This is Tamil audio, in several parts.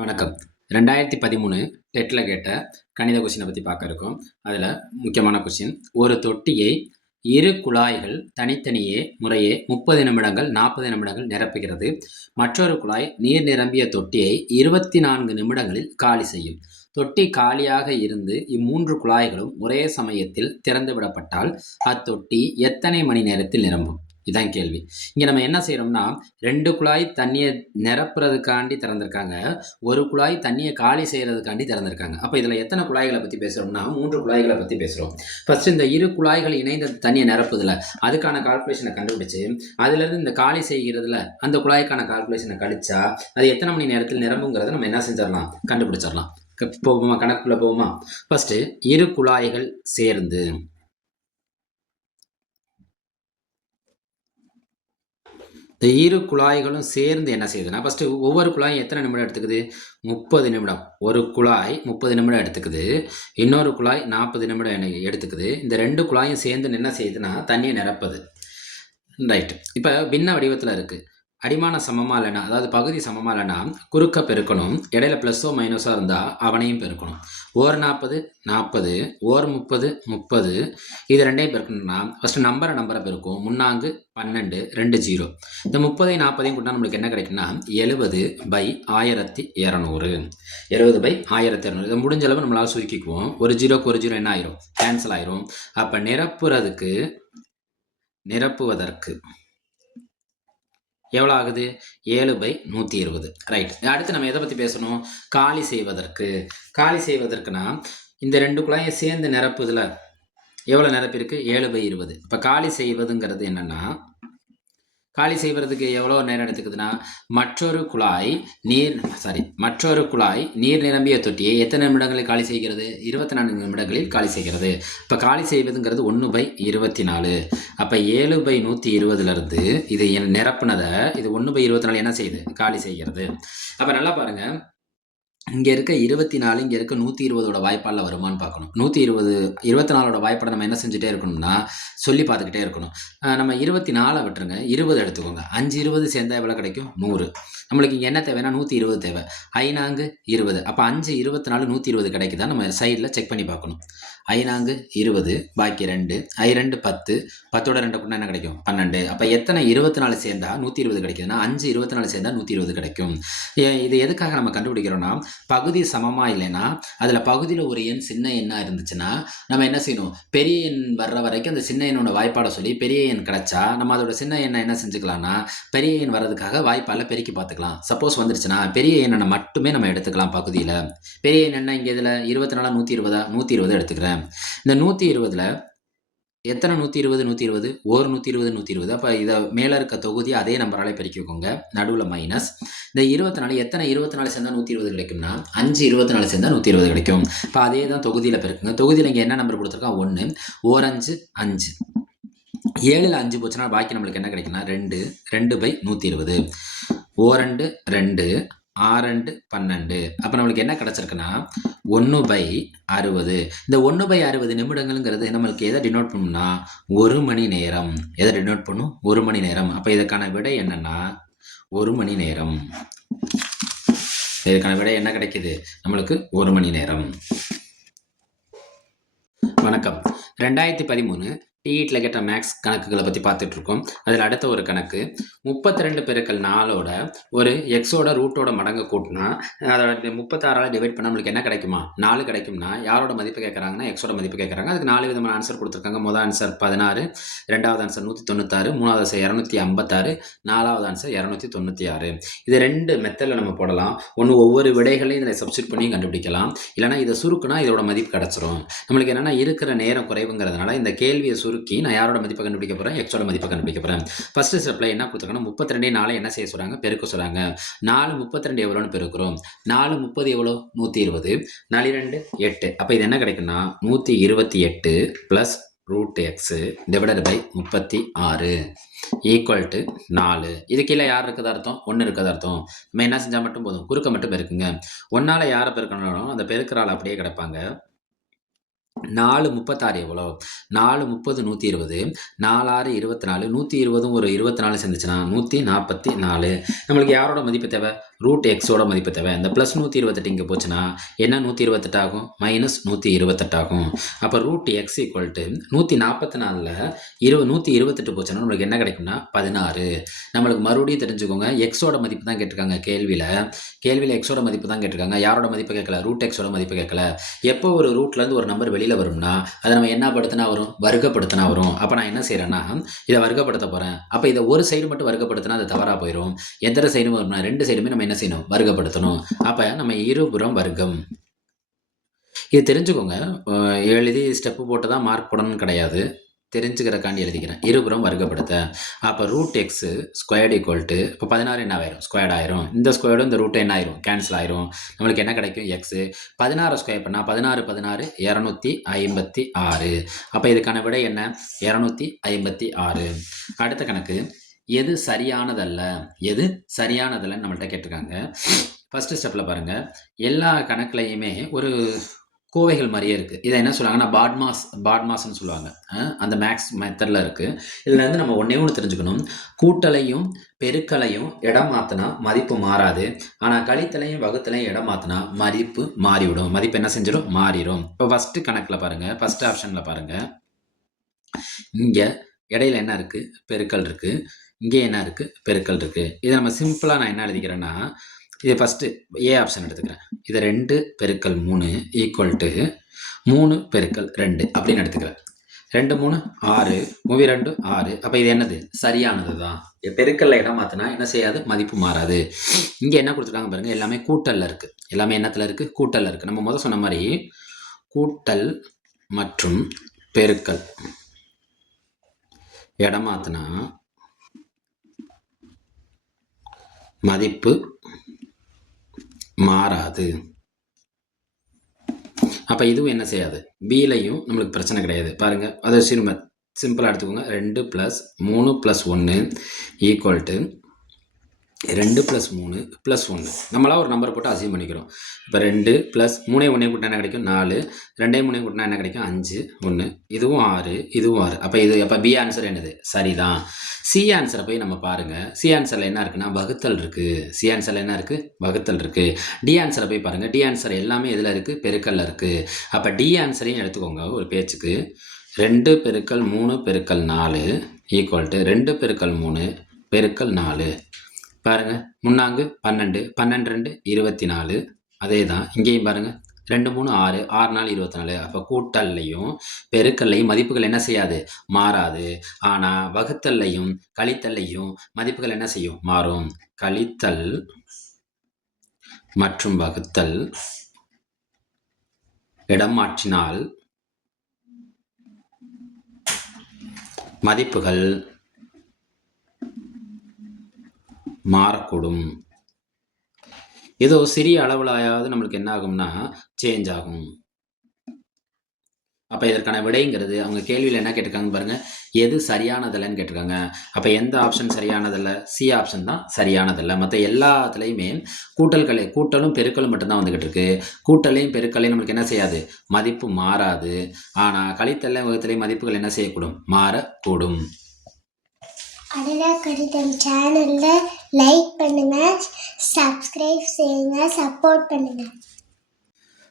வணக்கம். 2013 டெட்ல கேட்ட கணித கொஸ்டினை பத்தி பார்க்க இருக்கோம். அதுல முக்கியமான கொஸ்டின். ஒரு தொட்டியை இரு குழாய்கள் தனித்தனியே முறையே 30 நிமிடங்கள், 40 நிமிடங்கள் நிரப்புகிறது. மற்றொரு குழாய் நீர் நிரம்பிய தொட்டியை 24 நிமிடங்களில் காலி செய்யும். தொட்டி காலியாக இருந்து இம்மூன்று குழாய்களும் ஒரே சமயத்தில் திறந்து விடப்பட்டால் அத்தொட்டி எத்தனை மணி நேரத்தில் நிரம்பும்? இதான் கேள்வி. இங்க நம்ம என்ன செய்யறோம்னா, 2 குழாய் தண்ணிய நிரப்புறதுக்காண்டி திறந்திருக்காங்க. ஒரு குழாய் தண்ணிய காலி செய்யறதுக்காண்டி திறந்திருக்காங்க. அப்ப இதுல எத்தனை குழாய்களை பத்தி பேசுறோம்னா, 3 குழாய்களை பத்தி பேசுறோம். ஃபர்ஸ்ட் இந்த இரு குழாய்கள் இணைந்த தண்ணியை நிரப்புதுல அதுக்கான கால்குலேஷனை கண்டுபிடிச்சு, அதுல இருந்து இந்த காலி செய்கிறதுல அந்த குழாய்க்கான கால்குலேஷனை கழிச்சா அது எத்தனை மணி நேரத்தில் நிரம்புங்கிறத நம்ம என்ன செஞ்சிடலாம், கண்டுபிடிச்சிடலாம். போவோமா, கணக்குள்ள போவோமா? ஃபர்ஸ்ட் இரு குழாய்கள் சேர்ந்து இந்த இரு குழாய்களும் சேர்ந்து என்ன செய்யுதுன்னா, ஃபஸ்ட்டு ஒவ்வொரு குழாயும் எத்தனை நிமிடம் எடுத்துக்குது? 30 நிமிடம். ஒரு குழாய் 30 நிமிடம் எடுத்துக்குது. இன்னொரு குழாய் 40 நிமிடம் எடுத்துக்குது. இந்த 2 குழாயும் சேர்ந்து என்ன செய்யுதுன்னா தண்ணியை நிரப்புது. ரைட். இப்போ பின்ன வடிவத்தில் இருக்குது. அடிமான சமமாக இல்லைன்னா, அதாவது பகுதி சமமாக இல்லைன்னா குறுக்க பெருக்கணும். இடையில ப்ளஸ்ஸோ மைனஸோ இருந்தால் அவனையும் பெருக்கணும். ஓர் 40 40, ஓர் 30 30. இது ரெண்டையும் பெருக்கணும்னா ஃபஸ்ட்டு நம்பரை பெருக்கும். 3 12 2 0. இந்த 30 40 கூட்டினா நம்மளுக்கு என்ன கிடைக்குன்னா 70/1200. 70/1200. இதை முடிஞ்ச அளவு நம்மளால் சுருக்கிக்குவோம். ஒரு ஜீரோக்கு ஒரு ஜீரோ என்ன ஆயிரும்? கேன்சல் ஆயிரும். அப்போ நிரப்புவதற்கு எவ்வளோ ஆகுது? 7/120. ரைட். அடுத்து நம்ம எதை பற்றி பேசணும்? காலி செய்வதற்குனா இந்த 2 குழாயும் சேர்ந்து நிரப்புதில் எவ்வளோ நிரப்பிருக்கு? 7/20. இப்போ காலி செய்வதுங்கிறது என்னென்னா, காலி செய்வதற்கு எவ்வளோ நேரம் எடுத்துக்குதுன்னா, மற்றொரு குழாய் நீர் நிரம்பிய தொட்டியை எத்தனை நிமிடங்களில் காலி செய்கிறது? 24 நிமிடங்களில் காலி செய்கிறது. இப்போ காலி செய்வதுங்கிறது 1/24. அப்போ 7/120லேருந்து இது நிரப்புனதை இது 1/24 என்ன செய்யுது? காலி செய்கிறது. அப்போ நல்லா பாருங்கள், இங்கே இருக்க 24, இங்கே இருக்க 120 வாய்ப்பாடில் வருமானு பார்க்கணும். 24 வாய்ப்பாடை நம்ம என்ன செஞ்சுட்டே இருக்கணும்னா சொல்லி பார்த்துக்கிட்டே இருக்கணும். நம்ம 24 விட்டுருங்க, 20 எடுத்துக்கோங்க. 5 20 சேர்ந்தா எவ்வளோ கிடைக்கும்? 100. நம்மளுக்கு இங்கே என்ன தேவைன்னா 120 தேவை. 5 20. அப்போ 5 24 120 கிடைக்குதா நம்ம சைடில் செக் பண்ணி பார்க்கணும். 5 20, பாக்கி 2, 2 10, 10ஓட 2 கூட்டினா என்ன கிடைக்கும்? 12. அப்போ எத்தனை 24 சேர்ந்தா 120 கிடைக்குதுன்னா 5 24 சேர்ந்தா 120 கிடைக்கும். இது எதுக்காக நம்ம கண்டுபிடிக்கிறோம்னா, பகுதி சமமாக இல்லைன்னா அதில் பகுதியில் ஒரு எண் சின்ன எண்ணாக இருந்துச்சுன்னா நம்ம என்ன செய்யணும்? பெரிய எண் வர்ற வரைக்கும் அந்த சின்ன எண்ணோட வாய்ப்பாடை சொல்லி பெரிய எண் கிடைச்சா நம்ம அதோட சின்ன எண்ணை என்ன செஞ்சுக்கலாம்னா பெரிய எண் வர்றதுக்காக வாய்ப்பாடில் பெருக்கி பார்த்துக்கலாம். சப்போஸ் வந்துருச்சுன்னா பெரிய எண்ணை மட்டுமே நம்ம எடுத்துக்கலாம். பகுதியில் பெரிய எண் என்ன? இங்கே இதில் 24 120 120 எடுத்துக்கிறேன். இந்த 120ல் எத்தனை 120 ஒரு 120. அப்போ இதை மேலே இருக்க தொகுதி அதே நம்பராலே பெருக்கிக்கோங்க. நடுவில் மைனஸ். இந்த 24 எத்தனை 24 சேர்ந்தா 120 கிடைக்கும்னா 5 24 சேர்ந்தா 120 கிடைக்கும். இப்போ அதே தான் தொகுதியில் பெருக்குங்க. தொகுதியில் இங்கே என்ன நம்பர் கொடுத்துருக்கோம்? 1. ஓர் 5 5. 7ல் 5 போச்சுன்னா பாக்கி நம்மளுக்கு என்ன கிடைக்குன்னா 2. 2/120. ஓர் 2 2, 6 12. அப்போ நம்மளுக்கு என்ன கிடச்சிருக்குன்னா 1/60. இந்த 1/60 நிமிடங்கள்ங்கிறது நம்மளுக்கு எதை டினோட் பண்ணும்னா 1 மணி நேரம். எதை டினோட் பண்ணும்? 1 மணி நேரம். அப்போ இதுக்கான விடை என்னன்னா 1 மணி நேரம். இதுக்கான விடை என்ன கிடைக்குது? நம்மளுக்கு 1 மணி நேரம். வணக்கம். 2013 டிஇடியில் கேட்ட மேக்ஸ் கணக்குகளை பற்றி பார்த்துட்ருக்கோம். அதில் அடுத்த ஒரு கணக்கு 32 பெருக்கல் 4ஓட ஒரு எக்ஸோட ரூட்டோட மடங்கு கூட்டினா அதோட 36ஆல் டிவைட் பண்ணால் நம்மளுக்கு என்ன கிடைக்குமா? 4 கிடைக்கும்னா யாரோட மதிப்பு கேட்குறாங்கன்னா எக்ஸோட மதிப்பு கேட்குறாங்க. அதுக்கு 4 விதமான ஆன்சர் கொடுத்துருக்காங்க. முதல் ஆன்சர் 16, ரெண்டாவது ஆன்சர் 196, மூணாவது ஆன்சர் 256, நாலாவது ஆன்சர் 296. இது 2 மெத்தடில் நம்ம போடலாம். ஒன்று ஒவ்வொரு விடைகளையும் இதில் சப்ஸ்டிட் பண்ணி கண்டுபிடிக்கலாம். இல்லைனா இதை சுருக்குனா இதோட மதிப்பு கிடச்சிரும். நம்மளுக்கு என்னென்னா இருக்கிற நேரம் குறைவுங்கிறதுனால இந்த கேள்வியை சுருக்கி நான் யாரோட மதிப்பை கண்டுபிடிக்க போகிறேன்? எக்ஸோட மதிப்பை கண்டுபிடிக்க போகிறேன். ஃபர்ஸ்ட் ஸ்டெப்பில் என்ன கொடுத்துருக்காங்கன்னா 32 4 என்ன செய்ய சொல்கிறாங்க? பெருக்க சொல்கிறாங்க. 4 32 எவ்வளோன்னு பெருக்கிறோம். 4 30 எவ்வளோ? 120. 4 2 8. அப்போ இது என்ன கிடைக்குன்னா 128 plus √x divided by 36 equal to 4. இது கீழே யார் இருக்கிறதா அர்த்தம்? 1 இருக்கிறதா அர்த்தம். நம்ம என்ன செஞ்சால் மட்டும் போதும், குறுக்க மட்டும் பெருக்குங்க. 1ஆல் யாரை பெருக்கணும்? அந்த பெருக்கிறாள் அப்படியே கிடப்பாங்க. 4 36 எவ்வளோ? 4 30 120, 4 6 24, 120 ஒரு 24 சேர்ந்துச்சுன்னா 144. நம்மளுக்கு யாரோட மதிப்பு தேவை? ரூட் எக்ஸோட மதிப்பு தேவை. இந்த ப்ளஸ் 128 இங்கே போச்சுன்னா என்ன 128 ஆகும்? மைனஸ் 128 ஆகும். அப்போ ரூட் எக்ஸ் ஈக்குவல் டு 144ல் 128 போச்சுன்னா நம்மளுக்கு என்ன கிடைக்கும்னா 16. நம்மளுக்கு மறுபடியும் தெரிஞ்சுக்கோங்க, எக்ஸோட மதிப்பு தான் கேட்டிருக்காங்க கேள்வியில் எக்ஸோட மதிப்பு தான் கேட்டிருக்காங்க. யாரோட மதிப்பு கேட்கல? ரூட் எக்ஸோட மதிப்பு கேட்கல. எப்போ ஒரு ரூட்லேருந்து ஒரு நம்பர் வெளியில் வரும்னா அதை நம்ம என்ன படுத்தினா வரும்? வர்க்கப்படுத்தினா வரும். அப்போ நான் என்ன செய்கிறேன்னா இதை வர்க்கப்படுத்த போகிறேன். அப்போ இதை ஒரு சைடு மட்டும் வர்க்கப்படுத்தினா அது தவறாக போயிடும். எத்தனை சைடும் வரும்னா 2 சைடுமே நம்ம என்ன செய்யணும்? வர்க்கப்படுத்தணும். அப்போ நம்ம இருபுறம் வர்க்கம். இது தெரிஞ்சுக்கோங்க, எழுதி ஸ்டெப்பு போட்டு தான் மார்க் போடணும்னு கிடையாது, தெரிஞ்சுக்கிறக்காண்டி எழுதிக்கிறேன். இருபுறம் வர்க்கப்படுத்த. அப்போ root x squared equal to இப்போ 16 என்ன ஆயிரும்? ஸ்கொயர்ட் ஆயிரும். இந்த ஸ்கொயர்டும் இந்த ரூட்டு என்ன ஆயிரும்? கேன்சல் ஆயிரும். நம்மளுக்கு என்ன கிடைக்கும்? எக்ஸு 16 ஸ்கொயர் பண்ணால் 16 256. அப்போ இதுக்கான விடை என்ன? 256. அடுத்த கணக்கு, எது சரியானதல்ல நம்மள்கிட்ட கேட்டிருக்காங்க. ஃபஸ்ட்டு ஸ்டெப்பில் பாருங்கள், எல்லா கணக்குலையுமே ஒரு கோவைகள் மாதிரியே இருக்குது. இதை என்ன சொல்லுவாங்கன்னா பாட்மாஸ்ன்னு சொல்லுவாங்க. அந்த மேக்ஸ் மெத்தடில் இருக்குது. இதில் வந்து நம்ம ஒன்று தெரிஞ்சுக்கணும், கூட்டலையும் பெருக்கலையும் இடம் மாற்றினா மதிப்பு மாறாது. ஆனால் கழித்தலையும் வகுத்தலையும் இடம் மாற்றினா மதிப்பு மாறிவிடும். மதிப்பு என்ன செஞ்சிடும்? மாறிடும். இப்போ ஃபஸ்ட்டு கணக்கில் பாருங்கள், ஃபஸ்ட்டு ஆப்ஷனில் பாருங்கள், இங்கே இடையில என்ன இருக்குது? பெருக்கல் இருக்குது. இங்கே என்ன இருக்குது? பெருக்கல் இருக்குது. இதை நம்ம சிம்பிளாக நான் என்ன எழுதிக்கிறேன்னா, இது ஃபஸ்ட்டு ஏ ஆப்ஷன் எடுத்துக்கிறேன். இது 2 பெருக்கல் 3 ஈக்குவல் டு 3 பெருக்கல் 2 அப்படின்னு எடுத்துக்கிறேன். 2 3 6, 2 6. அப்போ இது என்னது? சரியானது தான். பெருக்கல்ல இடம் மாற்றினா என்ன செய்யாது? மதிப்பு மாறாது. இங்கே என்ன கொடுத்துருக்காங்க பாருங்கள், எல்லாமே கூட்டலில் இருக்குது. எல்லாமே என்னத்தில் இருக்குது? கூட்டலில் இருக்குது. நம்ம முதல் சொன்ன மாதிரி கூட்டல் மற்றும் பெருக்கல் இடம் மாற்றினா மதிப்பு மாறாது. அப்போ இதுவும் என்ன செய்யாது? பிலையும் நம்மளுக்கு பிரச்சனை கிடையாது. பாருங்கள், அதை சிம்பிளாக எடுத்துக்கோங்க. 2 + 3 + 1 ஈக்குவல் டு 2 + 3 + 1. நம்மளாம் ஒரு நம்பர் போட்டு அசீவ் பண்ணிக்கிறோம். இப்போ 2 + 3 1 கூட்டினா என்ன கிடைக்கும்? 4. 2 3 கூட்டினா என்ன கிடைக்கும்? 5 1. இதுவும் 6, இதுவும் 6. அப்போ பி ஆன்சர் என்னது? சரிதான். சி ஆன்சரை போய் நம்ம பாருங்கள். சி ஆன்சரில் என்ன இருக்குன்னா வகுத்தல் இருக்குது. சி ஆன்சரில் என்ன இருக்குது? வகுத்தல் இருக்குது. டி ஆன்சரை போய் பாருங்கள். டி ஆன்சர் எல்லாமே எதில் இருக்குது? பெருக்கல்ல இருக்குது. அப்போ டி ஆன்சரையும் எடுத்துக்கோங்க ஒரு பேச்சுக்கு. 2 × 3 × 4 ஈக்குவல் டு 2 × 3 × 4. பாருங்கள், முன்னாங்கு 12, 12 2 24. அதே தான் இங்கேயும் பாருங்கள், 2 3 6, 6 4 24. அப்போ கூட்டல்லையும் பெருக்கல்லையும் மதிப்புகள் என்ன செய்யாது? மாறாது. ஆனால் வகுத்தல்லையும் கழித்தல்லையும் மதிப்புகள் என்ன செய்யும்? மாறும். கழித்தல் மற்றும் வகுத்தல் இடம் மாற்றினால் மதிப்புகள் மாறக்கூடும். ஏதோ சிறிய அளவுலாயாவது நம்மளுக்கு என்ன ஆகும்னா சேஞ்ச் ஆகும். அப்போ இதற்கான விடைங்கிறது அவங்க கேள்வியில் என்ன கேட்டிருக்காங்க பாருங்கள், எது சரியானதில்லைன்னு கேட்டிருக்காங்க. அப்போ எந்த ஆப்ஷன் சரியானதில்லை? சி ஆப்ஷன் தான் சரியானதில்லை. மற்ற எல்லாத்துலேயுமே கூட்டலும் பெருக்கலும் மட்டும்தான் வந்துக்கிட்டு இருக்கு. கூட்டலையும் பெருக்கலையும் நம்மளுக்கு என்ன செய்யாது? மதிப்பு மாறாது. ஆனால் கழித்தலையும் வகுத்தலையும் மதிப்புகள் என்ன செய்யக்கூடும்? மாறக்கூடும். அடடா கடிதம் சேனல்ல லைக் பண்ணுங்க, சப்ஸ்கிரைப் செய்யுங்க, சப்போர்ட் பண்ணுங்க.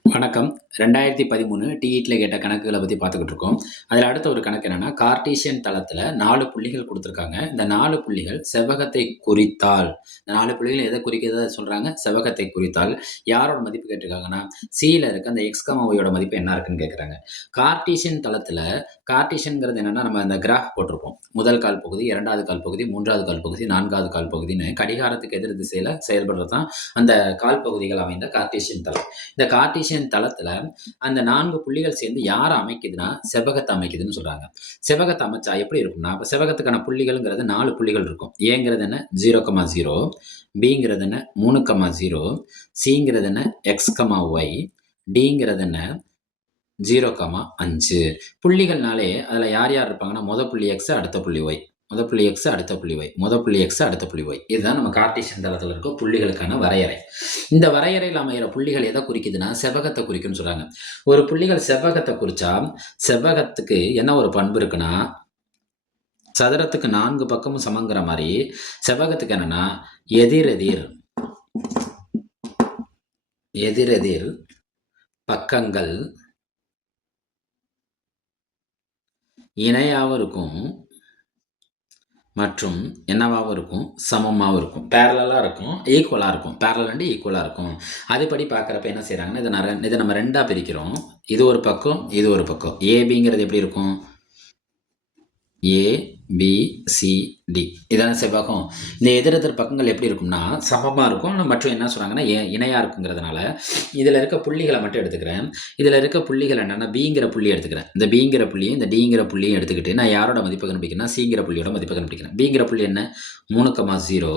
வணக்கம். 2013 டிஇடியில் கேட்ட கணக்குகளை பற்றி பார்த்துக்கிட்டு இருக்கோம். அதில் அடுத்த ஒரு கணக்கு என்னென்னா, கார்ட்டீசியன் தளத்தில் 4 புள்ளிகள் கொடுத்துருக்காங்க. இந்த 4 புள்ளிகள் செவ்வகத்தை குறித்தால், இந்த 4 புள்ளிகள் எதை குறிக்கிறத சொல்கிறாங்க? செவ்வகத்தை குறித்தால் யாரோட மதிப்பு கேட்டிருக்காங்கன்னா, சியில் இருக்க அந்த எக்ஸ் ஒய்யோட மதிப்பு என்ன இருக்குன்னு கேட்குறாங்க. கார்ட்டீசியன் தளத்தில், கார்ட்டீசியன்கிறது என்னென்னா, நம்ம அந்த கிராஃப் போட்டிருப்போம். முதல் கால் பகுதி, 2வது கால் பகுதி, 3வது கால் பகுதி, 4வது கால் பகுதின்னு கடிகாரத்துக்கு எதிர் திசையில் செயல்படுறது தான் அந்த கால் பகுதிகள் அமைந்த கார்ட்டீசியன் தளம். இந்த கார்ட்டீசியன் தளத்துல அந்த 4 புள்ளிகள் சேர்ந்து யார அமைக்குதுன்னா செவ்வகத்தை அமைக்குதுன்னு சொல்றாங்க. செவ்வகத்தை அமைச்சா எப்படி இருக்கும்னா, அப்ப செவ்வகத்துக்கான புள்ளிகள்ங்கிறது 4 புள்ளிகள் இருக்கும். ஏங்கிறது என்ன? 0,0, பிங்கிறது என்ன? 3,0, சிங்கிறது என்ன? x, y, டிங்கிறது என்ன? 0,5. புள்ளிகள்னாலே அதுல யார் யார் இருப்பாங்கன்னா, முத புள்ளி x, அடுத்த புள்ளி y, முத புள்ளி x, அடுத்த புள்ளி y, முத புள்ளி x, அடுத்த புள்ளி y. இதுதான் நம்ம கார்ட்டீசியன் தளத்தில் இருக்க புள்ளிகளுக்கான வரையறை. இந்த வரையறையில் அமைகிற புள்ளிகள் எதை குறிக்குதுன்னா செவ்வகத்தை குறிக்கும்னு சொல்றாங்க. ஒரு புள்ளிகள் செவ்வகத்தை குறிச்சா செவ்வகத்துக்கு என்ன ஒரு பண்பு இருக்குன்னா, சதுரத்துக்கு 4 பக்கமும் சமங்கிற மாதிரி செவ்வகத்துக்கு என்னன்னா எதிரெதிர் எதிரெதிர் பக்கங்கள் இணையாகவும் இருக்கும் மற்றும் என்னவாகவும் இருக்கும், சமமாகவும் இருக்கும். பேரலாக இருக்கும், ஈக்குவலாக இருக்கும். பேரலல் அண்ட் ஈக்குவலாக இருக்கும். அதுபடி பார்க்குறப்ப என்ன செய்கிறாங்கன்னா, இதை நம்ம ரெண்டாக பிரிக்கிறோம். இது ஒரு பக்கம், இது ஒரு பக்கம். ஏபிங்கிறது எப்படி இருக்கும்? ABCD இதான செவ்வகம். இந்த எதிரெதிர் பக்கங்கள் எப்படி இருக்கும்னா சமமாக இருக்கும். மற்றும் என்ன சொல்கிறாங்கன்னா இணையாக இருக்குங்கிறதுனால இதில் இருக்க புள்ளிகளை மட்டும் எடுத்துக்கிறேன். இதில் இருக்க புள்ளிகள் என்னென்னா பிங்கிற புள்ளி எடுத்துக்கிறேன். இந்த பிங்கிற புள்ளியும் இந்த டிங்கிற புள்ளியும் எடுத்துக்கிட்டு நான் யாரோட மதிப்பை கண்டுபிடிக்கிறேன்னா சிங்கிற புள்ளியோட மதிப்பை கண்டுபிடிக்கிறேன். பிங்கிற புள்ளி என்ன 3,0,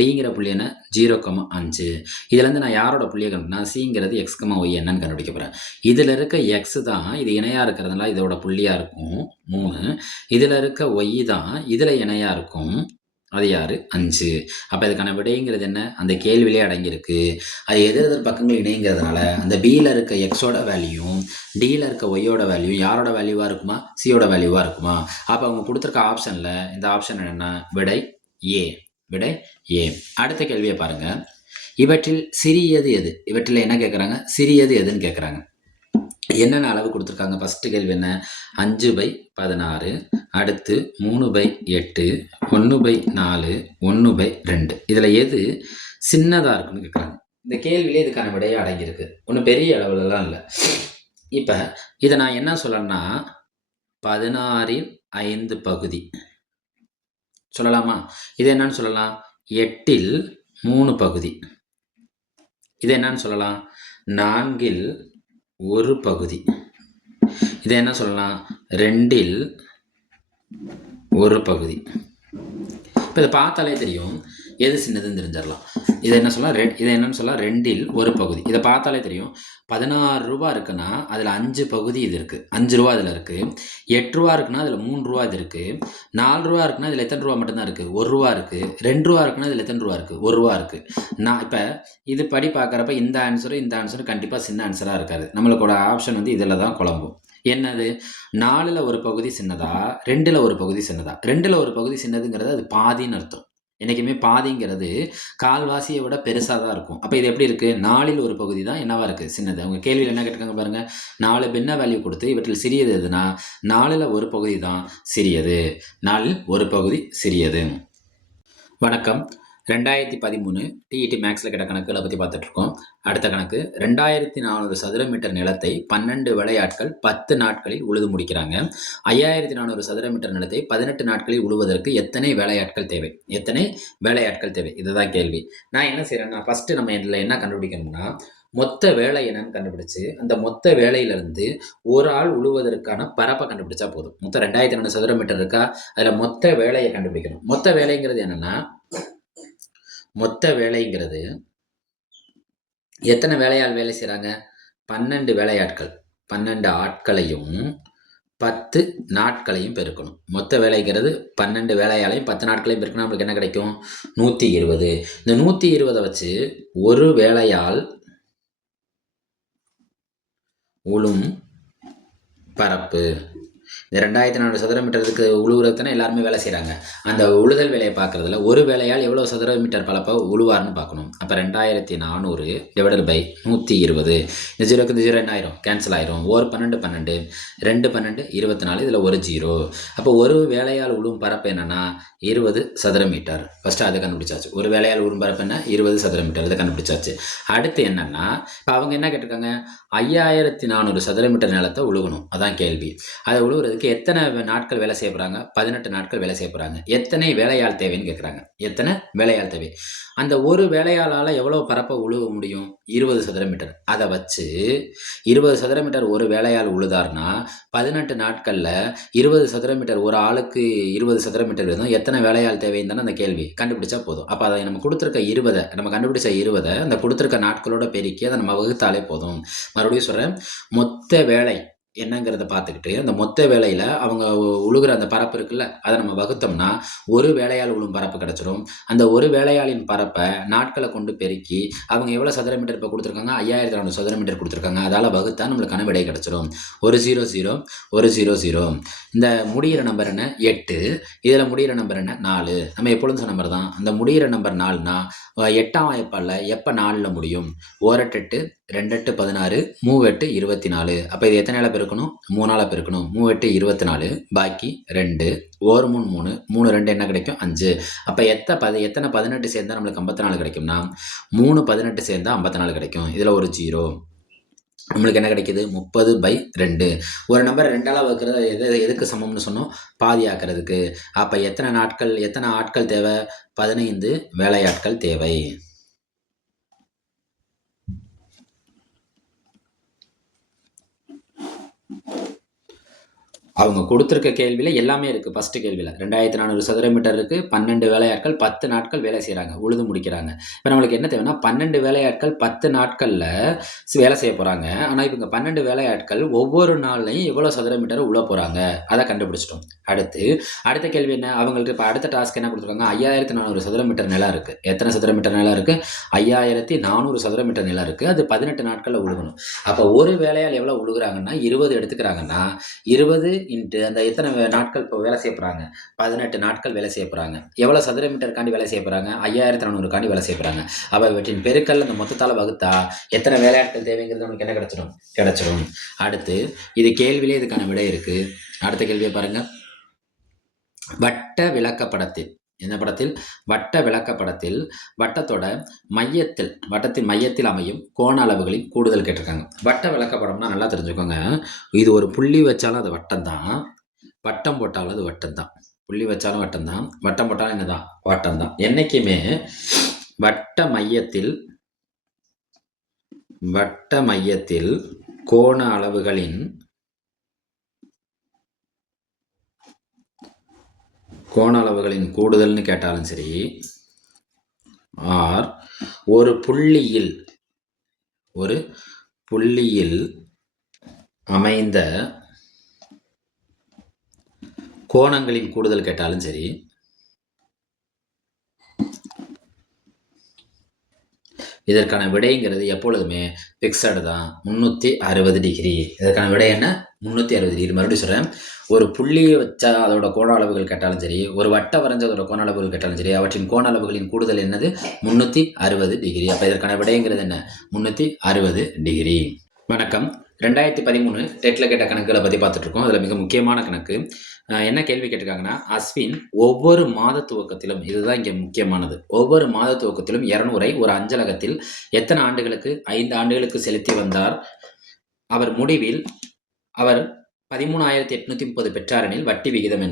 டிங்கிற புள்ளி என்ன 0,5. இதுலேருந்து நான் யாரோட புள்ளியை கண்டுபிடினா சிங்கிறது X,Y என்னன்னு கண்டுபிடிக்க போகிறேன். இதில் இருக்க எக்ஸ் தான் இது இணையாக இருக்கிறதுனால இதோட புள்ளியாக இருக்கும் 3. இதில் இருக்க ஒய் தான் இதில் இணையாக இருக்கும். அது யார்? 5. அப்போ இதுக்கான விடைங்கிறது என்ன? அந்த கேள்வியிலே அடங்கியிருக்கு. அது எதிரெதிர் பக்கங்கள் இணைங்கிறதுனால அந்த பியில் இருக்க எக்ஸோட வேல்யூயும் டியில் இருக்க ஒய்யோட வேல்யூ யாரோட வேல்யூவாக இருக்குமா? சியோட வேல்யூவாக இருக்குமா? அப்போ அவங்க கொடுத்துருக்க ஆப்ஷனில் இந்த ஆப்ஷன் என்னென்னா விடை ஏ. விடை ஏ. அடுத்த கேள்வியை பாருங்கள். இவற்றில் சிறியது எது? இவற்றில் என்ன கேட்குறாங்க? சிறியது எதுன்னு கேட்குறாங்க. என்னென்ன அளவு கொடுத்துருக்காங்க? ஃபஸ்ட்டு கேள்வி என்ன? 5/16, அடுத்து 3/8, 1/4, 1/2. இதில் எது சின்னதாக இருக்குன்னு கேட்குறாங்க. இந்த கேள்வியிலே இதுக்கான விடையே அடங்கியிருக்கு. ஒன்றும் பெரிய அளவுலலாம் இல்லை. இப்போ இதை நான் என்ன சொல்லணும்னா 16/5 பகுதி சொல்லலாமா? இது என்னன்னு சொல்லலாம்? 8/3 பகுதி. இது என்னன்னு சொல்லலாம்? 4/1 பகுதி. இதை என்ன சொல்லலாம்? 2/1 பகுதி. இப்போ இதை பார்த்தாலே தெரியும் எது சின்னதுன்னு தெரிஞ்சிடலாம். இதை என்ன சொல்லலாம்? இதை என்னன்னு சொல்லலாம்? 2/1 பகுதி. இதை பார்த்தாலே தெரியும் 16 ரூபா இருக்குன்னா அதில் 5 பகுதி இது இருக்குது. 5 ரூபா அதில் இருக்குது. 8 ரூபா இருக்குன்னா அதில் 3 ரூபா இது இருக்குது. 4 ரூபா இருக்குன்னா இதில் எத்தனை ரூபா மட்டும்தான் இருக்குது? 1 ரூபா இருக்குது. 2 ரூபா இருக்குன்னா இதில் எத்தனை ரூபா இருக்குது? 1 ரூபா இருக்குது. நான் இப்போ இது படி பார்க்குறப்ப இந்த ஆன்சரும் கண்டிப்பாக சின்ன ஆன்சராக இருக்காது. நம்மளுக்கோட ஆப்ஷன் இதில் தான் குழம்பும். என்னது? 4ல் ஒரு பகுதி சின்னதா, 2ல் ஒரு பகுதி சின்னதா? 2ல் ஒரு பகுதி சின்னதுங்கிறது அது பாதின்னு அர்த்தம். என்றைக்குமே பாதிங்கிறது கால்வாசியை விட பெருசாக தான் இருக்கும். அப்போ இது எப்படி இருக்குது? 4ல் ஒரு பகுதி தான் என்னவாக இருக்குது? சின்னது. அவங்க கேள்வியில் என்ன கேட்டிருக்காங்க பாருங்கள். 4 பின்ன வேல்யூ கொடுத்து இவற்றில் சிறியது எதுனா 4ல் ஒரு பகுதி தான் சிறியது. 4ல் ஒரு பகுதி சிறியது. வணக்கம். 2013 டிஇடி மேக்ஸில் கேட்ட கணக்குகளை பற்றி பார்த்துட்ருக்கோம். அடுத்த கணக்கு 2400 சதுர மீட்டர் நிலத்தை 12 வேலையாட்கள் 10 நாட்களில் உழுது முடிக்கிறாங்க. 5400 சதுர மீட்டர் நிலத்தை 18 நாட்களில் உழுவதற்கு எத்தனை வேலையாட்கள் தேவை? எத்தனை வேலையாட்கள் தேவை? இதுதான் கேள்வி. நான் என்ன செய்கிறேன்னா ஃபஸ்ட்டு நம்ம இதில் என்ன கண்டுபிடிக்கணும்னா மொத்த வேலை என்னன்னு கண்டுபிடிச்சு அந்த மொத்த வேலையிலேருந்து ஒரு ஆள் உழுவதற்கான பரப்பை கண்டுபிடிச்சா போதும். மொத்தம் 2400 சதுர மீட்டர் இருக்கா? அதில் மொத்த வேலையை கண்டுபிடிக்கணும். மொத்த வேலைங்கிறது என்னென்னா மொத்த வேலைங்கிறது எத்தனை வேலையாள் வேலை செய்கிறாங்க? 12 வேலையாட்கள். 12 ஆட்களையும் 10 நாட்களையும் பெருக்கணும். மொத்த வேலைங்கிறது 12 வேலையாளையும் 10 நாட்களையும் பெருக்கணும். நம்மளுக்கு என்ன கிடைக்கும்? 120. இந்த 120 வச்சு ஒரு வேலையால் உழும் பரப்பு. இந்த 2400 சதுர மீட்டருக்கு உழுவுறதுன்னு எல்லாருமே வேலை செய்கிறாங்க. அந்த உழுதல் வேலையை பார்க்குறதுல ஒரு வேலையால் எவ்வளோ சதுர மீட்டர் பரப்பை உழுவார்னு பார்க்கணும். அப்போ 2400 டிவைடட் பை 120. இந்த 0க்கு இந்த 0 என்ன ஆயிரும்? கேன்சல் ஆயிரும். 12 12, 2 12 24. இதில் ஒரு 0. அப்போ ஒரு வேலையால் உழும் பரப்பு என்னென்னா 20 சதுர மீட்டர். ஃபஸ்ட்டு அதை கண்டுபிடிச்சாச்சு. ஒரு வேலையால் உழும் பரப்பு என்ன? 20 சதுர மீட்டர். இதை கண்டுபிடிச்சாச்சு. அடுத்து என்னென்னா இப்போ அவங்க என்ன கேட்டிருக்காங்க? 5400 சதுர மீட்டர் நிலத்தை உழுகணும். அதான் கேள்வி. அதை உழுவுறதுக்கு எத்தனை நாட்கள் வேலை செய்ய போகிறாங்க? 18 நாட்கள் வேலை செய்ய போகிறாங்க. எத்தனை வேலையாள் தேவைன்னு கேட்குறாங்க. எத்தனை வேலையாள் தேவை? அந்த ஒரு வேலையாளால் எவ்வளோ பரப்பை உழுவ முடியும்? 20 சதுர மீட்டர். அதை வச்சு 20 சதுர மீட்டர் ஒரு வேலையாள் உழுதார்னா 18 நாட்களில் 20 சதுர மீட்டர் ஒரு ஆளுக்கு 20 சதுர மீட்டர் வேணும். எத்தனை வேலையாள் தேவைன்னு தானே அந்த கேள்வி. கண்டுபிடிச்சா போதும். அப்போ அதை நம்ம கொடுத்துருக்க 20 நம்ம கண்டுபிடிச்ச 20 அந்த கொடுத்துருக்க நாட்களோட பெருக்கி அதை நம்ம வகுத்தாலே போதும். மறுபடியும் சொல்கிறேன். மொத்த வேலை என்னங்கிறத பார்த்துக்கிட்டு அந்த மொத்த வேலையில் அவங்க உழுகிற அந்த பரப்பு இருக்குல்ல, அதை நம்ம வகுத்தோம்னா ஒரு வேலையால் உழும் பரப்பு கிடச்சிரும். அந்த ஒரு வேலையாளின் பரப்பை நாட்களை கொண்டு பெருக்கி அவங்க எவ்வளோ சதுர மீட்டர் இப்போ கொடுத்துருக்காங்க, 5400 சதுர மீட்டர் கொடுத்துருக்காங்க. அதால் வகுத்தா நம்மளுக்கான விடை கிடச்சிரும். ஒரு 00 ஒரு 00. இந்த முடிகிற நம்பர் என்ன 8, இதில் முடிகிற நம்பர் என்ன 4. நம்ம எப்பொழுதும் சொன்ன நம்பர் தான். அந்த முடிகிற நம்பர் 4னா 8ஆம் வாய்ப்பாடில் எப்போ 4ல் முடியும்? 1 8 2 8 16 3 8 24. அப்போ இது எத்தனையால் பெருக்கணும்? 3ஆல் பெருக்கணும். 3 8 24, பாக்கி 2, 1 3 3, 3 2 என்ன கிடைக்கும்? 5. அப்போ எத்தனை 18 சேர்ந்தால் நம்மளுக்கு 54 கிடைக்கும்னா 3 18 சேர்ந்தால் 54 கிடைக்கும். இதில் ஒரு 0. நம்மளுக்கு என்ன கிடைக்குது? 30/2. ஒரு நம்பர் 2ஆல் வகுக்கிறது எதுக்கு சமம்னு சொன்னோம்? பாதி ஆக்கிறதுக்கு. அப்போ எத்தனை ஆட்கள் தேவை? 15 வேலையாட்கள் தேவை. அவங்க கொடுத்துருக்க கேள்வியில் எல்லாமே இருக்குது. ஃபஸ்ட்டு கேள்வியில் 2400 சதுர மீட்டர் இருக்குது, 12 வேலையாட்கள் 10 நாட்கள் வேலை செய்கிறாங்க, உழுது முடிக்கிறாங்க. இப்போ நம்மளுக்கு என்ன தேவைன்னா 12 வேலையாட்கள் 10 நாட்களில் வேலை செய்ய போகிறாங்க. ஆனால் இவங்க 12 வேலையாட்கள் ஒவ்வொரு நாள்லையும் எவ்வளோ சதுர மீட்டர் உள்ள போகிறாங்க, அதை கண்டுபிடிச்சிட்டோம். அடுத்த கேள்வி என்ன? அவங்களுக்கு இப்போ அடுத்த டாஸ்க் என்ன கொடுத்துருக்காங்க? 5400 சதுர மீட்டர் நிலம் இருக்குது. எத்தனை சதுர மீட்டர் நிலம் இருக்குது? 5400 சதுர மீட்டர் நிலம் இருக்குது. அது 18 நாட்களில் உழுகணும். அப்போ ஒரு வேலையால் எவ்வளோ உழுகுறாங்கன்னா 20 எடுத்துக்கிறாங்கன்னா 20 இன்ட்டு அந்த எத்தனை நாட்கள் இப்போ வேலை செய்ய போகிறாங்க? 18 நாட்கள் வேலை செய்ய போகிறாங்க. எவ்வளோ சதுர மீட்டருக்காண்டி வேலை செய்ய போகிறாங்க? 5400 வேலை செய்ய போகிறாங்க. அப்போ இவற்றின் பெருக்கல் அந்த மொத்தத்தால் வகுத்தா எத்தனை வேலையாட்கள் தேவைங்கிறது நமக்கு என்ன கிடைச்சிடும். அடுத்து இது கேள்வியிலே இதுக்கான விடை இருக்குது. அடுத்த கேள்வியை பாருங்கள். வட்ட விளக்கப்படத்தில், என்ன படத்தில்? வட்ட விளக்கப்படத்தில் வட்டத்தின் மையத்தில் அமையும் கோண அளவுகளின் கூடுதல் கேட்டிருக்காங்க. வட்ட விளக்கப்படம்னா நல்லா தெரிஞ்சுக்கோங்க. இது ஒரு புள்ளி வச்சாலும் அது வட்டம் தான், வட்டம் போட்டாலும் அது வட்டம் தான். புள்ளி வச்சாலும் வட்டம் தான், வட்டம் போட்டாலும் என்னதான்? வட்டம் தான். என்னைக்குமே வட்ட மையத்தில் கோண அளவுகளின் கூடுதல்னு கேட்டாலும் சரி, ஆர் ஒரு புள்ளியில் அமைந்த கோணங்களின் கூடுதல் கேட்டாலும் சரி, இதற்கான விடைங்கிறது எப்பொழுதுமே ஃபிக்ஸடு தான், 360 டிகிரி. இதற்கான விடை என்ன? 360 டிகிரி. மறுபடியும் சொல்கிறேன், ஒரு புள்ளியை வச்சா அதோட கோண அளவுகள் கேட்டாலும் சரி, ஒரு வட்டம் வரைஞ்ச அதோட கோண அளவுகள் கேட்டாலும் சரி, அவற்றின் கோண அளவுகளின் கூடுதல் என்னது? 360 டிகிரி. அப்போ இதற்கான விடைங்கிறது என்ன? 360 டிகிரி. வணக்கம். 2013 டெட்டில் கேட்ட கணக்குகளை பற்றி பார்த்துட்ருக்கோம். அதில் மிக முக்கியமான கணக்கு என்ன கேள்வி கேட்டிருக்காங்கன்னா, அஸ்வின் ஒவ்வொரு மாத துவக்கத்திலும், இதுதான் இங்கே முக்கியமானது, ஒவ்வொரு மாத துவக்கத்திலும் 200 ஒரு அஞ்சலகத்தில் எத்தனை ஆண்டுகளுக்கு? 5 ஆண்டுகளுக்கு செலுத்தி வந்தார். அவர் முடிவில் 13,830 பெற்றாரெனில் வட்டி விகிதம்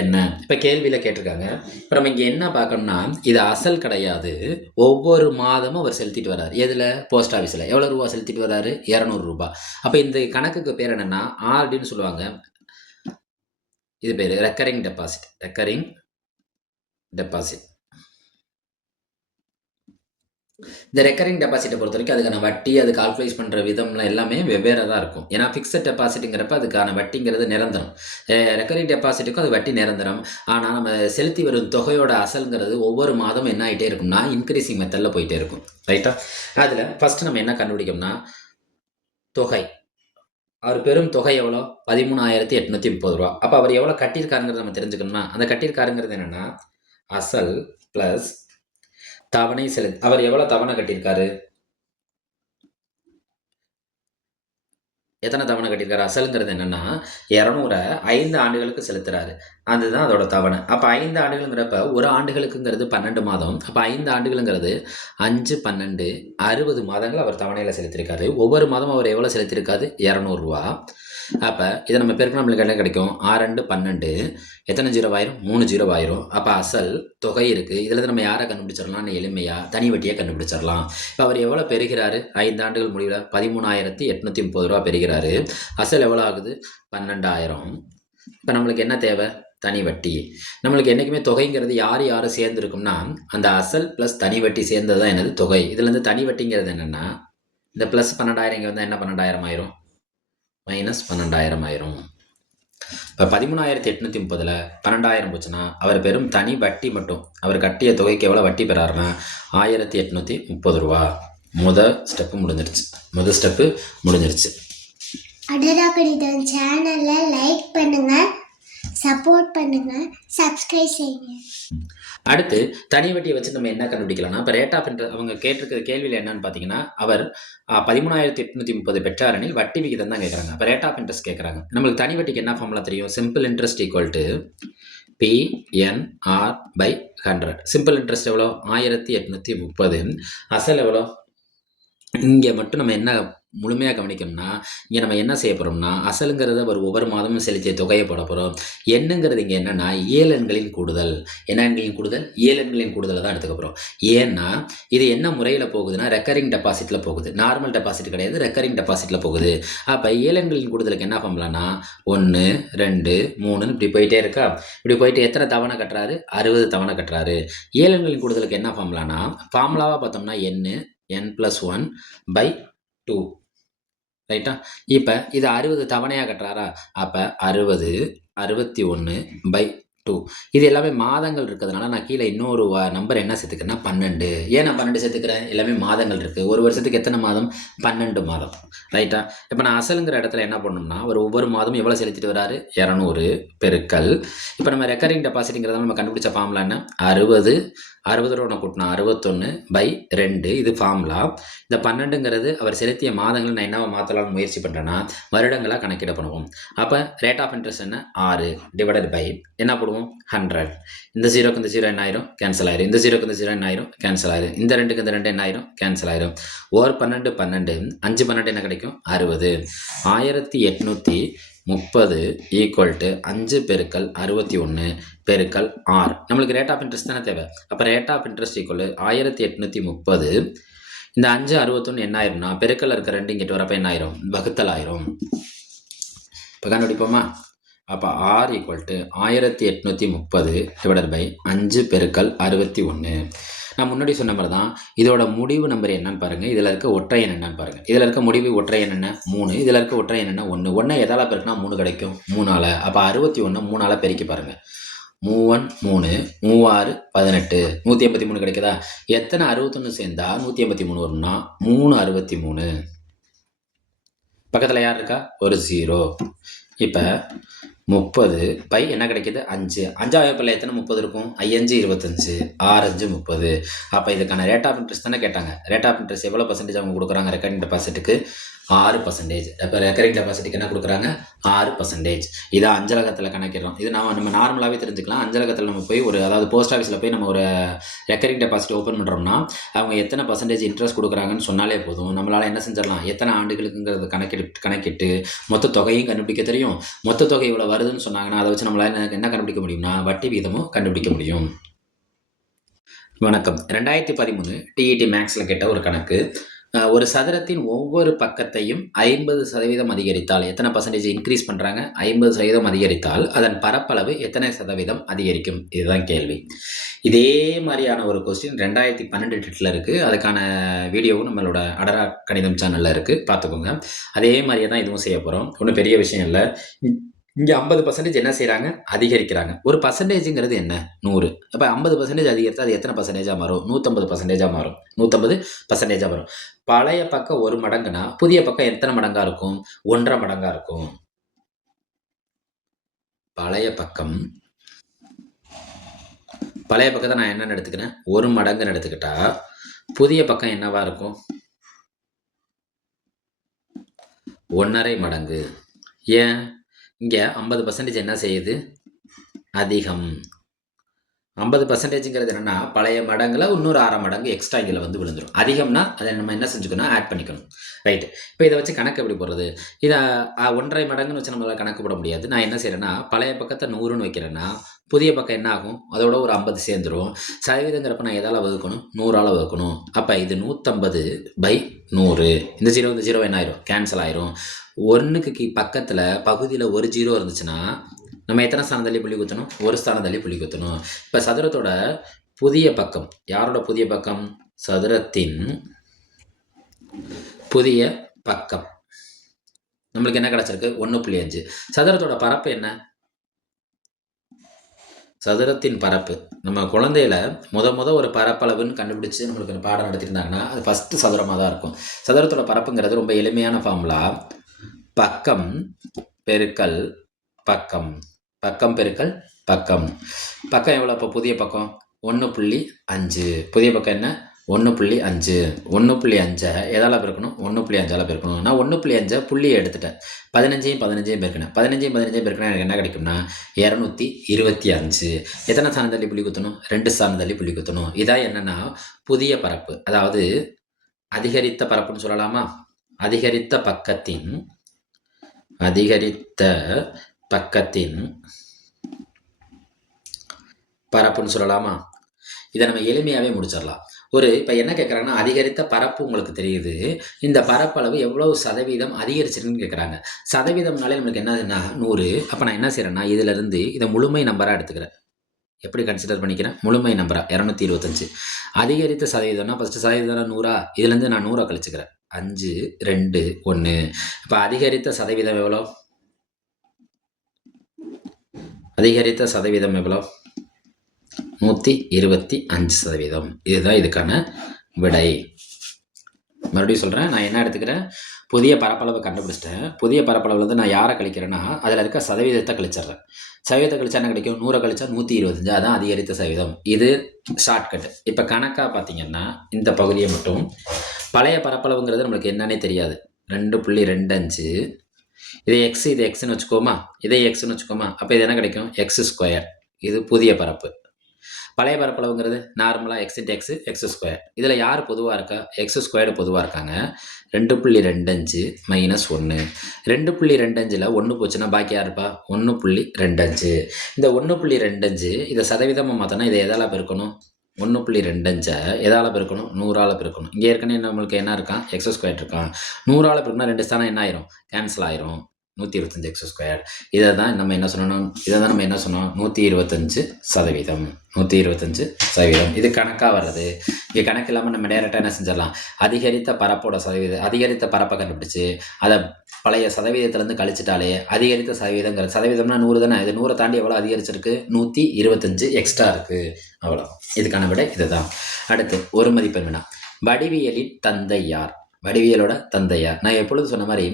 என்ன? இப்போ கேள்வியில் கேட்டிருக்காங்க. இப்போ நம்ம இங்கே என்ன பார்க்கணும்னா, இது அசல் கிடையாது, ஒவ்வொரு மாதமும் அவர் செலுத்திட்டு வர்றாரு. எதில்? போஸ்ட் ஆஃபீஸில். எவ்வளோ ரூபா செலுத்திட்டு வர்றாரு? 200 ரூபா. அப்போ இந்த கணக்குக்கு பேர் என்னென்னா ஆர்டின்னு சொல்லுவாங்க. இது பேர் ரெக்கரிங் டெபாசிட். இந்த ரெக்கரிங் டெபாசிட்டை பொறுத்த வரைக்கும் அதுக்கான வட்டி, அது கால்குலேட் பண்ணுற விதம்லாம் எல்லாமே வெவ்வேறு தான் இருக்கும். ஏன்னா ஃபிக்ஸட் டெபாசிட்டுங்கிறப்ப அதுக்கான வட்டிங்கிறது நிரந்தரம். ரெக்கரிங் டெபாசிட்டுக்கும் அது வட்டி நிரந்தரம். ஆனால் நம்ம செலுத்தி வரும் தொகையோட அசலுங்கிறது ஒவ்வொரு மாதமும் என்ன ஆகிட்டே இருக்கும்னா இன்க்ரீசிங் மெத்தடில் போயிட்டே இருக்கும். ரைட்டா? அதில் ஃபஸ்ட்டு நம்ம என்ன கண்டுபிடிக்கோம்னா தொகை. அவர் பெரும் தொகை எவ்வளோ? 13,830 ரூபா. அப்போ அவர் எவ்வளோ கட்டியிருக்காருங்கிறத நம்ம தெரிஞ்சுக்கணும்னா, அந்த கட்டியிருக்காருங்கிறது என்னென்னா அசல் ப்ளஸ் தவணை அவர் எவ்வளோ தவணை கட்டியிருக்காரு? எத்தனை தவணை கட்டியிருக்காரு? அசலுங்கிறது என்னென்னா 200 5 ஆண்டுகளுக்கு செலுத்துறாரு. அதுதான் அதோட தவணை. அப்போ 5 ஆண்டுகளுங்கிறப்ப ஒரு ஆண்டுகளுக்குங்கிறது 12 மாதம். அப்போ 5 ஆண்டுகளுங்கிறது 5 12 60 மாதங்கள் அவர் தவணையில் செலுத்தியிருக்காரு. ஒவ்வொரு மாதமும் அவர் எவ்வளோ செலுத்தியிருக்காரு? 200 ரூபா. அப்போ இதை நம்ம பெருக்க நம்மளுக்கு என்ன கிடைக்கும்? 6 2 12. எத்தனை 0 ஆயிரும்? 3 0 ஆயிரும். அப்போ அசல் தொகை இருக்குது. இதில் நம்ம யாரை கண்டுபிடிச்சிடலாம்னு எளிமையாக தனி வட்டியை கண்டுபிடிச்சிடலாம். இப்போ அவர் எவ்வளோ பெறுகிறாரு? 5 ஆண்டுகள் முடிவில் 13,830 ரூபா பெறுகிறாரு. அசல் எவ்வளோ ஆகுது? 12,000. இப்போ நம்மளுக்கு என்ன தேவை? தனி வட்டி. நம்மளுக்கு என்றைக்குமே தொகைங்கிறது யார் சேர்ந்துருக்கும்னா அந்த அசல் ப்ளஸ் தனி வட்டி சேர்ந்தது தான் என்னது? தொகை. இதுலேருந்து தனி வட்டிங்கிறது என்னென்னா இந்த ப்ளஸ் 12,000 இங்கே வந்தால் என்ன 12,000 ஆயிரும்? மைனஸ் 12,000 ஆயிரும். இப்போ 13,830 12,000 போச்சுன்னா அவர் பெறும் தனி வட்டி மட்டும் அவர் கட்டிய தொகைக்கு எவ்வளோ வட்டி பெறாருன்னா 1,830 ரூபா. முதல் ஸ்டெப்பு முடிஞ்சிருச்சு. அடடா கணிதம் சேனலை லைக் பண்ணுங்க, சப்போர்ட் பண்ணுங்க, சப்ஸ்கிரைப் செய்யுங்க. அடுத்து தனி வட்டியை வச்சு நம்ம என்ன கண்டுபிடிக்கலாம்னா, இப்போ ரேட் ஆஃப் இன்ட்ரெஸ்ட் அவங்க கேட்டிருக்கிற கேள்வியில் என்னன்னு பார்த்தீங்கன்னா, அவர் 13,830 பெற்றாரெனில் வட்டி விகிதம் தான் கேட்குறாங்க. அப்போ ரேட் ஆஃப் இன்ட்ரெஸ்ட் கேட்குறாங்க. நம்மளுக்கு தனி வட்டிக்கு என்ன ஃபார்முலா தெரியும்? Simple interest equal to PNR/100. Simple interest எவ்வளோ? 1,830. அசல் எவ்வளோ? இங்கே மட்டும் நம்ம என்ன முழுமையாக கவனிக்கணும்னா, இங்கே நம்ம என்ன செய்ய போகிறோம்னா, அசலுங்கிறத ஒரு ஒவ்வொரு மாதமும் செலுத்திய தொகையை போட போகிறோம். எண்ணுங்கிறது இங்கே என்னென்னா ஏழெண்களின் கூடுதல். என்ன எண்களின் கூடுதல்? ஏழெண்களின் கூடுதலை தான் எடுத்துக்க போகிறோம். ஏன்னா இது என்ன முறையில் போகுதுன்னா, ரெக்கரிங் டெபாசிட்டில் போகுது. நார்மல் டெபாசிட் கிடையாது, ரெக்கரிங் டெபாசிட்டில் போகுது. அப்போ ஏழெண்களின் கூடுதலுக்கு என்ன ஃபார்முலானா 1 2 3 இப்படி போயிட்டே இருக்கா. இப்படி போயிட்டு எத்தனை தவணை கட்டுறாரு? 60 தவணை கட்டுறாரு. ஏழெண்களின் கூடுதலுக்கு என்ன ஃபார்முலானா, ஃபார்முலாவாக பார்த்தோம்னா n+1/2. ரைட்டா? இப்போ இது 60 தவணையாக கட்டுறாரா? அப்போ 60 61/2. இது எல்லாமே மாதங்கள் இருக்கிறதுனால நான் கீழே இன்னொரு நம்பர் என்ன சேர்த்துக்கிறேன்னா 12. ஏன் நான் 12 சேர்த்துக்கிறேன்? எல்லாமே மாதங்கள் இருக்குது. ஒரு வருஷத்துக்கு எத்தனை மாதம்? 12 மாதம். ரைட்டா? இப்போ நான் அசலுங்கிற இடத்துல என்ன பண்ணணும்னா, ஒரு ஒவ்வொரு மாதமும் எவ்வளோ செலுத்திட்டு வராரு? 200 பெருக்கல். இப்போ நம்ம ரெக்கரிங் டெபாசிட்டுங்கிறத நம்ம கண்டுபிடிச்ச ஃபார்முலா என்ன? 60 60 கூட்டினா 61/2. இது ஃபார்முலா. இந்த 12ங்கிறது அவர் செலுத்திய மாதங்கள் நான் என்னவா மாற்றலாம்னு முயற்சி பண்ணுறேன்னா, வருடங்களாக கணக்கிட பண்ணுவோம். அப்போ ரேட் ஆஃப் இன்ட்ரெஸ்ட் என்ன? 6 டிவைடட் பை என்ன போடுவோம்? 100. இந்த 0க்கு இந்த 0 என்ன ஆயிரும்? கேன்சல் ஆயிரும். இந்த 0க்கு இந்த 0 என்ன ஆயிரும்? கேன்சல் ஆயிரும். இந்த 2க்கு இந்த 2 என்ன ஆயிரும்? கேன்சல் ஆயிரும். 12 12 5 12 என்ன கிடைக்கும்? 60. 1,830 ஈக்குவல் டு 5 பெருக்கல் 61 பெருக்கல் 6. நம்மளுக்கு ரேட் ஆஃப் இன்ட்ரெஸ்ட் தானே தேவை. அப்போ ரேட் ஆஃப் இன்ட்ரெஸ்ட் ஈக்குவல் 1,830. இந்த 5 61 என்ன ஆயிரும்னா, பெருக்கல் இருக்க 2 இங்கிட்டு வரப்போ என்ன ஆயிரும்? வகுத்தல் ஆயிரும். இப்போ கண்டுபிடிப்போமா? அப்போ R equal to 1,830 divided by 5 பெருக்கல் 61. நான் முன்னாடி சொன்ன மாதிரி தான் இதோட முடிவு நம்பர் என்னன்னு பாருங்கள். இதில் இருக்க ஒற்றை எண் என்னன்னு பாருங்கள். இதில் இருக்க முடிவு ஒற்றை எண் என்ன? 3. இதில் இருக்க ஒற்றை எண் என்ன? 1. 1 எதால் பெருக்கினா 3 கிடைக்கும்? 3ஆல். அப்போ 61 3ஆல் பெருக்கி பாருங்கள். 3 3 3 18 183 கிடைக்குதா? எத்தனை 61 சேர்ந்தா 183 வரும்னா 363. பக்கத்தில் யார் இருக்கா? ஒரு 0. இப்போ 30 பை என்ன கிடைக்கிது? 5. 5ஆவது வகுப்பில் எத்தனை 30 இருக்கும்? 5 25 6 5 30. அப்போ இதுக்கான ரேட் ஆஃப் இன்ட்ரெஸ்ட் தானே கேட்டாங்க. ரேட் ஆஃப் இன்ட்ரெஸ்ட் எவ்வளோ பர்சன்டேஜ் அவங்க கொடுக்குறாங்க? ரெக்கரிங் டெபாசிட்டுக்கு 6%. அப்போ ரெக்கரிங் டெபாசிட்டுக்கு என்ன கொடுக்குறாங்க? 6%. இதை அஞ்சலகத்தில் கணக்கிடுறோம். இது நம்ம நார்மலாகவே தெரிஞ்சுக்கலாம். அஞ்சலகத்தில் நம்ம போய் அதாவது போஸ்ட் ஆஃபீஸில் போய் நம்ம ஒரு ரெக்கரிங் டெபாசிட் ஓப்பன் பண்ணுறோம்னா அவங்க எத்தனை பர்சன்டேஜ் இன்ட்ரெஸ்ட் கொடுக்குறாங்கன்னு சொன்னாலே போதும். நம்மளால் என்ன செஞ்சிடலாம்? எத்தனை ஆண்டுகளுக்குங்கிறது கணக்கிட்டு மொத்த தொகையும் கண்டுபிடிக்க தெரியும். மொத்த தொகை இவ்வளோ வருதுன்னு சொன்னாங்கன்னா அதை வச்சு நம்மளால் என்ன கண்டுபிடிக்க முடியும்னா வட்டி விகிதமும் கண்டுபிடிக்க முடியும். வணக்கம். 2013 TET மேக்ஸில் கேட்ட ஒரு கணக்கு. ஒரு சதுரத்தின் ஒவ்வொரு பக்கத்தையும் 50% அதிகரித்தால் எத்தனை பர்சன்டேஜ் இன்க்ரீஸ் பண்ணுறாங்க? 50% அதிகரித்தால் அதன் பரப்பளவு எத்தனை சதவீதம் அதிகரிக்கும்? இதுதான் கேள்வி. இதே மாதிரியான ஒரு கொஸ்டின் 2012 டெட்டில் இருக்குது. அதுக்கான வீடியோவும் நம்மளோட அடரா கணிதம் சேனலில் இருக்குது, பார்த்துக்கோங்க. அதே மாதிரியே தான் இதுவும் செய்ய போகிறோம். ஒன்றும் பெரிய விஷயம் இல்லை. இங்கே 50% என்ன செய்கிறாங்க? அதிகரிக்கிறாங்க. ஒரு பர்சன்டேஜுங்கிறது என்ன? 100. அப்போ 50% அதிகரித்தா அது எத்தனை பர்சன்டேஜாக மாறும்? 150% மாறும். 150% வரும். பழைய பக்கம் 1 மடங்குனா புதிய பக்கம் எத்தனை மடங்காக இருக்கும்? 1.5 மடங்காக இருக்கும். பழைய பக்கத்தை நான் என்னென்னு எடுத்துக்கிறேன்? 1 மடங்குன்னு எடுத்துக்கிட்டா புதிய பக்கம் என்னவா இருக்கும்? 1.5 மடங்கு. ஏன்? இங்கே 50% என்ன செய்யுது? அதிகம். 50%ங்கிறது என்னென்னா பழைய மடங்கில் இன்னொரு 1/2 மடங்கு எக்ஸ்ட்ரா இங்கே வந்து விழுந்துடும். அதிகம்னா அதை நம்ம என்ன செஞ்சுக்கணும்? ஆட் பண்ணிக்கணும். ரைட்டு. இப்போ இதை வச்சு கணக்கு எப்படி போடுறது? இதை 1.5 மடங்குன்னு வச்சு நம்மளால் கணக்கு போட முடியாது. நான் என்ன செய்கிறேன்னா பழைய பக்கத்தை 100ன்னு வைக்கிறேன்னா புதிய பக்கம் என்ன ஆகும்? அதோட ஒரு 50 சேர்ந்துடும். சதவீதங்கிறப்ப நான் எதால் வகுக்கணும்? 100ஆல் வகுக்கணும். அப்போ இது 150/100. இந்த 0 இந்த 0 என்ன ஆயிரும்? கேன்சல் ஆயிரும். 1க்கு பக்கத்தில் பகுதியில் ஒரு 0 இருந்துச்சுன்னா நம்ம எத்தனை ஸ்தானம் தள்ளி புள்ளி குத்தணும்? ஒரு ஸ்தானம் தள்ளி புள்ளி குத்தணும். இப்போ சதுரத்தோட புதிய பக்கம் யாரோட புதிய பக்கம்? சதுரத்தின் புதிய பக்கம் நம்மளுக்கு என்ன கிடச்சிருக்கு 1.5. சதுரத்தோட பரப்பு என்ன? சதுரத்தின் பரப்பு நம்ம குழந்தையில முத ஒரு பரப்பளவுன்னு கண்டுபிடிச்சு நம்மளுக்கு ஒரு பாடம் நடத்திருந்தாங்கன்னா அது ஃபஸ்ட்டு சதுரமாக தான் இருக்கும். சதுரத்தோட பரப்புங்கிறது ரொம்ப எளிமையான ஃபார்முலா. பக்கம் பெருக்கல் பக்கம், பக்கம் பெருக்கல் பக்கம். பக்கம் எவ்வளோ? இப்போ புதிய பக்கம் 1.5. புதிய பக்கம் என்ன? 1.5. 1.5 எதால் பெருக்கணும்? 1.5ஆல் பெருக்கணும். நான் 1.5 புள்ளியை எடுத்துட்டேன். 15ஐயும் பெருக்கினேன். 15ஐயும் பெருக்கினா எனக்கு என்ன கிடைக்கும்னா 225. எத்தனை ஸ்தானம் தள்ளி புள்ளி குத்தணும்? 2 ஸ்தானம் தள்ளி புள்ளி குத்தணும். இதான் என்னன்னா புதிய பரப்பு, அதாவது அதிகரித்த பரப்புன்னு சொல்லலாமா? அதிகரித்த பக்கத்தின் பரப்புன்னு சொல்லலாமா? இதை நம்ம எளிமையாகவே முடிச்சிடலாம். இப்போ என்ன கேட்குறாங்கன்னா, அதிகரித்த பரப்பு உங்களுக்கு தெரியுது, இந்த பரப்பளவு எவ்வளவு சதவீதம் அதிகரிச்சிருக்குன்னு கேட்குறாங்க. சதவீதம்னாலே நம்மளுக்கு என்னதுன்னா 100. அப்போ நான் என்ன செய்கிறேன்னா, இதிலிருந்து இதை முழுமை நம்பராக எடுத்துக்கிறேன். எப்படி கன்சிடர் பண்ணிக்கிறேன்? முழுமை நம்பரா 225. அதிகரித்த சதவீதம்னா ஃபஸ்ட்டு சதவீதம் 100. இதுலேருந்து நான் 100 கழிச்சுக்கிறேன். 5, 2, 1. இப்போ அதிகரித்த சதவீதம் எவ்வளோ? அதிகரித்த சதவீதம் எவ்வளோ? 125%. இதுதான் இதுக்கான விடை. மறுபடியும் சொல்கிறேன், நான் என்ன எடுத்துக்கிறேன்? புதிய பரப்பளவை கண்டுபிடிச்சிட்டேன். புதிய பரப்பளவில் வந்து நான் யாரை கழிக்கிறேன்னா அதில் இருக்க சதவீதத்தை கழிச்சிட்றேன். சதவீதத்தை கழிச்சா என்ன கிடைக்கும்? 100 கழிச்சா 125. அதான் அதிகரித்த சதவீதம். இது ஷார்ட்கட். இப்போ கணக்காக பார்த்தீங்கன்னா இந்த பகுதியை மட்டும், பழைய பரப்பளவுங்கிறது நம்மளுக்கு என்னன்னே தெரியாது. 2.25. இது எக்ஸ், இது எக்ஸ்ன்னு வச்சுக்கோமா, இதே எக்ஸ்ன்னு வச்சுக்கோமா. அப்போ இது என்ன கிடைக்கும்? x². இது புதிய பரப்பு. பழைய பரப்பளவுங்கிறது நார்மலாக x×x இதில் யார் பொதுவாக இருக்கா? x² பொதுவாக இருக்காங்க. 2.25 - 1. 2.25ல் 1 போச்சுன்னா பாக்கி யார் இருப்பா? 1.25. இந்த 1.25 இதை சதவீதமாக மாற்றினா இதை எதால் பெருக்கணும்? 1.25 எதால் பெருக்கணும்? 100ஆல் பெருக்கணும். இங்கே ஏற்கனவே நம்மளுக்கு என்ன இருக்கான்? x² இருக்கான். 100ஆல் பெருக்கினா 2 ஸ்தானம் என்ன ஆயிரும்? கேன்சல் ஆயிரும். 125x². இதை தான் நம்ம என்ன சொன்னோம்? 125%. 125%. இது கணக்காக வர்றது. இங்கே கணக்கு இல்லாமல் நம்ம டேரெக்டாக என்ன செஞ்சிடலாம்? அதிகரித்த பரப்போட சதவீதம், அதிகரித்த பரப்பை கண்டுபிடிச்சு அதை பழைய சதவீதத்திலேருந்து கழிச்சிட்டாலே அதிகரித்த சதவீதங்கிற சதவீதம்னா 100 தானே. இது 100 தாண்டி எவ்வளோ அதிகரிச்சிருக்கு? 125 எக்ஸ்ட்ரா இருக்குது. அவ்வளோ. இதுக்கான விட இதுதான். அடுத்து ஒரு மதிப்பெண் வினா. வடிவியலின் தந்தை யார்? வடிவியலோட தந்தையார். நான் எப்பொழுது சொன்ன மாதிரி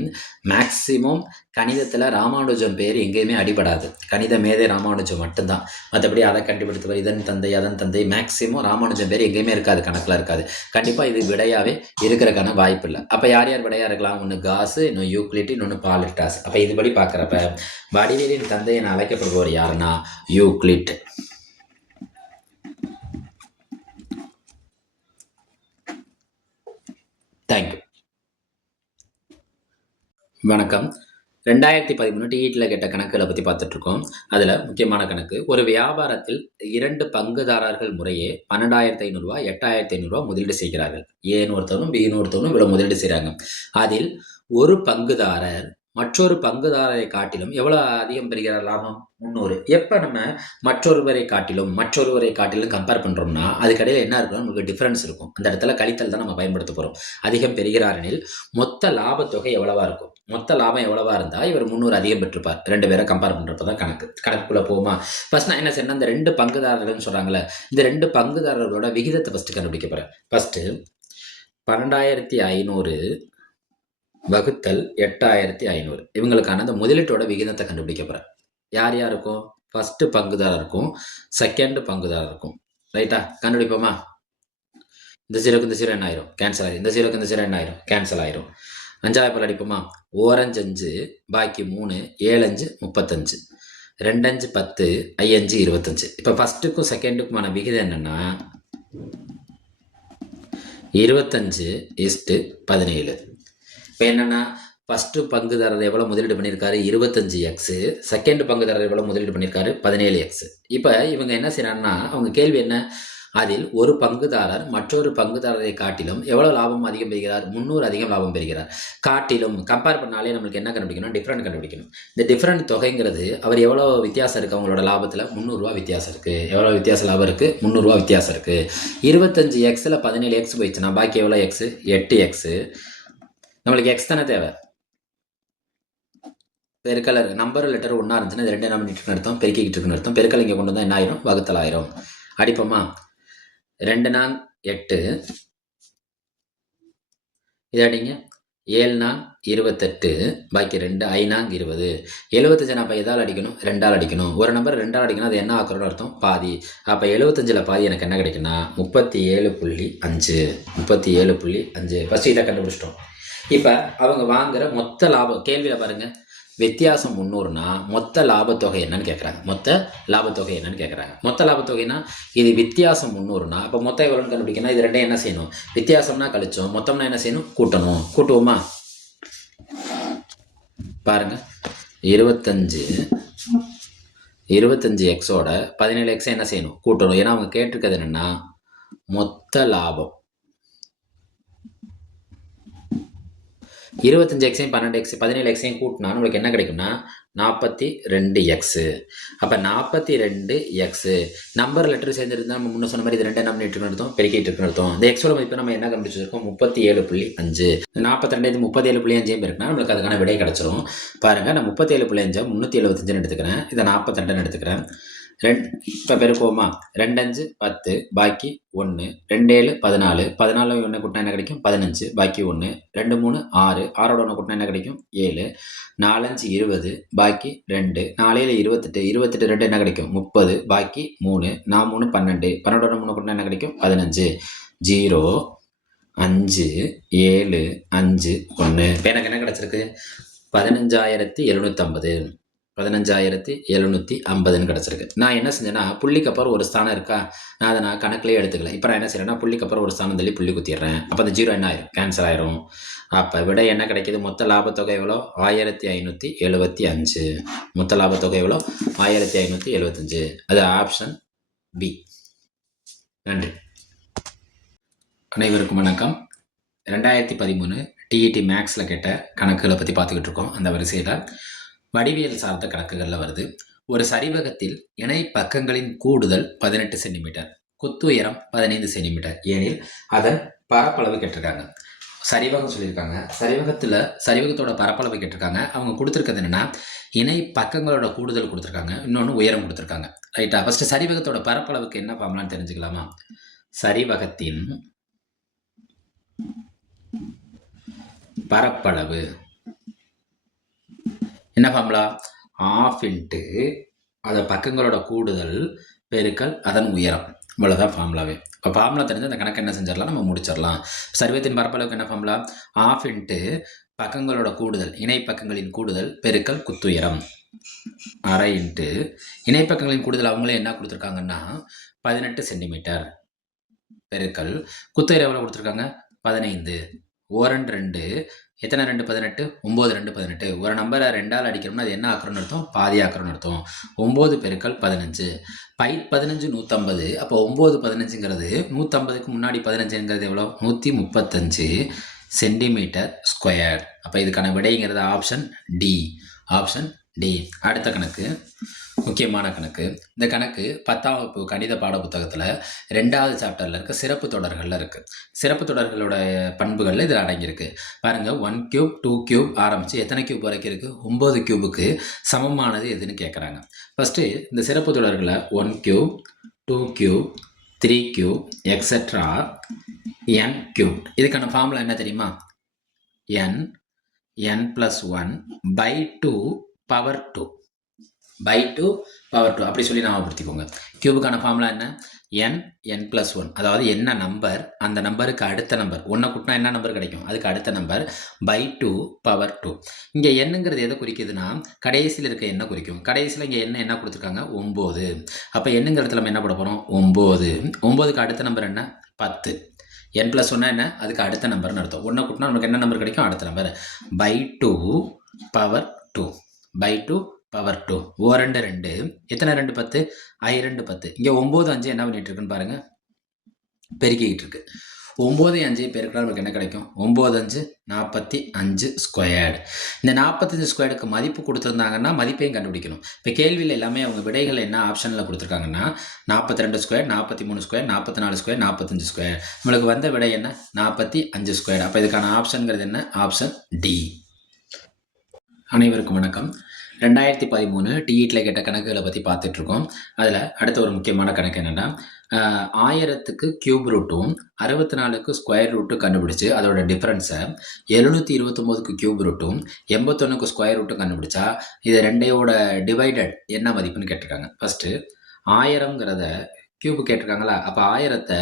மேக்சிமம் கணிதத்தில் ராமானுஜம் பேர் எங்கேயுமே அடிபடாது. கணித மேதை ராமானுஜம் மட்டும்தான். மற்றபடி அதை கண்டுபிடித்தவர் இதன் தந்தை அதன் தந்தை, மேக்சிமம் ராமானுஜம் பேர் எங்கேயுமே இருக்காது, கணக்கில் இருக்காது. கண்டிப்பாக இது விடையாகவே இருக்கிறதுக்கான வாய்ப்பு இல்லை. அப்போ யார் யார் விடையாக இருக்கலாம்? ஒன்று காசு, இன்னும் யூக்ளிட், இன்னொன்று பாலிட்டாஸ். அப்போ இதுபடி பார்க்குறப்ப வடிவியலின் தந்தை என அழைக்கப்படுபவர் யாருன்னா யூக்ளிட். தேங்க்யூ. வணக்கம். 2013 டிஇடியில் கேட்ட கணக்குகளை பற்றி பார்த்துட்ருக்கோம். அதில் முக்கியமான கணக்கு, ஒரு வியாபாரத்தில் 2 பங்குதாரர்கள் முறையே 12,500 ரூபா 8,500 ரூபா முதலீடு செய்கிறார்கள். ஏன்னு ஒருத்தவனும் பின்னு ஒருத்தவனும் இவ்வளோ முதலீடு செய்கிறாங்க. அதில் ஒரு பங்குதாரர் மற்றொரு பங்குதாரரை காட்டிலும் எவ்வளோ அதிகம் பெறுகிறார்? லாபம் 300. எப்போ நம்ம மற்றொருவரை காட்டிலும் கம்பேர் பண்ணுறோம்னா அதுக்கடையில் என்ன இருக்குன்னா நமக்கு டிஃப்ரென்ஸ் இருக்கும். அந்த இடத்துல கழித்தல் தான் நம்ம பயன்படுத்த போகிறோம். அதிகம் பெறுகிறார் எனில் மொத்த லாபத்தொகை எவ்வளவா இருக்கும்? மொத்த லாபம் எவ்வளவா இருந்தால் இவர் 300 அதிகம் பெற்றிருப்பார். 2 பேரை கம்பேர் பண்ணுறப்ப தான் கணக்குக்குள்ளே போகுமா? ஃபர்ஸ்ட் நான் என்ன செய்யணும், இந்த 2 பங்குதாரர்கள்னு சொல்கிறாங்களே, இந்த 2 பங்குதாரர்களோட விகிதத்தை ஃபஸ்ட்டு கண்டுபிடிக்க போகிறேன். ஃபஸ்ட்டு 12,500 வகுத்தல் 8,500 இவங்களுக்கான அந்த முதலீட்டோட விகிதத்தை கண்டுபிடிக்க போகிறேன். யார் யாருக்கும்? ஃபஸ்ட்டு பங்குதாரர் இருக்கும், செகண்ட் பங்குதாரர் இருக்கும். ரைட்டா? கண்டுபிடிப்போமா? இந்த 0க்கு இந்த 0 என்ன ஆயிரும்? கேன்சல் ஆயிரும். இந்த 0க்கு இந்த 0 என்ன ஆயிரும்? கேன்சல் ஆயிரும். 5 பல் அடிப்போமா? 4 5 பாக்கி 3 7 5 35 2 5 10 5 25. இப்போ ஃபஸ்ட்டுக்கும் செகண்டுக்குமான விகிதம் என்னன்னா 25:17. இப்போ என்னென்னா ஃபஸ்ட்டு பங்குதாரர் எவ்வளோ முதலீடு பண்ணியிருக்காரு? 25x. செகண்ட் பங்குதாரர் எவ்வளோ முதலீடு பண்ணியிருக்காரு? 17x. இப்போ இவங்க என்ன செய்யறாங்கன்னா, அவங்க கேள்வி என்ன, அதில் ஒரு பங்குதாரர் மற்றொரு பங்குதாரரை காட்டிலும் எவ்வளோ லாபம் அதிகம் பெறுகிறார்? 300 அதிகம் லாபம் பெறுகிறார். காட்டிலும் கம்பேர் பண்ணாலே நம்மளுக்கு என்ன கண்டுபிடிக்கணும்? டிஃப்ரெண்ட் கண்டுபிடிக்கணும். இந்த டிஃப்ரெண்ட் தொகைங்கிறது அவர் எவ்வளோ வித்தியாசம் இருக்குது அவங்களோட லாபத்தில்? 300 ரூபா வித்தியாசம் இருக்குது. எவ்வளோ வித்தியாசம் லாபம் இருக்குது? 300 ரூபா வித்தியாசம் இருக்குது. 25xல் 17x போயிடுச்சுன்னா பாக்கி எவ்வளோ? x 8x. நம்மளுக்கு எக்ஸ் தானே தேவை. பெருக்கல் நம்பர் லெட்டர் ஒன்றா இருந்துச்சுன்னா இது ரெண்டு என்ன பண்ணிட்டு இருக்குன்னு அர்த்தம், பெருக்கிக்கிட்டு இருக்குன்னு அர்த்தம். பெருக்கல் இங்கே கொண்டு வந்தால் என்ன ஆயிரும், வகுத்தல் ஆயிரும். அடிப்போமா, 2 நாங் 8, இது அடிங்க, 7 நாங் 28, பாக்கி 2, 5 நாங் 20. 75 நான் இப்போ எதால் அடிக்கணும், 2ஆல் அடிக்கணும். ஒரு நம்பர் 2ஆல் அடிக்கணும், அது என்ன ஆக்குறோன்னு அர்த்தம், பாதி. அப்போ 75ல் பாதி எனக்கு என்ன கிடைக்குன்னா 37.5. 37.5. ஃபஸ்ட்டு இதை கண்டுபிடிச்சிட்டோம். இப்போ அவங்க வாங்குகிற மொத்த லாபம், கேள்வியில் பாருங்கள், வித்தியாசம் 300னா மொத்த லாபத்தொகை என்னன்னு கேட்குறாங்க. மொத்த லாபத்தொகை என்னன்னு கேட்குறாங்க. மொத்த லாபத்தொகைனா இது வித்தியாசம் 300னா அப்போ மொத்தம் எவ்வளோன்னு கண்டுபிடிக்கணும். இது ரெண்டையும் என்ன செய்யணும், வித்தியாசம்னா கழிச்சோம், மொத்தம்னா என்ன செய்யணும், கூட்டணும். கூட்டுவோமா, பாருங்க, 25 எக்ஸோட 17 எக்ஸை என்ன செய்யணும், கூட்டணும். ஏன்னா அவங்க கேட்டிருக்கிறது என்னென்னா மொத்த லாபம். 25 எக்ஸையும் 12 எக்ஸ் 17 எக்ஸையும் கூட்டினா நம்மளுக்கு என்ன கிடைக்கும்னா 42 எக்ஸு. அப்போ 42 எக்ஸு நம்பர் லெட்டர் சேர்ந்துருந்தா நம்ம முன்ன சொன்ன மாதிரி இது ரெண்டு என்ன பண்ணிட்டு அர்த்தம், பெருக்கிட்டு இருக்குன்னு அர்த்தம். இந்த எக்ஸோட மதிப்பு நம்ம என்ன கண்டுபிடிச்சிருக்கோம், 37.5. 42 இது 37.5 பெருக்குனா நம்மளுக்கு அதுக்கான விடை கிடச்சிரும். பாருங்கள், நான் 37.5 375 எடுத்துக்கிறேன், இதை 42 எடுத்துக்கிறேன். இப்போ பெருக்குவோமா, 2 5 10, பாக்கி 1, 2 7 14, 14 ஒன்று கூட்டினா என்ன கிடைக்கும், 15, பாக்கி 1, 2 3 6, 6ஓட ஒன்று கூட்டினா என்ன கிடைக்கும், 7, 4 5 20, பாக்கி 2, 4 7 28, 28 2 என்ன கிடைக்கும், 30, பாக்கி 3, 4 3 12, 12ஓட 3 கூட்டினா என்ன கிடைக்கும், 15, 0 5 7 5 1. இப்போ எனக்கு என்ன கிடச்சிருக்கு, 15,750. 15,750 கிடச்சிருக்கு. நான் என்ன செஞ்சேன்னா, புள்ளிக்கு அப்புறம் ஒரு ஸ்தானம் இருக்கா, நான் அதை நான் கணக்கிலே எடுத்துக்கல. இப்போ நான் என்ன செய்யறேன்னா, புள்ளிக்கு அப்புறம் ஒரு ஸ்தானம் தள்ளி புள்ளி குத்திடுறேன். அப்போ அந்த 0 என்ன ஆயிரும், கேன்சல் ஆயிரும். அப்போ விட என்ன கிடைக்கிது, மொத்த லாபத்தொகை எவ்வளோ, 1575. மொத்த லாபத்தொகை எவ்வளோ, 1575. அது ஆப்ஷன் பி. நன்றி. அனைவருக்கும் வணக்கம். 2013 டிஇடி மேக்ஸில் கேட்ட கணக்குகளை பற்றி பார்த்துக்கிட்டு இருக்கோம். அந்த வரிசையில் வடிவியல் சார்ந்த கணக்குகளில் வருது. ஒரு சரிவகத்தில் இணை பக்கங்களின் கூடுதல் 18 சென்டிமீட்டர், குத்து உயரம் 15 சென்டிமீட்டர் எனில் அதன் பரப்பளவு கேட்டிருக்காங்க. சரிவகம் சொல்லியிருக்காங்க. சரிவகத்தோட பரப்பளவு கேட்டிருக்காங்க. அவங்க கொடுத்துருக்கிறது என்னென்னா, இணை பக்கங்களோட கூடுதல் கொடுத்துருக்காங்க, இன்னொன்று உயரம் கொடுத்துருக்காங்க. ரைட்டா? ஃபஸ்ட்டு சரிவகத்தோட பரப்பளவுக்கு என்ன ஃபார்முலான்னு தெரிஞ்சுக்கலாமா. சரிவகத்தின் பரப்பளவு என்ன ஃபார்முலா, ½ இன்ட்டு அதை பக்கங்களோட கூடுதல் பெருக்கல் அதன் உயரம். இவ்வளோதான் ஃபார்முலாவே. இப்போ ஃபார்முலா தெரிஞ்சு அந்த கணக்கு என்ன செஞ்சிடலாம், நம்ம முடிச்சிடலாம். சரிவகத்தின் பரப்பளவுக்கு என்ன ஃபார்முலா, ½ இன்ட்டு பக்கங்களோட கூடுதல், இணை பக்கங்களின் கூடுதல் பெருக்கல் குத்துயரம், ½ இன்ட்டு இணைப்பக்கங்களின் கூடுதல் அவங்களே என்ன கொடுத்துருக்காங்கன்னா 18 சென்டிமீட்டர் பெருக்கல் குத்துயரம் எவ்வளோ கொடுத்துருக்காங்க, 15. 2 எத்தனை 2 18, 9 2 18. ஒரு நம்பரை 2ஆல் அடிக்கிறோம்னா அது என்ன ஆக்குறோன்னு அர்த்தம், பாதி ஆக்குறோன்னு அர்த்தம். 9 பெருக்கல் 15, 15 150. அப்போ 9 15ங்கிறது 150க்கு முன்னாடி 15ங்கிறது எவ்வளோ, 135 சென்டிமீட்டர் ஸ்கொயர். அப்போ இதுக்கான விடைங்கிறது ஆப்ஷன் டி. Option D. அடுத்த கணக்கு முக்கியமான கணக்கு. இந்த கணக்கு 10ஆம் வகுப்பு கணித பாட புத்தகத்தில் 2வது சாப்டரில் இருக்க சிறப்பு தொடர்களில் இருக்குது. சிறப்பு தொடர்களோட பண்புகளில் இது அடங்கியிருக்கு. பாருங்கள், 1 கியூப் 2 கியூப் ஆரம்பித்து எத்தனை கியூப் வரைக்கும் இருக்குது, 9 கியூபுக்கு சமமானது எதுன்னு கேட்குறாங்க. ஃபஸ்ட்டு இந்த சிறப்பு தொடர்களை 1 cube 2 cube 3 cube etcetera n cube. இதுக்கான ஃபார்முலா என்ன தெரியுமா, n+1/2 பவர் 2 by 2 பவர் 2 அப்படி சொல்லி ஞாபகப்படுத்திக்கோங்க. கியூபுக்கான ஃபார்முலா என்ன, n+1, அதாவது என்ன நம்பர் அந்த நம்பருக்கு அடுத்த நம்பர், 1 கூட்டினா என்ன நம்பர் கிடைக்கும், அதுக்கு அடுத்த நம்பர் by 2 பவர் 2. இங்கே என்னங்கிறது எதை குறிக்குதுன்னா, கடைசியில் இருக்க என்ன குறிக்கும். கடைசியில் இங்கே என்ன கொடுத்துருக்காங்க, 9. அப்போ என்னங்கிறதுல நம்ம என்ன போட போகிறோம், 9. 9க்கு அடுத்த நம்பர் என்ன, 10. n+1 என்ன, அதுக்கு அடுத்த நம்பர்னு அர்த்தம். 1 கூட்டினா நமக்கு என்ன நம்பர் கிடைக்கும், அடுத்த number by 2 power 2. by 2 power 2. 2 2 எத்தனை 2 10, 2 10. இங்கே 9 5 என்ன பண்ணிட்டு இருக்குன்னு பாருங்கள், பெருக்கிக்கிட்டு இருக்கு. 9 5 பெருக்கினா நமக்கு என்ன கிடைக்கும், 9 5 45 ஸ்கொயர்டு. இந்த 45 ஸ்கொயர்டுக்கு மதிப்பு கொடுத்துருந்தாங்கன்னா மதிப்பையும் கண்டுபிடிக்கணும். இப்போ கேள்வியில் எல்லாமே அவங்க விடைகள் என்ன ஆப்ஷனில் கொடுத்துருக்காங்கன்னா 42 ஸ்கொயர், 43 ஸ்கொயர், 44 ஸ்கொயர், 45 ஸ்கொயர். நம்மளுக்கு வந்த விடை என்ன, 45 ஸ்கொயர். அப்போ இதுக்கான ஆப்ஷனுங்கிறது என்ன, ஆப்ஷன் டி. அனைவருக்கும் வணக்கம். 2013 டிஇடியில் கேட்ட கணக்குகளை பற்றி பார்த்துட்ருக்கோம். அதில் அடுத்த ஒரு முக்கியமான கணக்கு என்னென்னா 1000க்கு கியூப் ரூட்டும் 64க்கு ஸ்கொயர் ரூட்டும் கண்டுபிடிச்சு அதோட டிஃப்ரென்ஸை 729க்கு கியூப் ரூட்டும் 81க்கு ஸ்கொயர் ரூட்டும் கண்டுபிடிச்சா இது ரெண்டையோட டிவைடட் என்ன மதிப்புன்னு கேட்டிருக்காங்க. ஃபஸ்ட்டு 1000ங்கிறத கியூப் கேட்டிருக்காங்களா, அப்போ 1000த்தை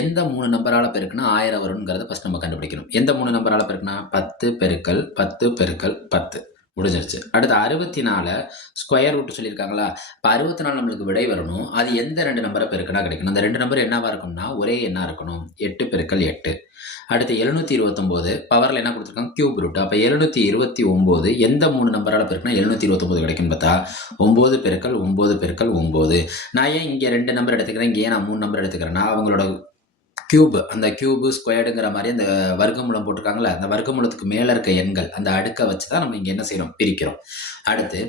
எந்த 3 நம்பரால் பெருக்குன்னா 1000 வருங்கிறத ஃபஸ்ட் நம்ம கண்டுபிடிக்கணும். எந்த 3 நம்பரால் பெருக்குனா 10 பெருக்கல் 10 பெருக்கல் 10 முடிஞ்சிருச்சு. அடுத்து 64 ஸ்கொயர் ரூட் சொல்லியிருக்காங்களா, இப்போ 64 நம்மளுக்கு விடை வரணும். அது எந்த 2 நம்பரை பெருக்கினா கிடைக்கணும். அந்த 2 நம்பர் என்னவா இருக்கும்னா ஒரே எண்ணாக இருக்கணும். 8 பெருக்கல் 8. அடுத்து 729 பவரில் என்ன கொடுத்துருக்காங்க கியூப் ரூட். அப்போ 729 எந்த 3 நம்பரால் பெருக்கினா 729 கிடைக்கும்னு பார்த்தா 9 பெருக்கல் 9 பெருக்கல் 9. நான் ஏன் இங்கே 2 நம்பர் எடுத்துக்கிறேன், இங்கே ஏன் நான் 3 நம்பர் எடுத்துக்கிறேன்னா அவங்களோட கியூப், அந்த கியூபு ஸ்கொயர்டுங்கிற மாதிரி அந்த வர்க்கமூலம் போட்டிருக்காங்களா, அந்த வர்க்கமூலத்துக்கு மேலே இருக்க எண்கள் அந்த அடுக்கை வச்சு தான் நம்ம இங்கே என்ன செய்கிறோம், பிரிக்கிறோம். அடுத்து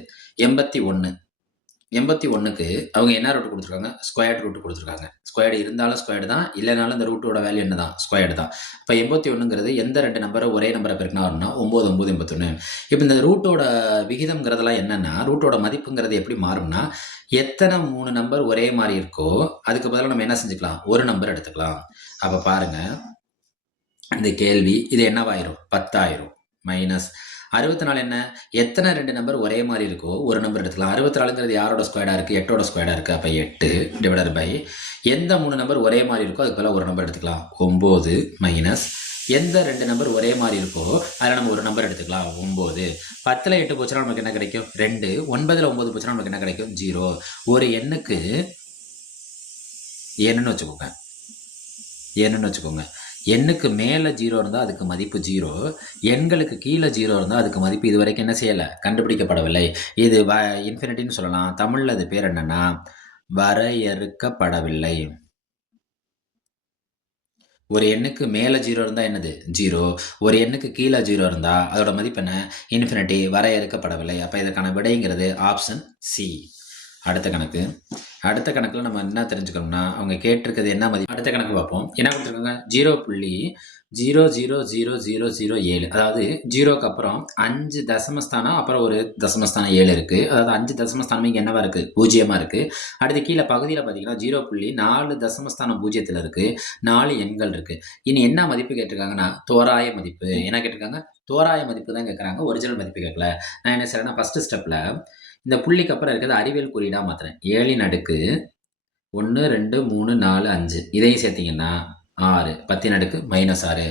81க்கு அவங்க என்ன ரூட் கொடுத்துருக்காங்க, ஸ்கொயர்டு ரூட் கொடுத்துருக்காங்க. ஸ்கொயர்டு இருந்தாலும் ஸ்கொயர்டு தான், இல்லைனாலும் இந்த ரூட்டோட வேல்யூ என்ன தான், ஸ்கொயர்டு தான். இப்போ 81ங்கிறது எந்த 2 நம்பரை ஒரே நம்பரை பெருக்கினா வரும்னா 9 9 81. இப்போ இந்த ரூட்டோட விகிதம்ங்கிறதெல்லாம் என்னென்னா ரூட்டோட மதிப்புங்கிறது எப்படி மாறும்னா எத்தனை 3 நம்பர் ஒரே மாதிரி இருக்கோ அதுக்கு பதிலாக நம்ம என்ன செஞ்சுக்கலாம், ஒரு நம்பர் எடுத்துக்கலாம். அப்போ பாருங்க இந்த கேள்வி இது என்னவாயிரும், 10,000 மைனஸ் 64 என்ன, எத்தனை 2 நம்பர் ஒரே மாதிரி இருக்கோ ஒரு நம்பர் எடுத்துக்கலாம். 64ங்கிறது யாரோட ஸ்கொயர்டாக இருக்குது, 8ஓட ஸ்கொயர்டாக இருக்குது. அப்போ 8 டிவைடட் பை எந்த 3 நம்பர் ஒரே மாதிரி இருக்கோ அதுக்கு பதிலாக ஒரு நம்பர் எடுத்துக்கலாம். 9 மைனஸ் எந்த 2 நம்பர் ஒரே மாதிரி இருக்கோ அதில் நம்ம ஒரு நம்பர் எடுத்துக்கலாம். 9. 10ல் 8 போச்சுன்னா நமக்கு என்ன கிடைக்கும், 2. 9ல் 9 போச்சுன்னா நமக்கு என்ன கிடைக்கும், 0. ஒரு எண்ணுக்கு என்னன்னு வச்சுக்கோங்க. எண்ணுக்கு மேலே 0 இருந்தால் அதுக்கு மதிப்பு 0, எண்களுக்கு கீழே 0 இருந்தால் அதுக்கு மதிப்பு இது வரைக்கும் என்ன செய்யலை, கண்டுபிடிக்கப்படவில்லை. இது இன்ஃபினிட்டின்னு சொல்லலாம். தமிழில் அது பேர் என்னன்னா வரையறுக்கப்படவில்லை. ஒரு எண்ணுக்கு மேலே 0 இருந்தால் என்னது 0, ஒரு எண்ணுக்கு கீழே 0 இருந்தால் அதோட மதிப்பு என்ன, இன்ஃபினிட்டி, வரையறுக்கப்படவில்லை. அப்போ இதற்கான விடைங்கிறது ஆப்ஷன் சி. அடுத்த கணக்கில் நம்ம என்ன தெரிஞ்சுக்கணும்னா அவங்க கேட்டிருக்கிறது என்ன மதிப்பு. அடுத்த கணக்கு பார்ப்போம். என்ன கொடுத்துருக்காங்க, 0.00007, அதாவது 0க்கு அப்புறம் 5 தசமஸ்தானம் அப்புறம் ஒரு தசமஸ்தானம் 7 இருக்குது. அதாவது 5 தசமஸ்தானம் இங்கே என்னவா இருக்குது, 0 இருக்குது. அடுத்து கீழே பகுதியில் பார்த்தீங்கன்னா 0.4 தசமஸ்தானம் 0ல் இருக்குது. 4 எண்கள் இருக்குது. இனி என்ன மதிப்பு கேட்டிருக்காங்கன்னா தோராய மதிப்பு. என்ன கேட்டிருக்காங்க, தோராய மதிப்பு தான் கேட்குறாங்க, ஒரிஜினல் மதிப்பு கேட்கல. நான் என்ன செய்கிறேன்னா ஃபஸ்ட்டு ஸ்டெப்பில் இந்த புள்ளிக்கு அப்புறம் இருக்கிறது அறிவியல் குறியீடாக மாற்றுறேன். 7ன் அடுக்கு 1 2 3 4 5 இதையும் சேர்த்திங்கன்னா 6, 10ன் அடுக்கு -6.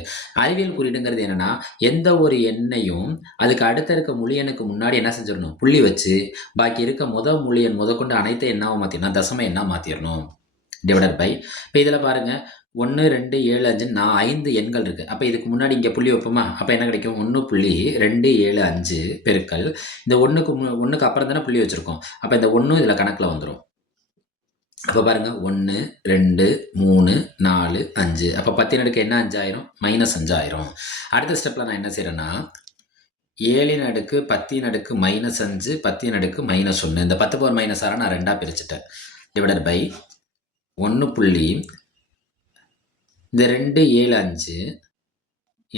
அறிவியல் குறியீடுங்கிறது என்னென்னா எந்த ஒரு எண்ணையும் அதுக்கு அடுத்த இருக்க முழு எண்ணுக்கு முன்னாடி என்ன செஞ்சிடணும், புள்ளி வச்சு பாக்கி இருக்க முழு எண் முதற்கொண்டு அனைத்து எண்ணாவும் மாற்றிடணும், தசம எண்ணாக மாற்றிடணும். டிவைடட் பை இப்போ இதில் பாருங்கள் 1 2 7 5 5 எண்கள் இருக்குது. அப்போ இதுக்கு முன்னாடி இங்கே புள்ளி வைப்போமா, அப்போ என்ன கிடைக்கும், 1.275 பெருக்கல் இந்த ஒன்றுக்கு அப்புறம் தானே புள்ளி வச்சுருக்கோம். அப்போ இந்த 1 இதில் கணக்கில் வந்துடும். அப்போ பாருங்கள் 1 2 3 4 5. அப்போ 10ன் அடுக்கு என்ன 5000, -5000. அடுத்த ஸ்டெப்பில் நான் என்ன செய்கிறேன்னா 7ன் அடுக்கு 10ன் அடுக்கு -5 10ன் அடுக்கு -1. இந்த 10 பவர் -6 நான் 2ஆக பிரிச்சுட்டேன். Divided by 1. இந்த 275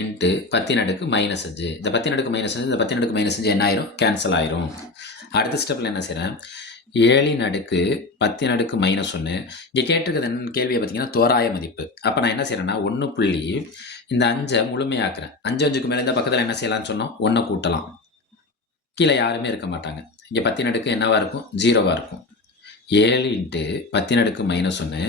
இன்ட்டு 10ன் அடுக்கு -5. இந்த 10ன் அடுக்கு -5 இந்த 10ன் அடுக்கு -5 என்ன ஆயிரும், கேன்சல் ஆயிரும். அடுத்த ஸ்டெப்பில் என்ன செய்கிறேன், 7ன் அடுக்கு 10ன் அடுக்கு -1. இங்கே கேட்டிருக்கிறது என்னென்னு கேள்வியை பார்த்தீங்கன்னா தோராய மதிப்பு. அப்போ நான் என்ன செய்கிறேன்னா 1. இந்த 5 முழுமையாக்குறேன். 5க்கு மேலே இந்த பக்கத்தில் என்ன செய்யலாம்னு சொன்னோம், 1 கூட்டலாம். கீழே யாருமே இருக்க மாட்டாங்க. இங்கே 10ன் அடுக்கு என்னவாக இருக்கும், 0வாக இருக்கும். 7 இன்ட்டு 10ன் அடுக்கு -1.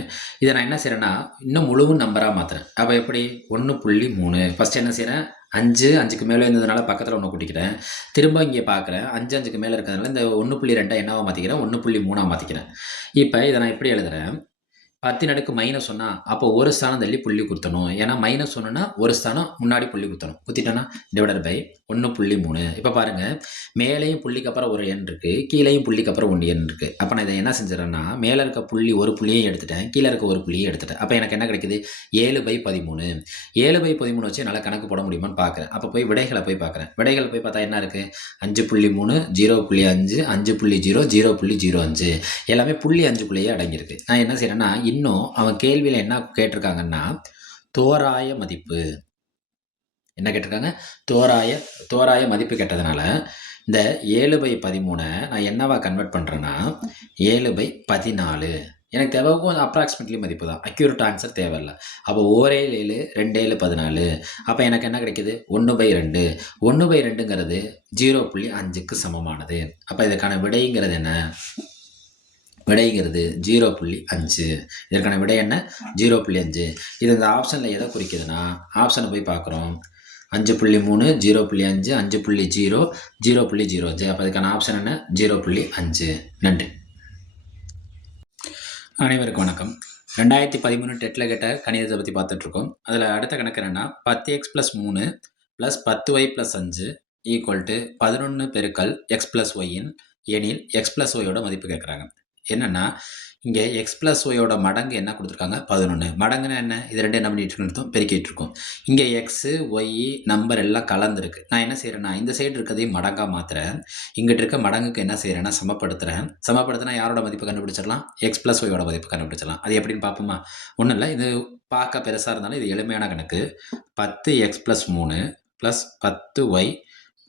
இதை நான் என்ன செய்கிறேன்னா இன்னும் முழு நம்பராக மாற்றுறேன். அப்போ எப்படி 1.3. ஃபஸ்ட்டு என்ன செய்கிறேன், 5க்கு மேலே இருந்ததுனால பக்கத்தில் 1 கூட்டிக்கிறேன். திரும்ப இங்கே பார்க்குறேன் 5க்கு மேலே இருக்கிறதுனால இந்த 1.2 என்னவா மாற்றிக்கிறேன், 1.3 மாற்றிக்கிறேன். இப்போ இதை நான் எப்படி எழுதுகிறேன், 10ன் அடுக்கு -1 அப்போ ஒரு ஸ்தானம் தள்ளி புள்ளி குத்தணும். ஏன்னா -1னா ஒரு ஸ்தானம் முன்னாடி புள்ளி குத்தணும். குத்திட்டோன்னா டிவைடட் பை 1.3. இப்போ பாருங்கள் மேலேயும் புள்ளிக்கு அப்புறம் ஒரு எண் இருக்குது, கீழேயும் புள்ளிக்கு அப்புறம் 1 எண் இருக்குது. அப்போ நான் இதை என்ன செஞ்சிடறேன்னா மேலே இருக்க புள்ளி ஒரு புள்ளியும் எடுத்துட்டேன், கீழே இருக்க ஒரு புள்ளியும் எடுத்துட்டேன். அப்போ எனக்கு என்ன கிடைக்குது, 7/13. 7/13 வச்சு என்னால் கணக்கு போட முடியுமான்னு பார்க்குறேன். அப்போ போய் விடைகளை போய் பார்க்குறேன். விடைகளை போய் பார்த்தா என்ன இருக்குது, 5.3 0.5 5.0 0.05 எல்லாமே புள்ளி 5க்குள்ளேயே அடங்கியிருக்கு. நான் என்ன செய்கிறேன்னா இன்னும் அவன் கேள்வியில் என்ன கேட்டிருக்காங்கன்னா தோராய மதிப்பு என்ன கேட்டிருக்காங்க, தோராய மதிப்பு கேட்டதுனால இந்த 7/13 நான் என்னவா கன்வெர்ட் பண்ணுறேன்னா 7/14. எனக்கு தேவை கொஞ்சம் அப்ராக்சிமேட்லி மதிப்பு தான், அக்யூரேட் ஆன்சர் தேவையில்லை. அப்போ 1/7 2 14. அப்போ எனக்கு என்ன கிடைக்குது 1/2. 1/2ங்கிறது 0.5க்கு சமமானது. அப்போ இதுக்கான விடைங்கிறது என்ன? விடைங்கிறது 0.5. இதற்கான விடை என்ன? 0.5. இது இந்த ஆப்ஷனில் எதை குறிக்குதுன்னா, ஆப்ஷனை போய் பார்க்குறோம். 5.3 0.5 5.0 0.05. அப்போ இதுக்கான ஆப்ஷன் என்ன? 0.5. நன்றி. அனைவருக்கும் வணக்கம். 2013 டெட்டில் கேட்ட கணிதத்தை பற்றி பார்த்துட்ருக்கோம். அதில் அடுத்த கணக்கு என்னென்னா 10x + 3 + 10y + 5 = 11 பெருக்கல் x + y எனில் x + y மதிப்பு கேட்குறாங்க. என்னென்னா இங்கே x + y மடங்கு என்ன கொடுத்துருக்காங்க? 11. மடங்குன்னா என்ன? இது ரெண்டு என்ன பண்ணிட்டு இருக்கோம்? பெருக்கிட்டு இருக்கோம். இங்கே எக்ஸு ஒய் நம்பர் எல்லாம் கலந்துருக்கு. நான் என்ன செய்கிறேன்னா இந்த சைடு இருக்கிறதையும் மடங்காக மாற்றுறேன். இங்கிட்ட இருக்க மடங்குக்கு என்ன செய்கிறேன்னா சமப்படுத்துகிறேன். சமப்படுத்தினா யாரோட மதிப்பு கண்டுபிடிச்சிடலாம்? x + y மதிப்பு கண்டுபிடிச்சிடலாம். அது எப்படின்னு பார்ப்போமா? ஒன்றும் இல்லை, இது பார்க்க பெருசாக இருந்தாலும் இது எளிமையான கணக்கு. 10x + 3 + 10y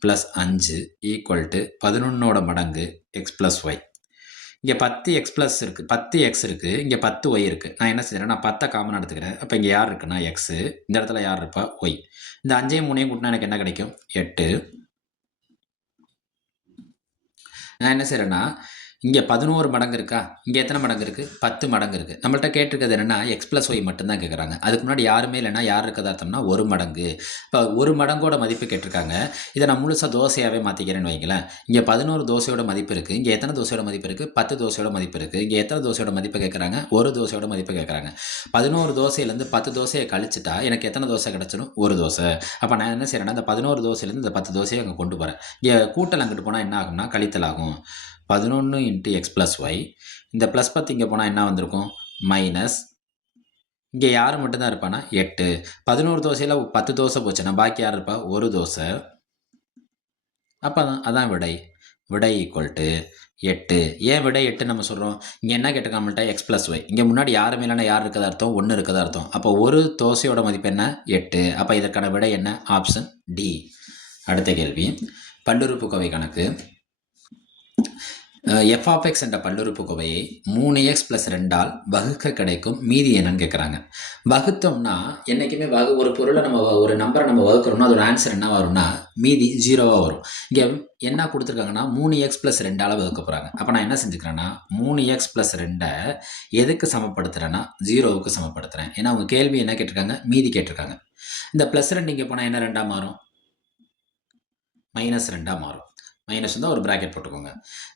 + 5 = 11 மடங்கு x + y. இங்கே 10x + இருக்குது, 10x இருக்குது, இங்கே 10y இருக்குது. நான் என்ன செய்கிறேன்? நான் 10 காமனாக எடுத்துக்கிறேன். அப்போ இங்கே யார் இருக்குன்னா எக்ஸு, இந்த இடத்துல யார் இருப்பா? ஒய். இந்த 5ஐயும் 3ஐயும் கூட்டினா எனக்கு என்ன கிடைக்கும்? 8. நான் என்ன செய்கிறேன்னா இங்கே 11 மடங்கு இருக்கா, இங்கே எத்தனை மடங்கு இருக்குது? 10 மடங்கு இருக்குது. நம்மள்ட்ட கேட்டிருக்கிறது என்னென்னா x + y மட்டும்தான் கேட்குறாங்க. அதுக்கு முன்னாடி யாருமே இல்லைன்னா யார் இருக்கதா அர்த்தம்னா 1 மடங்கு. இப்போ 1 மடங்கோட மதிப்பு கேட்டிருக்காங்க. இதை நான் முழுசாக தோசையாகவே மாற்றிக்கிறேன்னு வைங்களேன். இங்கே 11 தோசையோட மதிப்பு இருக்குது, இங்கே எத்தனை தோசையோட மதிப்பு இருக்குது? 10 தோசையோட மதிப்பு இருக்குது. இங்கே எத்தனை தோசையோட மதிப்பு கேட்குறாங்க? 1 தோசையோட மதிப்பு கேட்குறாங்க. 11 தோசையிலேருந்து 10 தோசையை கழிச்சிட்டா எனக்கு எத்தனை தோசை கிடச்சிடும்? 1 தோசை. அப்போ நான் என்ன செய்கிறேன்னா இந்த 11 தோசையிலேருந்து இந்த 10 தோசையை அங்கே கொண்டு போகிறேன். இங்கே கூட்டல் அங்கிட்டு போனால் என்ன ஆகும்னா கழித்தல் ஆகும். 11 × x + y. இந்த ப்ளஸ் 10 இங்கே போனால் என்ன வந்திருக்கும்? மைனஸ். இங்கே யார் மட்டும்தான் இருப்பானா? 8. 11 தோசையில் 10 தோசை போச்சுன்னா பாக்கி யார் இருப்பா? 1 தோசை. அப்போ அதான் விடை. விடை = 8. ஏன் விடை 8 நம்ம சொல்கிறோம்? இங்கே என்ன கேட்டிருக்காங்க நம்மள்ட்ட? x + y. இங்கே முன்னாடி யாருமே இல்லைன்னா யார் இருக்கதா அர்த்தம்? 1 இருக்கதா அர்த்தம். அப்போ ஒரு தோசையோட மதிப்பு என்ன? 8. அப்போ இதற்கான விடை என்ன? Option D. அடுத்த கேள்வி பல்லுறுப்புக்கோவை கணக்கு. f(x) என்ற பல்லுறுப்புக்கோவையை 3x + 2ஆல் வகுக்க கிடைக்கும் மீதி என்னன்னு கேட்குறாங்க. வகுத்தோம்னா என்றைக்குமே ஒரு பொருளை நம்ம ஒரு நம்பரை நம்ம வகுக்கிறோம்னா அதோட ஆன்சர் என்ன வரும்னா மீதி 0வாக வரும். இங்கே என்ன கொடுத்துருக்காங்கன்னா 3x + 2ஆல் வகுக்க போகிறாங்க. அப்போ நான் என்ன செஞ்சுக்கிறேன்னா 3x + 2ஐ எதுக்கு சமப்படுத்துகிறேன்னா 0வுக்கு சமப்படுத்துகிறேன். ஏன்னா அவங்க கேள்வி என்ன கேட்டிருக்காங்க? மீதி கேட்டிருக்காங்க. இந்த +2 இங்கே போனால் என்ன 2ஆக மாறும்? -2ஆக மாறும். மைனஸ் இருந்தால் ஒரு ப்ராக்கெட் போட்டுக்கோங்க.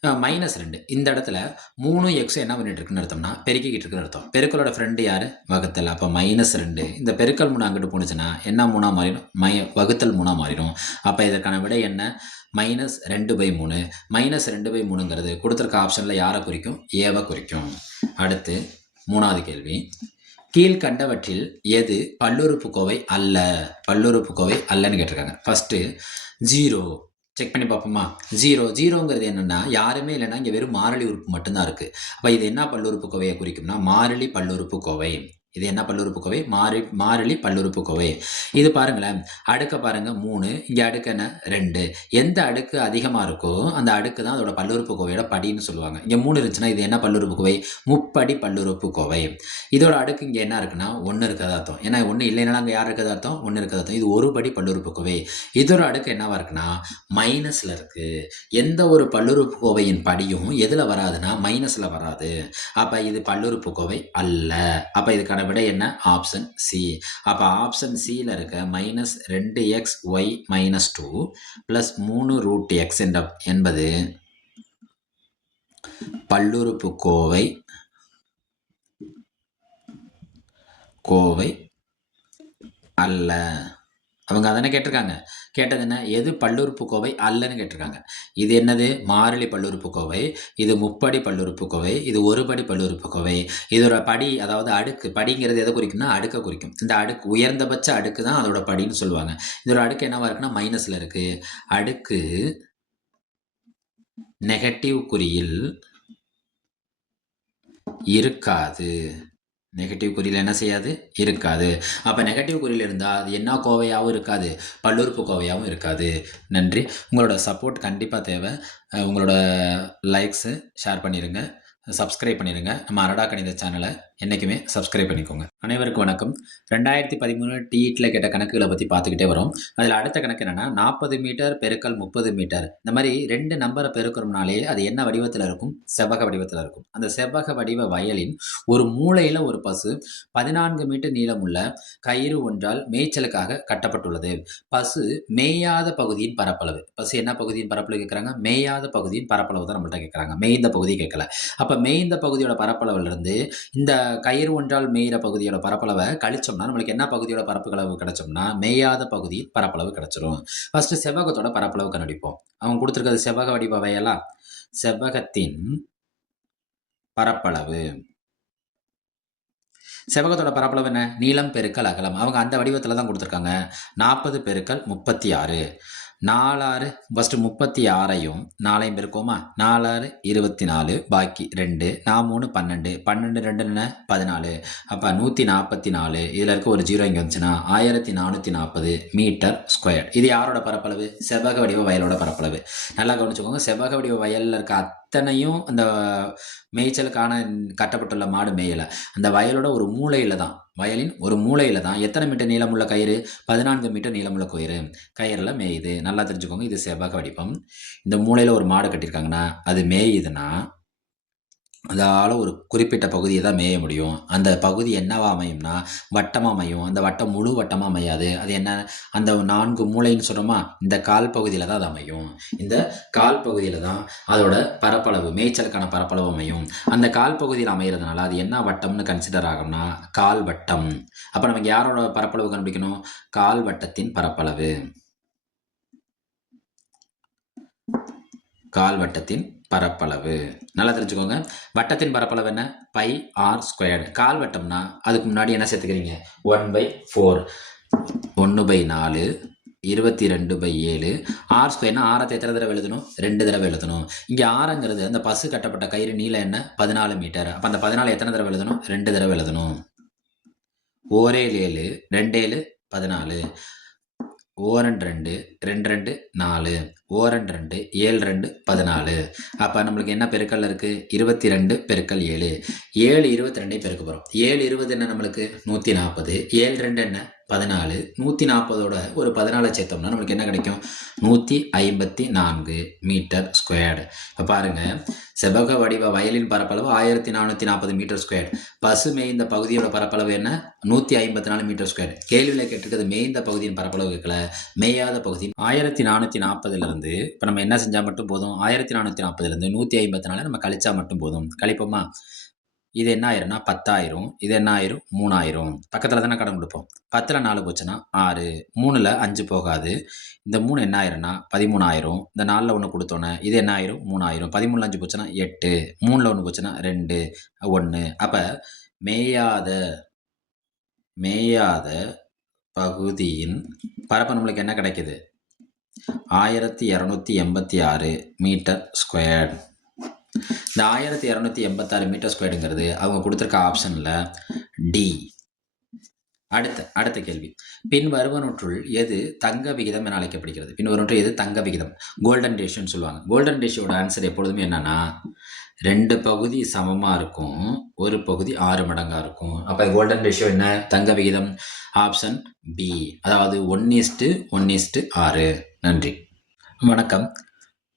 -2 இந்த இடத்துல 3x என்ன பண்ணிட்டு இருக்குன்னு அர்த்தம்னா பெருக்கிக்கிட்டு இருக்குன்னு அர்த்தம். பெருக்கலோட ஃப்ரெண்டு யார்? வகுத்தல். அப்போ -2 இந்த பெருக்கல் 3 அங்கிட்டு போணுச்சுன்னா என்ன 3ஆக மாறிடும்? வகுத்தல் 3ஆக மாறிடும். அப்போ இதற்கான விடை என்ன? -2/3. -2/3ங்கிறது கொடுத்துருக்க ஆப்ஷனில் யாரை குறிக்கும்? ஏவை குறிக்கும். அடுத்து 3வது கேள்வி. கீழ்கண்டவற்றில் எது பல்லுறுப்புக்கோவை அல்ல? பல்லுறுப்புக்கோவை அல்லன்னு கேட்டிருக்காங்க. ஃபஸ்ட்டு 0. செக் பண்ணி பார்ப்போமா? 0ங்கிறது என்னென்னா யாருமே இல்லைன்னா இங்கே வெறும் மாறிலி உறுப்பு மட்டும்தான் இருக்குது. அப்போ இது என்ன பல்லுறுப்புக்கோவையை குறிக்கும்னா மாறிலி பல்லுறுப்புக்கோவை. இது என்ன பல்லுறுப்புக்கோவை? மாறிலி பல்லுறுப்புக்கோவை. இது பாருங்களேன், அடுக்க பாருங்கள் 3, இங்கே அடுக்கு என்ன 2. எந்த அடுக்கு அதிகமாக இருக்கோ அந்த அடுக்கு தான் அதோட பல்லுறுப்புக்கோவையோட படின்னு சொல்லுவாங்க. இங்கே 3 இருந்துச்சுன்னா இது என்ன பல்லுறுப்புக்கோவை? முப்படி பல்லுறுப்புக்கோவை. இதோட அடுக்கு இங்கே என்ன இருக்குன்னா 1 இருக்கிறதா அர்த்தம். ஏன்னா 1 இல்லைன்னா அங்கே யார் இருக்கிறதா அர்த்தம்? 1 இருக்கிறதா அர்த்தம். இது ஒரு படி பல்லுறுப்புக்கோவை. இதோட அடுக்கு என்னவா இருக்குன்னா மைனஸில் இருக்குது. எந்த ஒரு பல்லுறுப்புக்கோவையின் படியும் எதில் வராதுன்னா மைனஸில் வராது. அப்போ இது பல்லுறுப்புக்கோவை அல்ல. அப்போ இதுக்கான விடை என்ன? Option C. அப்போ ஆப்ஷன் சியில் இருக்க -2xy - 2 + 3√x என்பது பல்லுறுப்புக்கோவை அல்ல. அவங்க அதானே கேட்டிருக்காங்க. கேட்டது என்ன? எது பல்லுறுப்புக்கோவை அல்லன்னு கேட்டிருக்காங்க. இது என்னது? மாறிலி பல்லுறுப்புக்கோவை. இது முப்படி பல்லுறுப்புக்கோவை. இது ஒரு படி பல்லுறுப்புக்கோவை. இதோட படி அதாவது அடுக்கு. படிங்கிறது எதை குறிக்கும்னா அடுக்கை குறிக்கும். இந்த அடுக்கு உயர்ந்தபட்ச அடுக்கு தான் அதோட படின்னு சொல்லுவாங்க. இதோட அடுக்கு என்னவா இருக்குன்னா மைனஸில் இருக்குது. அடுக்கு நெகட்டிவ் குறியில் இருக்காது. நெகட்டிவ் குறியில் என்ன செய்யாது, இருக்காது. அப்போ நெகட்டிவ் குறியில் இருந்தால் அது என்ன கோவையாகவும் இருக்காது, பல்லுறுப்பு கோவையாகவும் இருக்காது. நன்றி. உங்களோட சப்போர்ட் கண்டிப்பாக தேவை. உங்களோட லைக்ஸு ஷேர் பண்ணிடுங்க, சப்ஸ்கிரைப் பண்ணிடுங்க. நம்ம அரடா கணித சேனலை என்றைக்குமே சப்ஸ்கிரைப் பண்ணிக்கோங்க. அனைவருக்கும் வணக்கம். 2013 டீட்டில் கேட்ட கணக்குகளை பற்றி பார்த்துக்கிட்டே வரோம். அதில் அடுத்த கணக்கு என்னென்னா 40 மீட்டர் பெருக்கல் 30 மீட்டர். இந்த மாதிரி 2 நம்பரை பெருக்கிறோம்னாலே அது என்ன வடிவத்தில் இருக்கும், செவ்வக வடிவத்தில் இருக்கும். அந்த செவ்வக வடிவ வயலின் ஒரு மூலையில் ஒரு பசு 14 மீட்டர் நீளமுள்ள கயிறு ஒன்றால் மேய்ச்சலுக்காக கட்டப்பட்டுள்ளது. பசு மேயாத பகுதியின் பரப்பளவு. பசு என்ன பகுதியின் பரப்பளவு கேட்குறாங்க, மேயாத பகுதியின் பரப்பளவு தான் நம்மள்ட்ட கேட்குறாங்க, மேய்ந்த பகுதி கேட்கல. அப்போ மேய்ந்த பகுதியோட பரப்பளவுலேருந்து இந்த கயிறு ஒன்றால் மேயிற பகுதியோட பரப்பளவை கழிச்சோம்னா நம்மளுக்கு என்ன பகுதியோட பரப்பளவு கிடைச்சோம்னா மேயாத பகுதி பரப்பளவு கிடைச்சிரும். ஃபர்ஸ்ட் செவ்வகத்தோட பரப்பளவு கண்டுபிடிப்போம். அவங்க கொடுத்துருக்கிறது செவ்வக வடிவ வயலா, செவ்வகத்தின் பரப்பளவு. செவ்வகத்தோட பரப்பளவு என்ன, நீளம் பெருக்கல் அகலம். அவங்க அந்த வடிவத்தில் தான் கொடுத்துருக்காங்க. 40 பெருக்கல் 36. 4 ஃபஸ்ட்டு 36ஐயும் 4ஐயும் பெருக்கோமா, 4 24, பாக்கி 2, 3 12, 12 2 14. அப்போ 144. இதில் இருக்க ஒரு 0 இங்கே வந்துச்சுன்னா 1440 மீட்டர் ஸ்கொயர். இது யாரோட பரப்பளவு, செவ்வக வடிவ வயலோட பரப்பளவு. நல்லா கவனிச்சுக்கோங்க, செவ்வக வடிவ வயலில் இருக்க அத்தனையும் அந்த மேய்ச்சலுக்கான கட்டப்பட்டுள்ள மாடு மேயலை. அந்த வயலோட ஒரு மூலையில் தான், வயலின் ஒரு மூலையில் தான் எத்தனை மீட்டர் நீளமுள்ள கயிறு, 14 மீட்டர் நீளமுள்ள கயிறில் மேயுது. நல்லா தெரிஞ்சுக்கோங்க, இது செவ்வக வடிவம். இந்த மூலையில் ஒரு மாடு கட்டியிருக்காங்கன்னா அது மேயுதுன்னா அதால் ஒரு குறிப்பிட்ட பகுதியை தான் மேய முடியும். அந்த பகுதி என்னவா அமையும்னா வட்டமாக அமையும். அந்த வட்டம் முழு வட்டமாக அமையாது. அது என்ன, அந்த 4 மூலைன்னு சொல்கிறோமா, இந்த கால் பகுதியில் தான் அது அமையும். இந்த கால் பகுதியில் தான் அதோட பரப்பளவு, மேய்ச்சலுக்கான பரப்பளவு அமையும். அந்த கால் பகுதியில் அமைகிறதுனால அது என்ன வட்டம்னு கன்சிடர் ஆகும்னா கால் வட்டம். அப்போ நமக்கு யாரோட பரப்பளவு கண்டுபிடிக்கணும், கால் வட்டத்தின் பரப்பளவு. கால் வட்டத்தின் பரப்பளவு நல்லா தெரிஞ்சுக்கோங்க. வட்டத்தின் பரப்பளவு என்ன, பை ஆர் ஸ்கொயர்டு. கால் வட்டம்னா அதுக்கு முன்னாடி என்ன சேர்த்துக்கிறீங்க, 1/4. 1/4 22/7. ஆர் ஸ்கொயர்னா ஆரத்தை எத்தனை தடவை எழுதணும், 2 தடவை எழுதணும். இங்கே ஆரங்கிறது அந்த பசு கட்டப்பட்ட கயிறு நீளம் என்ன, 14 மீட்டர். அப்போ அந்த 14 எத்தனை தடவை எழுதணும், 2 தடவை எழுதணும். 1 7 2 7 14. 1 2 2 2 4. 1 2 7 2 14. அப்போ நம்மளுக்கு என்ன பெருக்கல் இருக்குது, 22 பெருக்கல் 7. 7 22 பெருக்க போகிறோம். 7 20 என்ன நம்மளுக்கு 140. 7 2 என்ன 14. 140ஓட ஒரு 14 சேர்த்தோம்னா நம்மளுக்கு என்ன கிடைக்கும், 154 மீட்டர் ஸ்கொயர்டு. இப்போ பாருங்கள், செவ்வக வடிவ வயலின் பரப்பளவு 1440 மீட்டர் ஸ்கொயர். பசு மேய்ந்த பகுதியோட பரப்பளவு என்ன, 154 மீட்டர் ஸ்கொயர். கேள்வியில் கேட்டிருக்கிறது மேய்ந்த பகுதியின் பரப்பளவு கேட்கல, மேயாத பகுதி. 1440லேருந்து இப்போ நம்ம என்ன செஞ்சால் மட்டும் போதும், 1440லேருந்து 154 நம்ம கழிச்சா மட்டும் போதும். கழிப்போமா, இது என்ன ஆயிரும்னா 10,000. இது என்ன ஆயிரும் 3,000. பக்கத்தில் தானே கடன் கொடுப்போம். 10ல் 4 போச்சுன்னா 6, 3ல் 5 போகாது. இந்த 3 என்ன ஆயிரும்னா 13,000. இந்த 4ல் 1 கொடுத்தோன்னே இது என்ன ஆயிரும் 3,000. 13ல் 5 போச்சுன்னா 8, 3ல் 1 போச்சுன்னா 2, 1. அப்போ மேயாத பகுதியின் பரப்பு நம்மளுக்கு என்ன கிடைக்குது, 1286 மீட்டர் ஸ்கொயர். இந்த 1286 மீட்டர் ஸ்கொயர்டுங்கிறது அவங்க கொடுத்துருக்க ஆப்ஷனில் டி. அடுத்த கேள்வி, பின் வருவனற்றுள் எது தங்க விகிதம் என அழைக்கப்படுகிறது. பின் வருவனற்றுள் எது தங்க விகிதம், கோல்டன் ரேஷியோன்னு சொல்லுவாங்க. கோல்டன் ரேஷியோட ஆன்சர் எப்பொழுதுமே என்னன்னா 2 பகுதி சமமாக இருக்கும், ஒரு பகுதி 6 மடங்காக இருக்கும். அப்போ கோல்டன் ரேஷியோ என்ன, தங்க விகிதம் ஆப்ஷன் பி, அதாவது 1:1:6. நன்றி, வணக்கம்.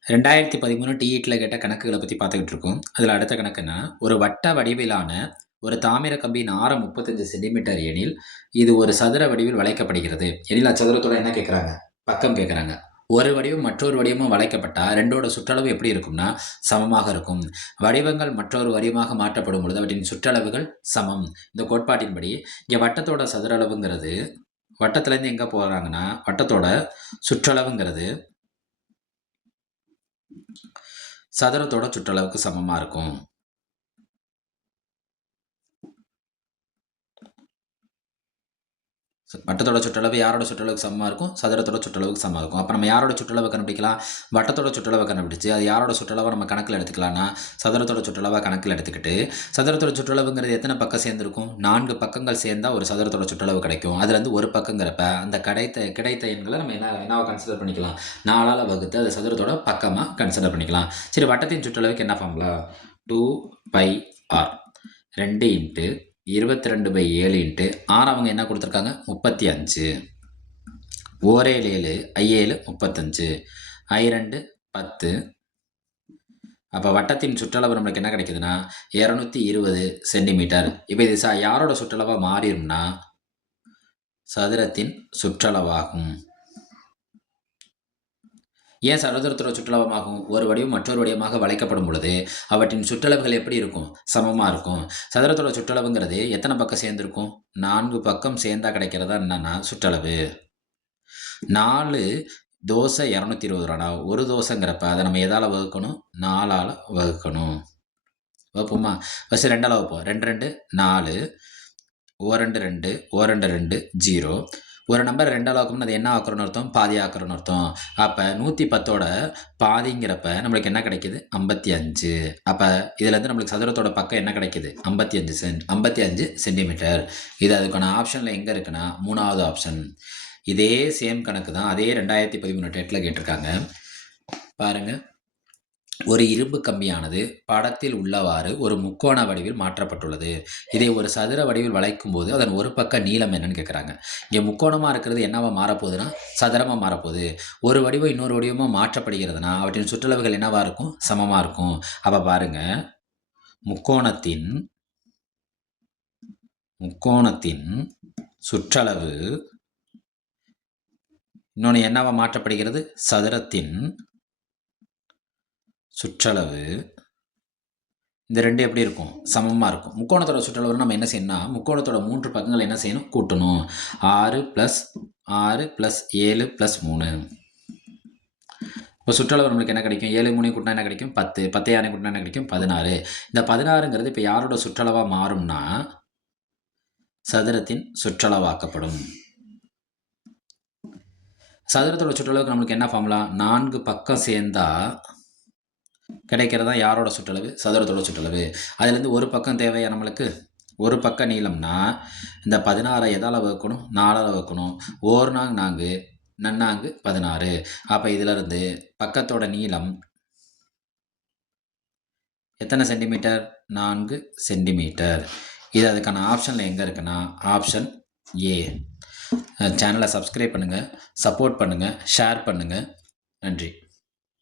2013 டீட்டில் கேட்ட கணக்குகளை பற்றி பார்த்துக்கிட்டு இருக்கோம். அதில் அடுத்த கணக்கு என்ன, ஒரு வட்ட வடிவிலான ஒரு தாமிர கம்பியின் ஆரம் 35 சென்டிமீட்டர் எனில் இது ஒரு சதுர வடிவில் வளைக்கப்படுகிறது. எனில் அச்சதுரத்தோட என்ன கேட்குறாங்க, பக்கம் கேட்குறாங்க. ஒரு வடிவம் மற்றொரு வடிவமும் வளைக்கப்பட்டால் ரெண்டோட சுற்றளவு எப்படி இருக்கும்னா சமமாக இருக்கும். வடிவங்கள் மற்றொரு வடிவமாக மாற்றப்படும் பொழுது அவற்றின் சுற்றளவுகள் சமம். இந்த கோட்பாட்டின்படி இங்கே வட்டத்தோட சதுரளவுங்கிறது, வட்டத்துலேருந்து எங்கே போகிறாங்கன்னா வட்டத்தோட சுற்றளவுங்கிறது சதுரத்தோட சுற்றளவுக்கு சமமாக இருக்கும். வட்டத்தோட சுற்றளவு யாரோட சுற்றளவுக்கு சமமாக இருக்கும்? சதுரத்தோட சுற்றளவுக்கு சமமாக இருக்கும். அப்போ நம்ம யாரோட சுற்றளவை கண்டுபிடிக்கலாம்? வட்டத்தோட சுற்றளவை கண்டுபிடிச்சு அது யாரோட சுற்றளவை நம்ம கணக்கில் எடுத்துக்கலாம்னா சதுரத்தோட சுற்றளவை கணக்கில் எடுத்துக்கிட்டு சதுரத்தோட சுற்றளவுங்கிறது எத்தனை பக்கம் சேர்ந்துருக்கும்? 4 பக்கங்கள் சேர்ந்தால் ஒரு சதுரத்தோட சுற்றளவு கிடைக்கும். அதுலேருந்து ஒரு பக்கங்கிறப்ப அந்த கிடைத்த எண்களை நம்ம என்னவா கன்சிடர் பண்ணிக்கலாம்? 4ஆல் வகுத்து அது சதுரத்தோட பக்கமாக கன்சிடர் பண்ணிக்கலாம். சரி, வட்டத்தின் சுற்றளவுக்கு என்ன ஃபார்முலா? 2πr 2 இன்ட்டு 22/7 இன்ட்டு 6 அவங்க என்ன கொடுத்துருக்காங்க? 35. 7 7 7 35 I2 10. அப்போ வட்டத்தின் சுற்றளவு நம்மளுக்கு என்ன கிடைக்குதுன்னா 220 சென்டிமீட்டர். இப்போ இது யாரோட சுற்றளவாக மாறிடும்னா சதுரத்தின் சுற்றளவாகும். ஏன் சதுரத்தோட சுற்றளவமாகும்? ஒரு வடிவம் மற்றொரு வடிவமாக வளைக்கப்படும் பொழுது அவற்றின் சுற்றளவுகள் எப்படி இருக்கும்? சமமாக இருக்கும். சதுரத்தோட சுற்றளவுங்கிறது எத்தனை பக்கம் சேர்ந்துருக்கும்? 4 பக்கம் சேர்ந்தா கிடைக்கிறதா என்னன்னா சுற்றளவு. 4 தோசை 220 ரூபானா ஒரு தோசைங்கிறப்ப அதை நம்ம எதால் வகுக்கணும்? 4ஆல் வகுக்கணும். வகுப்போமா? ஃபஸ்ட்டு 2ஆல் வகுப்போம். 2 2 4, 2 2 2 2 0. ஒரு நம்பர் 2ஆல் வகுக்கணும்னு அது என்ன ஆக்குறோன்னு அர்த்தம்? பாதி ஆக்குறோன்னு அர்த்தம். அப்போ 110ஓட பாதிங்கிறப்ப நம்மளுக்கு என்ன கிடைக்குது? 55. அப்போ இதுலேருந்து நம்மளுக்கு சதுரத்தோட பக்கம் என்ன கிடைக்குது? 55 சென்டிமீட்டர். இது அதுக்கான ஆப்ஷனில் எங்கே இருக்குன்னா 3ஆவது ஆப்ஷன். இதே சேம் கணக்கு தான் அதே 2013 டெட்டில் கேட்டிருக்காங்க. பாருங்கள், ஒரு இரும்பு கம்பியானது படத்தில் உள்ளவாறு ஒரு முக்கோண வடிவில் மாற்றப்பட்டுள்ளது. இதை ஒரு சதுர வடிவில் வளைக்கும் போது அதன் ஒரு பக்க நீளம் என்னன்னு கேட்குறாங்க. இங்கே முக்கோணமாக இருக்கிறது என்னவா மாறப்போகுதுன்னா சதுரமாக மாறப்போகுது. ஒரு வடிவம் இன்னொரு வடிவமாக மாற்றப்படுகிறதுனா அவற்றின் சுற்றளவுகள் என்னவா இருக்கும்? சமமாக இருக்கும். அப்போ பாருங்கள், முக்கோணத்தின் சுற்றளவு இன்னொன்று என்னவா மாற்றப்படுகிறது? சதுரத்தின் சுற்றளவு. இந்த ரெண்டு எப்படி இருக்கும்? சமமாக இருக்கும். முக்கோணத்தோட சுற்றளவு நம்ம என்ன செய்யணும்னா முக்கோணத்தோட 3 பக்கங்கள் என்ன செய்யணும்? கூட்டணும். 6 + 6 + 7 + 3. இப்போ சுற்றளவு நம்மளுக்கு என்ன கிடைக்கும்? 7 3 கூட்டினா என்ன கிடைக்கும்? 10. 10 6 கூட்டினா என்ன கிடைக்கும்? 16. இந்த 16ங்கிறது இப்போ யாரோட சுற்றளவாக மாறும்னா சதுரத்தின் சுற்றளவாக்கப்படும். சதுரத்தோட சுற்றளவுக்கு நம்மளுக்கு என்ன ஃபார்முலா? 4 பக்கம் சேர்ந்தா கிடைக்கிறதா யாரோட சுற்றளவு? சதுரத்தோட சுற்றளவு. அதுலேருந்து ஒரு பக்கம் தேவையா நம்மளுக்கு? ஒரு பக்க நீளம்னா இந்த 16 எதால் வகுக்கணும்? 4ஆல் வகுக்கணும். 1 4 4 நன்னாங்கு 16. அப்போ இதிலிருந்து பக்கத்தோட நீளம் எத்தனை சென்டிமீட்டர்? 4 சென்டிமீட்டர். இது அதுக்கான ஆப்ஷனில் எங்கே இருக்குன்னா ஆப்ஷன் ஏ. சேனலை சப்ஸ்கிரைப் பண்ணுங்கள், சப்போர்ட் பண்ணுங்கள், ஷேர் பண்ணுங்கள். நன்றி,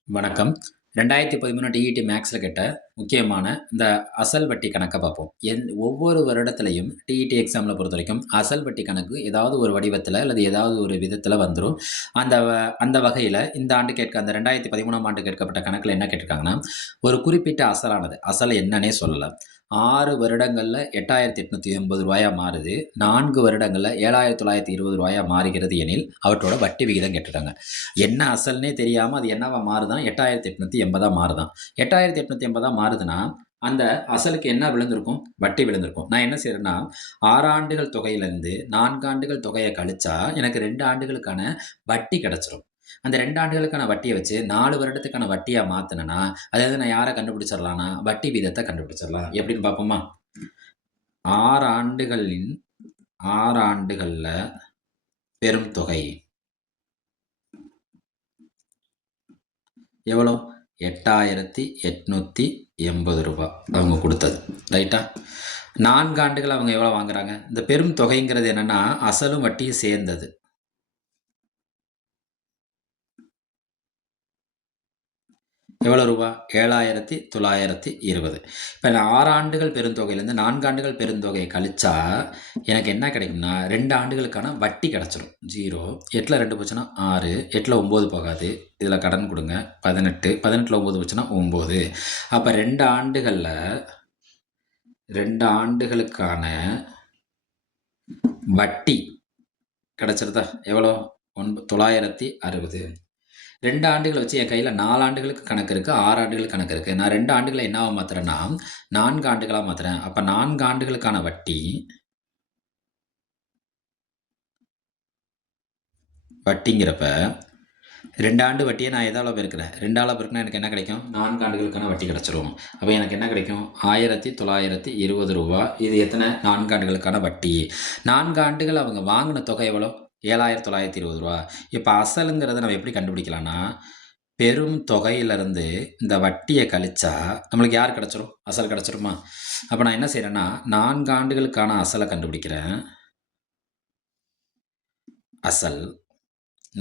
வணக்கம். 2013 டிஇடி மேக்ஸில் கேட்ட முக்கியமான இந்த அசல் வட்டி கணக்கை பார்ப்போம். ஒவ்வொரு வருடத்துலையும் டிஇடி எக்ஸாமில் பொறுத்த வரைக்கும் அசல் வட்டி கணக்கு ஏதாவது ஒரு வடிவத்தில் அல்லது ஏதாவது ஒரு விதத்தில் வந்துடும். அந்த வகையில் இந்த ஆண்டு அந்த 2013ஆம் ஆண்டு கேட்கப்பட்ட கணக்கில் என்ன கேட்டிருக்காங்கன்னா, ஒரு குறிப்பிட்ட அசல் என்னன்னே சொல்லலை. 6 வருடங்களில் 8880 ரூபாயா மாறுது. 4 வருடங்களில் 7920 ரூபாயா மாறுகிறது எனில் அவற்றோட வட்டி விகிதம் கேட்டுட்டாங்க. என்ன அசல்னே தெரியாமல் அது என்னவா மாறுதான்? 8880 மாறுதான். 8880 மாறுதுன்னா அந்த அசலுக்கு என்ன விழுந்திருக்கும்? வட்டி விழுந்திருக்கும். நான் என்ன செய்யறேன்னா 6 ஆண்டுகள் தொகையிலேருந்து 4 ஆண்டுகள் தொகையை கழிச்சா எனக்கு 2 ஆண்டுகளுக்கான வட்டி கிடச்சிரும். அந்த 2 ஆண்டுகளுக்கான வட்டியை வச்சு 4 வருடத்துக்கான வட்டியாக மாற்றினேன்னா அதாவது நான் யாரை கண்டுபிடிச்சிடலாம்னா வட்டி வீதத்தை கண்டுபிடிச்சிடலாம். எப்படின்னு பார்ப்போமா? 6 ஆண்டுகளில் பெரும் தொகை எவ்வளோ? 8880 ரூபா அவங்க கொடுத்தது. ரைட்டா? 4 ஆண்டுகள் அவங்க எவ்வளோ வாங்குறாங்க? இந்த பெரும் தொகைங்கிறது என்னென்னா அசலும் வட்டியும் சேர்ந்தது. எவ்வளோ ரூபா? 7920. இப்போ நான் 6 ஆண்டுகள் பெருந்தொகையிலேருந்து 4 ஆண்டுகள் பெருந்தொகையை கழிச்சா எனக்கு என்ன கிடைக்கும்னா 2 ஆண்டுகளுக்கான வட்டி கிடச்சிரும். 0 8ல் 2 போச்சுன்னா 6, 8ல் 9 போகாது. இதில் கடன் கொடுங்க 18, 18ல் 9 போச்சுன்னா 9. அப்போ 2 ஆண்டுகளுக்கான வட்டி கிடச்சிருதா? எவ்வளோ? 960. 2 ஆண்டுகளை வச்சு என் கையில் 4 ஆண்டுகளுக்கு கணக்கு இருக்குது, 6 ஆண்டுகளுக்கு கணக்கு இருக்குது. நான் 2 ஆண்டுகளை என்னவா மாற்றுறேன்னா 4 ஆண்டுகளாக மாற்றுறேன். அப்போ 4 ஆண்டுகளுக்கான வட்டி வட்டிங்கிறப்ப 2 ஆண்டு வட்டியை நான் எதால் பெருக்கிறேன் 2ஆல் பெருக்கினா எனக்கு என்ன கிடைக்கும் 4 ஆண்டுகளுக்கான வட்டி கிடச்சிரும். அப்போ எனக்கு என்ன கிடைக்கும் 1920 ரூபா. இது எத்தனை 4 ஆண்டுகளுக்கான வட்டி. 4 ஆண்டுகள் அவங்க வாங்கின தொகை எவ்வளோ 7920 ரூபா. இப்போ அசலுங்கிறத நம்ம எப்படி கண்டுபிடிக்கலாம்னா பெரும் தொகையிலிருந்து இந்த வட்டியை கழிச்சா நம்மளுக்கு யார் கிடச்சிரும் அசல் கிடச்சிருமா. அப்போ நான் என்ன செய்கிறேன்னா 4 ஆண்டுகளுக்கான அசலை கண்டுபிடிக்கிறேன். அசல்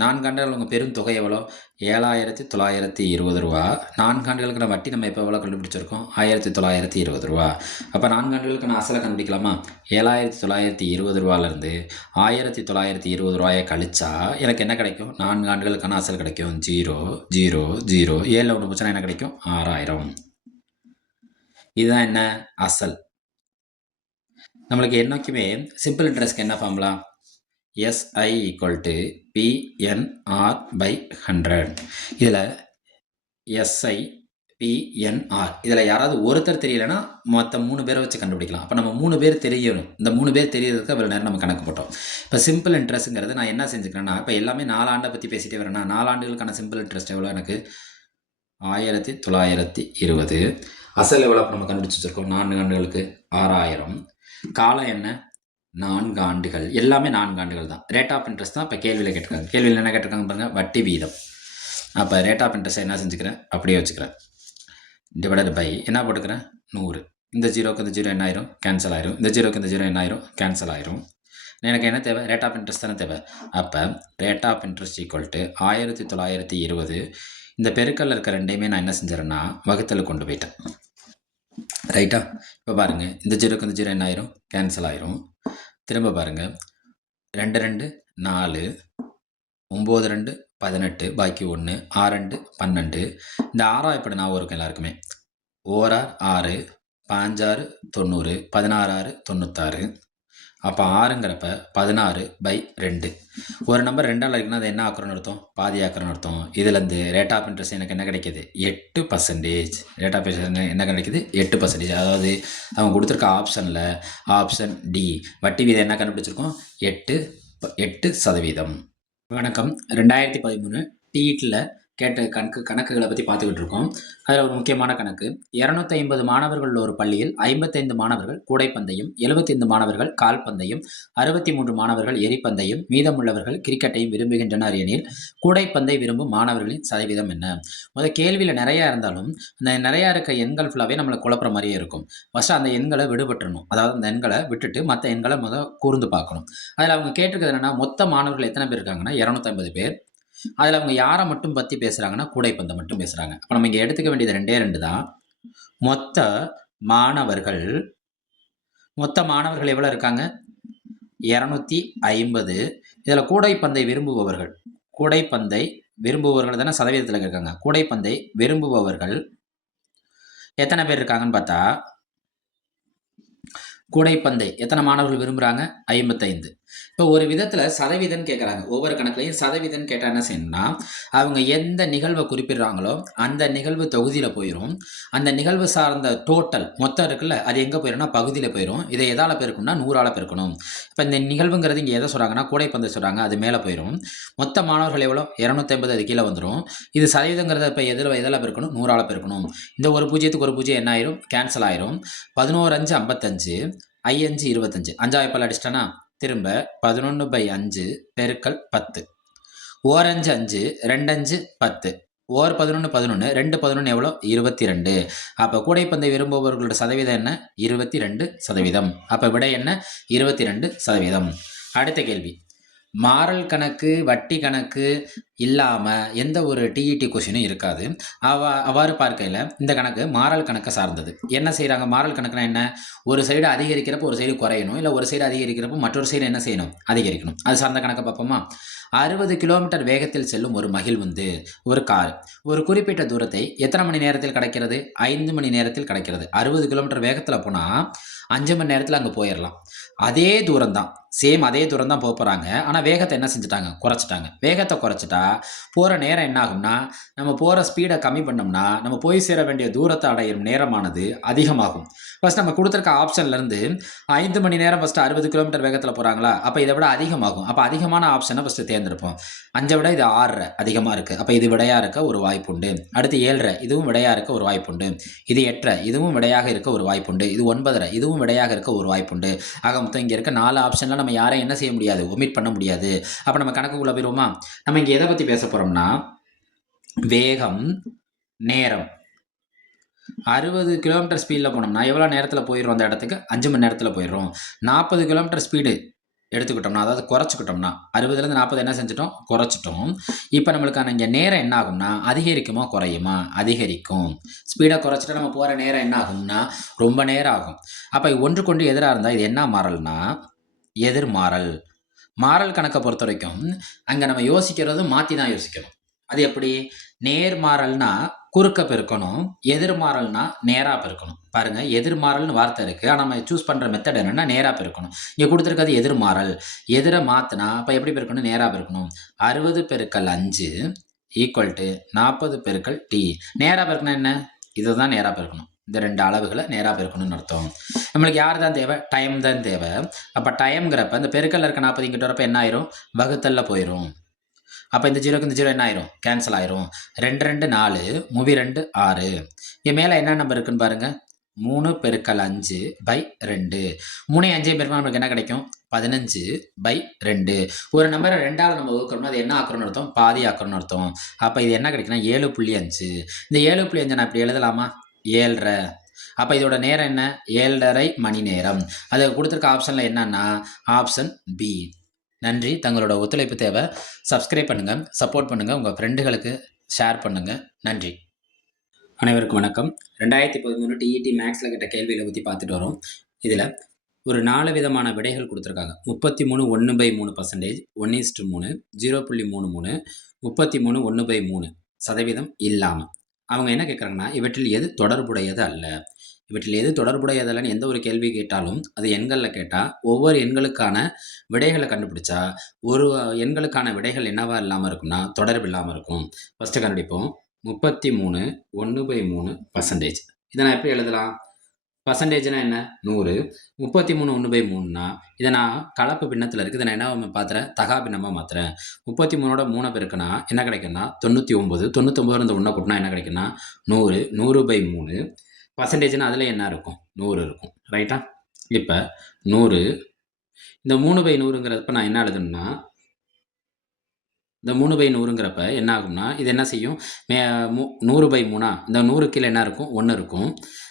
4 ஆண்டுகள் உங்கள் பெரும் தொகை எவ்வளோ 7920 ரூபா. 4 ஆண்டுகளுக்கான வட்டி நம்ம இப்போ எவ்வளோ கண்டுபிடிச்சிருக்கோம் 1920 ரூபா. அப்போ 4 ஆண்டுகளுக்கான அசலை கண்டுபிடிக்கலாமா 7920 ரூபாலேருந்து 1920 ரூபாயை கழிச்சா எனக்கு என்ன கிடைக்கும் 4 ஆண்டுகளுக்கான அசல் கிடைக்கும் 0 0 0 7 ஒன்று போச்சுன்னா என்ன கிடைக்கும் 6000. இதுதான் என்ன அசல். நம்மளுக்கு என்னைக்குமே சிம்பிள் இன்ட்ரெஸ்ட்க்கு என்ன ஃபார்முலா SI = PNR/100. இதில் SI PNR இதில் யாராவது ஒருத்தர் தெரியலைன்னா மொத்த 3 பேரை வச்சு கண்டுபிடிக்கலாம். அப்போ நம்ம 3 பேர் தெரியணும். இந்த 3 பேர் தெரியறதுக்கு அவ்வளோ நேரம் நம்ம கணக்கு போட்டோம். இப்போ சிம்பிள் இன்ட்ரெஸ்ட்டுங்கிறது நான் என்ன செஞ்சுக்கிறேன்னா இப்போ எல்லாமே 4 ஆண்டை பற்றி பேசிகிட்டே வரேன்னா 4 ஆண்டுகளுக்கான சிம்பிள் இன்ட்ரெஸ்ட் எவ்வளோ எனக்கு 1920. அசல் எவ்வளோ நம்ம கண்டுபிடிச்சி வச்சுருக்கோம் 4 ஆண்டுகளுக்கு 6000. காலம் என்ன 4 ஆண்டுகள். எல்லாமே 4 ஆண்டுகள் தான். ரேட் ஆஃப் இன்ட்ரெஸ்ட் தான் இப்போ கேள்வியில் கேட்டிருக்காங்க. கேள்வியில் என்ன கேட்டிருக்காங்க பாருங்கள் வட்டி வீதம். அப்போ ரேட் ஆஃப் இன்ட்ரெஸ்ட் என்ன செஞ்சுக்கிறேன் அப்படியே வச்சுக்கிறேன். டிவைடட் பை என்ன போட்டுக்கிறேன் 100. இந்த 0க்கு இந்த 0 என்ன ஆயிரும் கேன்சல் ஆயிரும். இந்த 0க்கு இந்த 0 என்ன ஆயிரும் கேன்சல் ஆயிரும். எனக்கு என்ன தேவை ரேட் ஆஃப் இன்ட்ரெஸ்ட் தானே தேவை. அப்போ ரேட் ஆஃப் இன்ட்ரெஸ்ட் = 1920. இந்த பெருக்கல்ல இருக்க ரெண்டையுமே நான் என்ன செஞ்சிடறேன்னா வகுத்தல் கொண்டு போயிட்டேன். ரைட்டா. இப்போ பாருங்கள் இந்த 0க்கு இந்த 0 என்ன ஆயிரும் கேன்சல் ஆயிரும். திரும்ப பாருங்கள் 2 2 4 9 2 18 பாக்கி 1 6 2 12. இந்த 6 இப்படி ஞாபகம் இருக்கும் எல்லாருக்குமே. 1 6 5 6 90 16 6 96. அப்போ 6ங்கிறப்ப 16/2. ஒரு நம்பர் 2ஆல் இருக்குன்னா அது என்ன ஆக்குறோன்னு அர்த்தம் பாதி ஆக்குறோன்னு அர்த்தம். இதுலேருந்து ரேட் ஆஃப் இன்ட்ரெஸ்ட் எனக்கு என்ன கிடைக்கிது 8%. ரேட் ஆஃப் இன்ட்ரெஸ்ட் என்ன கிடைக்கிது 8%. அதாவது அவங்க கொடுத்துருக்க ஆப்ஷனில் ஆப்ஷன் டி வட்டி வீதம் என்ன கண்டுபிடிச்சிருக்கோம் 8%. வணக்கம். 2013 டிஇடியில் கேட்ட கணக்குகளை பற்றி பார்த்துக்கிட்டு இருக்கோம். அதில் ஒரு முக்கியமான கணக்கு 250 மாணவர்கள் ஒரு பள்ளியில் 55 மாணவர்கள் கூடைப்பந்தையும் 75 மாணவர்கள் கால்பந்தையும் 63 மாணவர்கள் எரிப்பந்தையும் மீதமுள்ளவர்கள் கிரிக்கெட்டையும் விரும்புகின்றனர் எனில் கூடைப்பந்தை விரும்பும் மாணவர்களின் சதவீதம் என்ன. முதல் கேள்வியில் நிறையா இருந்தாலும் அந்த நிறையா இருக்க எண்கள் ஃபுல்லாகவே நம்மளை குழப்புற மாதிரியே இருக்கும். ஃபஸ்ட்டு அந்த எண்களை விடுபட்டுறணும். அதாவது அந்த எண்களை விட்டுட்டு மற்ற எண்களை கூர்ந்து பார்க்கணும். அதில் அவங்க கேட்டிருக்கிறது என்னென்னா மொத்த மாணவர்கள் எத்தனை பேர் இருக்காங்கன்னா 250 பேர். அதில் அவங்க யாரை மட்டும் பற்றி பேசுகிறாங்கன்னா கூடைப்பந்தை மட்டும் பேசுகிறாங்க. அப்போ நம்ம இங்கே எடுத்துக்க வேண்டியது 2 தான். மொத்த மாணவர்கள் எவ்வளோ இருக்காங்க 250. இதில் கூடைப்பந்தை விரும்புபவர்கள் தானே சதவீதத்தில் இருக்காங்க. கூடைப்பந்தை விரும்புபவர்கள் எத்தனை பேர் இருக்காங்கன்னு பார்த்தா கூடைப்பந்தை எத்தனை மாணவர்கள் விரும்புகிறாங்க 55. இப்போ ஒரு விதத்தில் சதவீதம் கேட்குறாங்க. ஒவ்வொரு கணக்குலையும் சதவீதம் கேட்டால் என்ன செய்யணும்னா அவங்க எந்த நிகழ்வை குறிப்பிடுறாங்களோ அந்த நிகழ்வு தொகுதியில் போயிடும். அந்த நிகழ்வு சார்ந்த டோட்டல் மொத்தம் இருக்குல்ல அது எங்கே போயிடும்னா பகுதியில் போயிடும். இதை எதால் பெருக்கணும்னா 100ஆல் பெருக்கணும். இப்போ இந்த நிகழ்வுங்கிறது இங்கே எதை சொல்கிறாங்கன்னா கூடைப்பந்தை சொல்கிறாங்க. அது மேலே போயிடும். மொத்த மாணவர்கள் எவ்வளோ 250 அது கீழே வந்துடும். இது சதவீதங்கிறத இப்போ எதில் பெருக்கணும் 100ஆல் பெருக்கணும். இந்த ஒரு பூஜ்ஜியத்துக்கு ஒரு பூஜ்ஜியம் என்ன ஆயிரும் கேன்சல் ஆயிரும். 11 5 55 5 5 25 5 பல் அடிச்சிட்டேன்னா திரும்ப 11/5 பெருக்கல் 10. 1 5 5 2 5 10 1 11 11 2 11 எவ்வளோ 22. அப்போ கூடைப்பந்தை விரும்புபவர்களோட சதவீதம் என்ன 22%. அப்போ விடை என்ன 22%. அடுத்த கேள்வி மாறல் கணக்கு வட்டி கணக்கு இல்லாமல் எந்த ஒரு டிஇடி கொஷினும் இருக்காது. அவ்வாறு பார்க்கையில் இந்த கணக்கு மாறல் கணக்கை சார்ந்தது. என்ன செய்கிறாங்க மாறல் கணக்குனா என்ன ஒரு சைடு அதிகரிக்கிறப்போ ஒரு சைடு குறையணும். இல்லை ஒரு சைடு அதிகரிக்கிறப்போ மற்றொரு சைடு என்ன செய்யணும் அதிகரிக்கணும். அது சார்ந்த கணக்கை பார்ப்போமா. 60 கிலோமீட்டர் வேகத்தில் செல்லும் ஒரு மகிழ்வுந்து ஒரு கார் ஒரு குறிப்பிட்ட தூரத்தை எத்தனை மணி நேரத்தில் கிடைக்கிறது 5 மணி நேரத்தில் கிடைக்கிறது. 60 கிலோமீட்டர் வேகத்தில் போனால் 5 மணி நேரத்தில் அங்கே போயிடலாம். அதே தூரம் தான் போக போகிறாங்க. ஆனால் வேகத்தை என்ன செஞ்சுட்டாங்க குறைச்சிட்டாங்க. வேகத்தை குறைச்சிட்டா போகிற நேரம் என்ன ஆகும்னா, நம்ம போகிற ஸ்பீடை கம்மி பண்ணோம்னா நம்ம போய் சேர வேண்டிய தூரத்தை அடையும் நேரமானது அதிகமாகும். ஃபஸ்ட் நம்ம கொடுத்துருக்க ஆப்ஷன்லேருந்து 5 மணி நேரம் ஃபஸ்ட்டு 60 கிலோமீட்டர் வேகத்தில் போகிறாங்களா, அப்போ இதை விட அதிகமாகும். அப்போ அதிகமான ஆப்ஷனை ஃபஸ்ட்டு தேர்ந்தெடுப்போம். 5 விட இது 6 அதிகமாக இருக்குது, அப்போ இது விடையாக இருக்க ஒரு வாய்ப்புண்டு. அடுத்து 7 இதுவும் விடையாக இருக்க ஒரு வாய்ப்புண்டு. இது 8 இதுவும் விடையாக இருக்க ஒரு வாய்ப்புண்டு. இது 9 இதுவும் விடையாக இருக்க ஒரு வாய்ப்புண்டு. ஆக மொத்தம் இங்கே இருக்க 4 ஆப்ஷனில் நம்ம யாரையும் என்ன செய்ய முடியாது, ஒமிட் பண்ண முடியாது. அப்போ நம்ம கணக்குக்குள்ளே போயிடுவோமா? நம்ம இங்கே எதை பற்றி பேச போகிறோம்னா, வேகம், நேரம். 60 கிலோமீட்டர் ஸ்பீடில் போனோம்னா எவ்வளோ நேரத்தில் போயிடுறோம் அந்த இடத்துக்கு? 5 மணி நேரத்தில் போயிடுறோம். 40 கிலோமீட்டர் ஸ்பீடு எடுத்துக்கிட்டோம்னா, அதாவது குறைச்சிக்கிட்டோம்னா, 60லேருந்து 40 என்ன செஞ்சிட்டோம்? குறைச்சிட்டோம். இப்போ நம்மளுக்கான இங்கே நேரம் என்ன ஆகும்னா, அதிகரிக்குமா குறையுமா? அதிகரிக்கும். ஸ்பீடை குறைச்சிட்டு நம்ம போகிற நேரம் என்ன ஆகும்னா ரொம்ப நேரம் ஆகும். அப்போ ஒன்றுக்கொண்டு எதிராக இருந்தால் இது என்ன மாறல்னா எதிர்மாறல். மாறல் கணக்கை பொறுத்த வரைக்கும் அங்கே நம்ம யோசிக்கிறது மாற்றி தான் யோசிக்கணும். அது எப்படி? நேர்மாறல்னா குறுக்க பெருக்கணும், எதிர்மாறல்னா நேராக பெருக்கணும். பாருங்கள், எதிர்மாறல்னு வார்த்தை இருக்குது, ஆனால் நம்ம சூஸ் பண்ணுற மெத்தட் என்னென்னா நேராக பெருக்கணும். இங்கே கொடுத்துருக்கிறது எதிர்மாறல். எதிரை மாற்றினா அப்போ எப்படி பெருக்கணும்? நேராக பெருக்கணும். 60 பெருக்கல் 5 ஈக்குவல் டு 40 பெருக்கல் டி. நேராக பெருக்கணும் என்ன? இதை தான் நேராக பெருக்கணும். இந்த 2 அளவுகளை நேராக பெருக்கணும்னு அர்த்தம். நம்மளுக்கு யார் தான் தேவை? டைம் தான் தேவை. அப்போ டைம்ங்கிறப்ப இந்த பெருக்கல்ல இருக்க 40 இங்கிட்ட வரப்போ என்ன ஆயிரும்? வகுத்தல்ல போயிடும். அப்போ இந்த 0க்கு இந்த 0 என்ன ஆயிரும்? கேன்சல் ஆயிரும். 2 2 4 மூவி 2 6. இங்கே மேலே என்ன நம்பர் இருக்குன்னு பாருங்கள், 3 பெருக்கல் 5 பை 2. 3 5 பெருக்கல் நம்மளுக்கு என்ன கிடைக்கும்? 15 பை 2. ஒரு நம்பரை 2ஆல் நம்ம வகுக்கிறோம்னா அது என்ன ஆக்கணும்னு அர்த்தம்? பாதி ஆக்கணும்னு அர்த்தம். அப்போ இது என்ன கிடைக்குன்னா 7.5. இந்த 7.5 நான் இப்படி எழுதலாமா? 7.5. அப்போ இதோட நேரம் என்ன? 7.5 மணி நேரம். அது கொடுத்துருக்க ஆப்ஷனில் என்னன்னா ஆப்ஷன் பி. நன்றி. தங்களோட ஒத்துழைப்பு தேவை. சப்ஸ்கிரைப் பண்ணுங்கள், சப்போர்ட் பண்ணுங்கள், உங்கள் ஃப்ரெண்டுகளுக்கு ஷேர் பண்ணுங்கள். நன்றி. அனைவருக்கும் வணக்கம். 2013 டிஇடி மேக்ஸில் கேட்ட கேள்விகளை பற்றி பார்த்துட்டு வரோம். இதில் ஒரு 4 விதமான விடைகள் கொடுத்துருக்காங்க. 33 1/3%, 1:3, 0.33, 33 1/3% இல்லாமல். அவங்க என்ன கேட்குறாங்கன்னா, இவற்றில் எது தொடர்புடையது அல்ல? இவற்றில் எது தொடர்புடையதல்லன்னு எந்த ஒரு கேள்வி கேட்டாலும் அது எண்களில் கேட்டால் ஒவ்வொரு எண்களுக்கான விடைகளை கண்டுபிடிச்சா ஒரு எண்களுக்கான விடைகள் என்னவா இல்லாமல் இருக்கும்னா தொடர்பு இல்லாமல் இருக்கும். ஃபஸ்ட்டு கண்டுபிடிப்போம். 33 1/3%. இதை நான் எப்படி எழுதலாம்? பர்சன்டேஜ்னா என்ன? 100. 33 1/3னா இதை நான் கலப்பு பின்னத்தில் இருக்குது, இதை நான் என்ன பார்த்துறேன்? தகா பின்னமாக மாற்றுறேன். 33ஓட 3 பெருக்குனா என்ன கிடைக்குன்னா 99. 99 இருந்து 1 கூட்டினா என்ன கிடைக்குன்னா 100. 100/3 பர்சன்டேஜ்னா அதில் என்ன இருக்கும்? 100 இருக்கும். ரைட்டா? இப்போ 100 இந்த 3/100ங்கிறப்ப நான் என்ன எழுதணும்னா, இந்த 3/100ங்கிறப்ப என்ன ஆகும்னா இது என்ன செய்யும்? 100/3 இந்த 100 கீழே என்ன இருக்கும்? 1 இருக்கும்.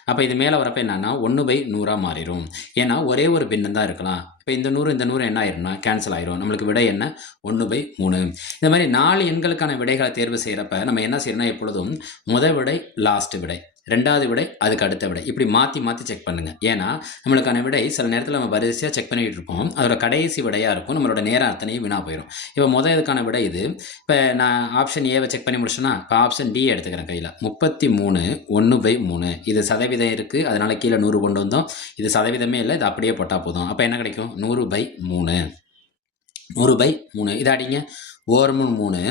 அப்போ இது மேலே வரப்போ என்னன்னா 1/100 மாறிடும். ஏன்னா ஒரே ஒரு பின்னம் தான் இருக்கலாம். இப்போ இந்த 100 என்ன ஆயிரும்னா கேன்சல் ஆயிரும். நம்மளுக்கு விடை என்ன? 1/3. இந்த மாதிரி 4 எண்களுக்கான விடைகளை தேர்வு செய்கிறப்ப நம்ம என்ன செய்யணும்னா எப்பொழுதும் முதல் விடை, லாஸ்ட் விடை, 2வது விடை, அதுக்கு அடுத்த விடை, இப்படி மாற்றி செக் பண்ணுங்கள். ஏன்னா நம்மளுக்கான விடை சில நேரத்தில் நம்ம வரிசையாக செக் பண்ணிகிட்டு இருப்போம், அதோட கடைசி விடையாக இருக்கும், நம்மளோட நேரம் அத்தனையும் வீணாக போயிடும். இப்போ முதல் இதுக்கான விடை இது. இப்போ நான் ஆப்ஷன் ஏவை செக் பண்ணி முடிச்சேன்னா இப்போ ஆப்ஷன் டி எடுத்துக்கிறேன் கையில். 33 1/3. இது சதவீதம் இருக்குது, அதனால் கீழே 100 கொண்டு வந்தோம். இது சதவீதமே இல்லை, இது அப்படியே போட்டால் போதும். அப்போ என்ன கிடைக்கும்? 100/3. 100/3. இதை அடிங்க. 1 3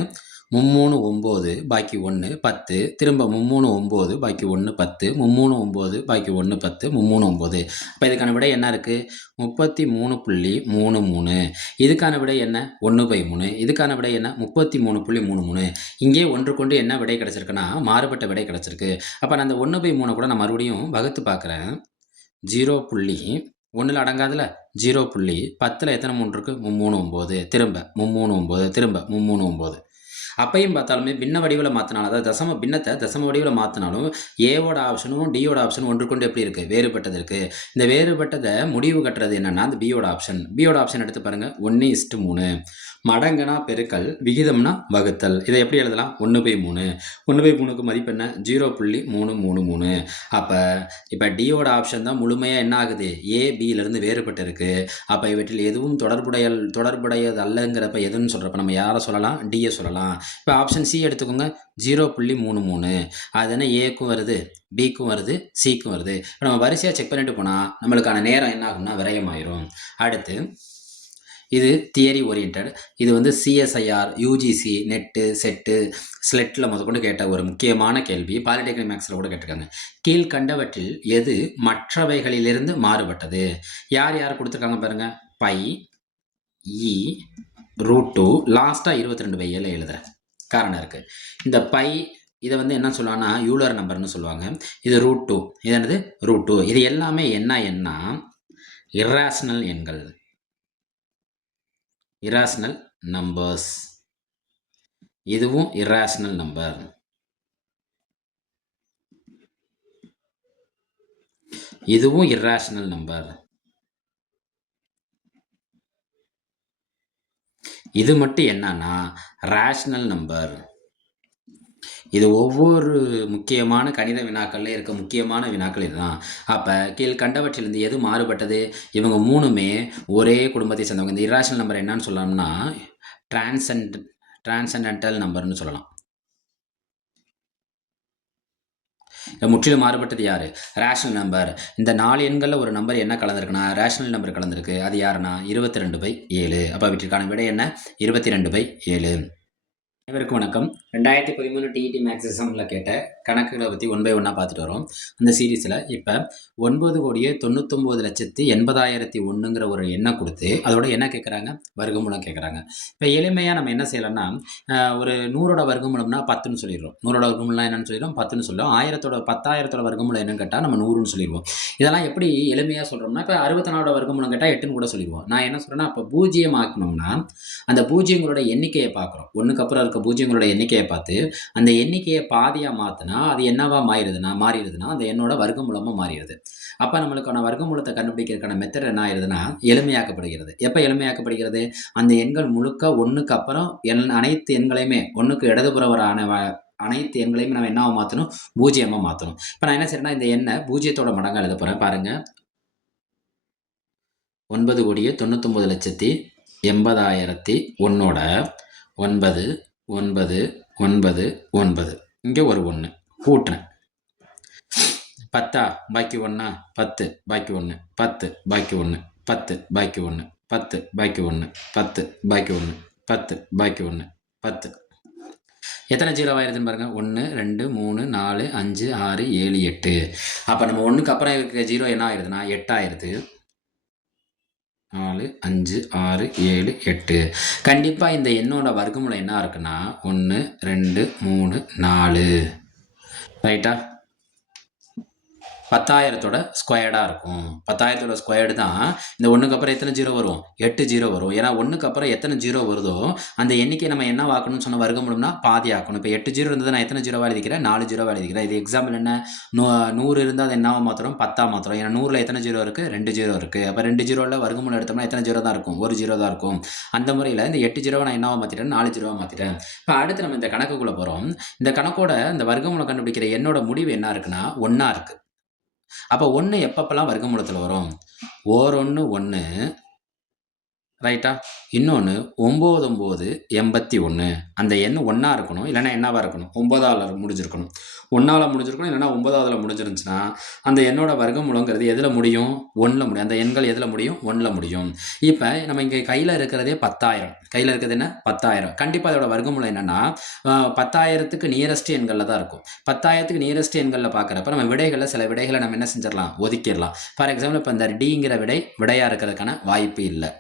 3 9 பாக்கி 1 10. திரும்ப 3 9 பாக்கி 1 10. 3 9 பாக்கி 1 10. 3 9. அப்போ இதுக்கான விடை என்ன இருக்குது? 33.33. இதுக்கான விடை என்ன? 1/3. இதுக்கான விடை என்ன? 33.33. இங்கே ஒன்று கொண்டு என்ன விடை கிடச்சிருக்குன்னா மாறுபட்ட விடை கிடச்சிருக்கு. அப்போ நான் அந்த 1/3 கூட நான் மறுபடியும் வகுத்து பார்க்குறேன். 0.1ல் அடங்காதுல 0.10ல் எத்தனை 3 இருக்குது? 39. திரும்ப 39. திரும்ப 39. அப்பையும் பார்த்தாலுமே பின்ன வடிவில் மாற்றினாலும், அதாவது தசம பின்னத்தை தசம வடிவில் மாற்றினாலும் ஏவோட ஆப்ஷனும் டியோட ஆப்ஷனும் ஒன்று கொண்டு எப்படி இருக்குது? வேறுபட்டது இருக்குது. இந்த வேறுபட்டதை முடிவு கட்டுறது என்னென்னா அந்த பியோட ஆப்ஷன் எடுத்து பாருங்கள். 1:3. மடங்குனா பெருக்கல், விகிதம்னா வகுத்தல். இதை எப்படி எழுதலாம்? 1/3. 1/3க்கு மதிப்பு என்ன? 0.333. அப்போ இப்போ டியோட ஆப்ஷன் தான் முழுமையாக என்ன ஆகுது? ஏபியிலேருந்து வேறுபட்டு இருக்குது. அப்போ இவற்றில் எதுவும் தொடர்புடையது அல்லங்கிறப்ப எதுன்னு சொல்கிறப்ப நம்ம யாரை சொல்லலாம்? டியை சொல்லலாம். இப்போ ஆப்ஷன் சி எடுத்துக்கோங்க. 0.33. அது என்ன? ஏக்கும் வருது, பிக்கும் வருது, சிக்கும் வருது. இப்போ நம்ம வரிசையாக செக் பண்ணிட்டு போனால் நம்மளுக்கான நேரம் என்ன ஆகும்னா விரயமாயிரும். அடுத்து இது தியரி ஓரியன்ட். இது வந்து சிஎஸ்ஐஆர், யூஜிசி, நெட்டு, செட்டு, ஸ்லெட்டில் முதற்கொண்டு கேட்ட ஒரு முக்கியமான கேள்வி. பாலிடெக்னிக் மேக்ஸில் கூட கேட்டிருக்காங்க. கீழ்கண்டவற்றில் எது மற்றவைகளிலிருந்து மாறுபட்டது? யார் யார் கொடுத்துருக்காங்க பாருங்க. பை, இ, √2, லாஸ்ட்டாக 22/7 எழுதுறேன். காரணம் இருக்குது. இந்த பை இதை வந்து என்ன சொல்லுவாங்கன்னா யூலர் நம்பர்னு சொல்லுவாங்க. இது √2, இது என்னது √2. இது எல்லாமே என்ன இர்ராஷனல் எண்கள், இராஷனல் நம்பர்ஸ். இதுவும் இராஷனல் நம்பர். இதுவும் இர்ராஷனல் நம்பர். இது மட்டும் என்னன்னா ரேஷனல் நம்பர். இது ஒவ்வொரு முக்கியமான கணித வினாக்கள்ல இருக்க முக்கியமான வினாக்கள் இதுதான். அப்போ கீழ்கண்டவற்றிலிருந்து எது மாறுபட்டது? இவங்க மூணுமே ஒரே குடும்பத்தை சேர்ந்தவங்க. இந்த இராஷனல் நம்பர் என்னன்னு சொல்லலாம்னா டிரான்சென்டென்டல் நம்பர்னு சொல்லலாம். முற்றிலும் மாறுபட்டது யாரு? Rational number. இந்த 4 எண்களில் ஒரு நம்பர் என்ன கலந்துருக்குன்னா ரேஷனல் நம்பர் கலந்துருக்கு. அது யாருன்னா 22/7. அப்போ அவற்றிற்கான விடை என்ன? 22/7. அனைவருக்கும் வணக்கம். 2013 டிஇடி மேக்ஸ் எக்ஸாமில் கேட்ட கணக்குகளை பற்றி 1 by 1 பார்த்துட்டு வரோம். அந்த சீரீஸில் இப்போ 9,99,80,001ங்கிற ஒரு எண்ணை கொடுத்து அதோட என்ன கேட்குறாங்க? வர்க்கமூலம் கேட்குறாங்க. இப்போ எளிமையாக நம்ம என்ன செய்யலாம்னா ஒரு 100ஓட வர்க்கமூலம்னா 10ன்னு சொல்லிடுவோம். 100ஓட வர்க்கமூலம் என்னன்னு சொல்லிடுவோம்? 10ன்னு சொல்லுவோம். 10,000ஓட வர்க்கமூலம் என்னன்னு கேட்டால் நம்ம 100ன்னு சொல்லிடுவோம். இதெல்லாம் எப்படி எளிமையாக சொல்கிறோம்னா இப்போ 64ஓட வர்க்கமூலம் கேட்டால் 8ன்னு கூட சொல்லிடுவோம். நான் என்ன சொல்கிறேன்னா இப்போ 0 ஆக்கணும்னா அந்த பூஜ்ஜியங்களோட எண்ணிக்கையை பார்க்குறோம். ஒன்றுக்கு அப்புறம் இருக்க பூஜ்ஜியங்களோட எண்ணிக்கையை பார்த்து அந்த எண்ணிக்கையை பாதியாக மாற்றினா அது என்னவா மாறிடுதுன்னா அந்த எண்ணோட வர்க்கமூலமாக மாறிடுது. அப்போ நம்மளுக்கான வர்க்கமூலத்தை கண்டுபிடிக்கிறதுக்கான மெத்தட் என்ன ஆயிடுதுன்னா எளிமையாக்கப்படுகிறது. எப்போ எளிமையாக்கப்படுகிறது? அந்த எண்கள் முழுக்க ஒன்றுக்கு அப்புறம் அனைத்து எண்களையுமே ஒன்றுக்கு இடதுபுறவரான அனைத்து எண்களையும் நம்ம என்னவா மாற்றணும்? பூஜ்ஜியமாக மாற்றணும். இப்போ நான் என்ன செய்யறேன்னா இந்த எண்ணை பூஜ்ஜியத்தோட மடங்காக எழுத போகிறேன். பாருங்க. 9,99,80,001 9 9 9 9 இங்கே ஒரு 1 கூட்டினேன். 10 பாக்கி 1 10 பாக்கி 1 10 பாக்கி 1 10 பாக்கி 1 10 பாக்கி 1 10 பாக்கி 1 10 பாக்கி 1 10. எத்தனை 0 ஆயிருதுன்னு பாருங்க. 1 2 3 4 5 6 7 8. அப்போ நம்ம 1க்கு அப்புறம் இருக்க 0 என்ன ஆயிருதுன்னா 8 ஆயிருது. 4 5 6 7 8. கண்டிப்பாக இந்த எண்ணோட வர்க்கமூலம் என்ன இருக்குன்னா 1 2 3 4. ரைட்டா? 10,000ஓட ஸ்கொயர்டாக இருக்கும். 10,000ஓட ஸ்கொயர்டு தான். இந்த 1க்கு அப்புறம் எத்தனை 0 வரும்? 8 0 வரும். ஏன்னா 1க்கு அப்புறம் எத்தனை 0 வருதோ அந்த எண்ணிக்கை நம்ம என்ன ஆக்கணும்னு சொன்ன வர்க்கமூலம்னா பாதி ஆக்கணும். இப்போ 8 0 இருந்தது, நான் எத்தனை 0 எழுதிக்கிறேன்? 4 0 எழுதிக்கிறேன். இது எக்ஸாம்பிள் என்ன? 100 இருந்தால் அது என்னவா மாத்திரம்? 10 மாத்திரம். ஏன்னா 100ல் எத்தனை 0 இருக்குது? 2 0 இருக்குது. அப்போ 2 0ல் வர்க்கமூலம் எடுத்தோம்னா எத்தனை 0 தான் இருக்கும்? 1 0 தான் இருக்கும். அந்த முறையில் இந்த 8 0 நான் என்னவா மாற்றிட்டேன்? 4 0 மாற்றிட்டேன். இப்போ அடுத்து நம்ம இந்த கணக்குக்குள்ளே போகிறோம். இந்த கணக்கோட இந்த வர்க்கமூலம் கண்டுபிடிக்கிற எண்ணோட முடிவு என்ன இருக்குன்னா 1 இருக்குது. அப்போ 1 எப்பப்பெல்லாம் வர்க்கமூலத்தில் வரும்? ஓர் 1 1. ரைட்டா? இன்னொன்று 9 9 81. அந்த எண் 1 இருக்கணும், இல்லைன்னா என்னவாக இருக்கணும்? 9ஆல் முடிஞ்சிருக்கணும். 1ஆல் முடிஞ்சிருக்கணும், இல்லைன்னா 9ஆவதில் முடிஞ்சிருந்துச்சுன்னா அந்த எண்ணோட வர்க்கமூலங்கிறது எதில் முடியும்? 1ல் முடியும். அந்த எண்கள் எதில் முடியும்? 1ல் முடியும். இப்போ நம்ம இங்கே கையில் இருக்கிறதே 10,000. கையில் இருக்கிறது என்ன? 10,000. கண்டிப்பாக அதோட வர்க்கமூலம் என்னென்னா 10,000க்கு நியரஸ்ட் எண்களில் தான் இருக்கும். 10,000க்கு நியரஸ்ட் எண்களில் பார்க்குறப்ப நம்ம விடைகளில் சில விடைகளை நம்ம என்ன செஞ்சிடலாம்? ஒதுக்கிடலாம். ஃபார் எக்ஸாம்பிள் இப்போ இந்த டிங்கிற விடையாக இருக்கிறதுக்கான வாய்ப்பு இல்லை.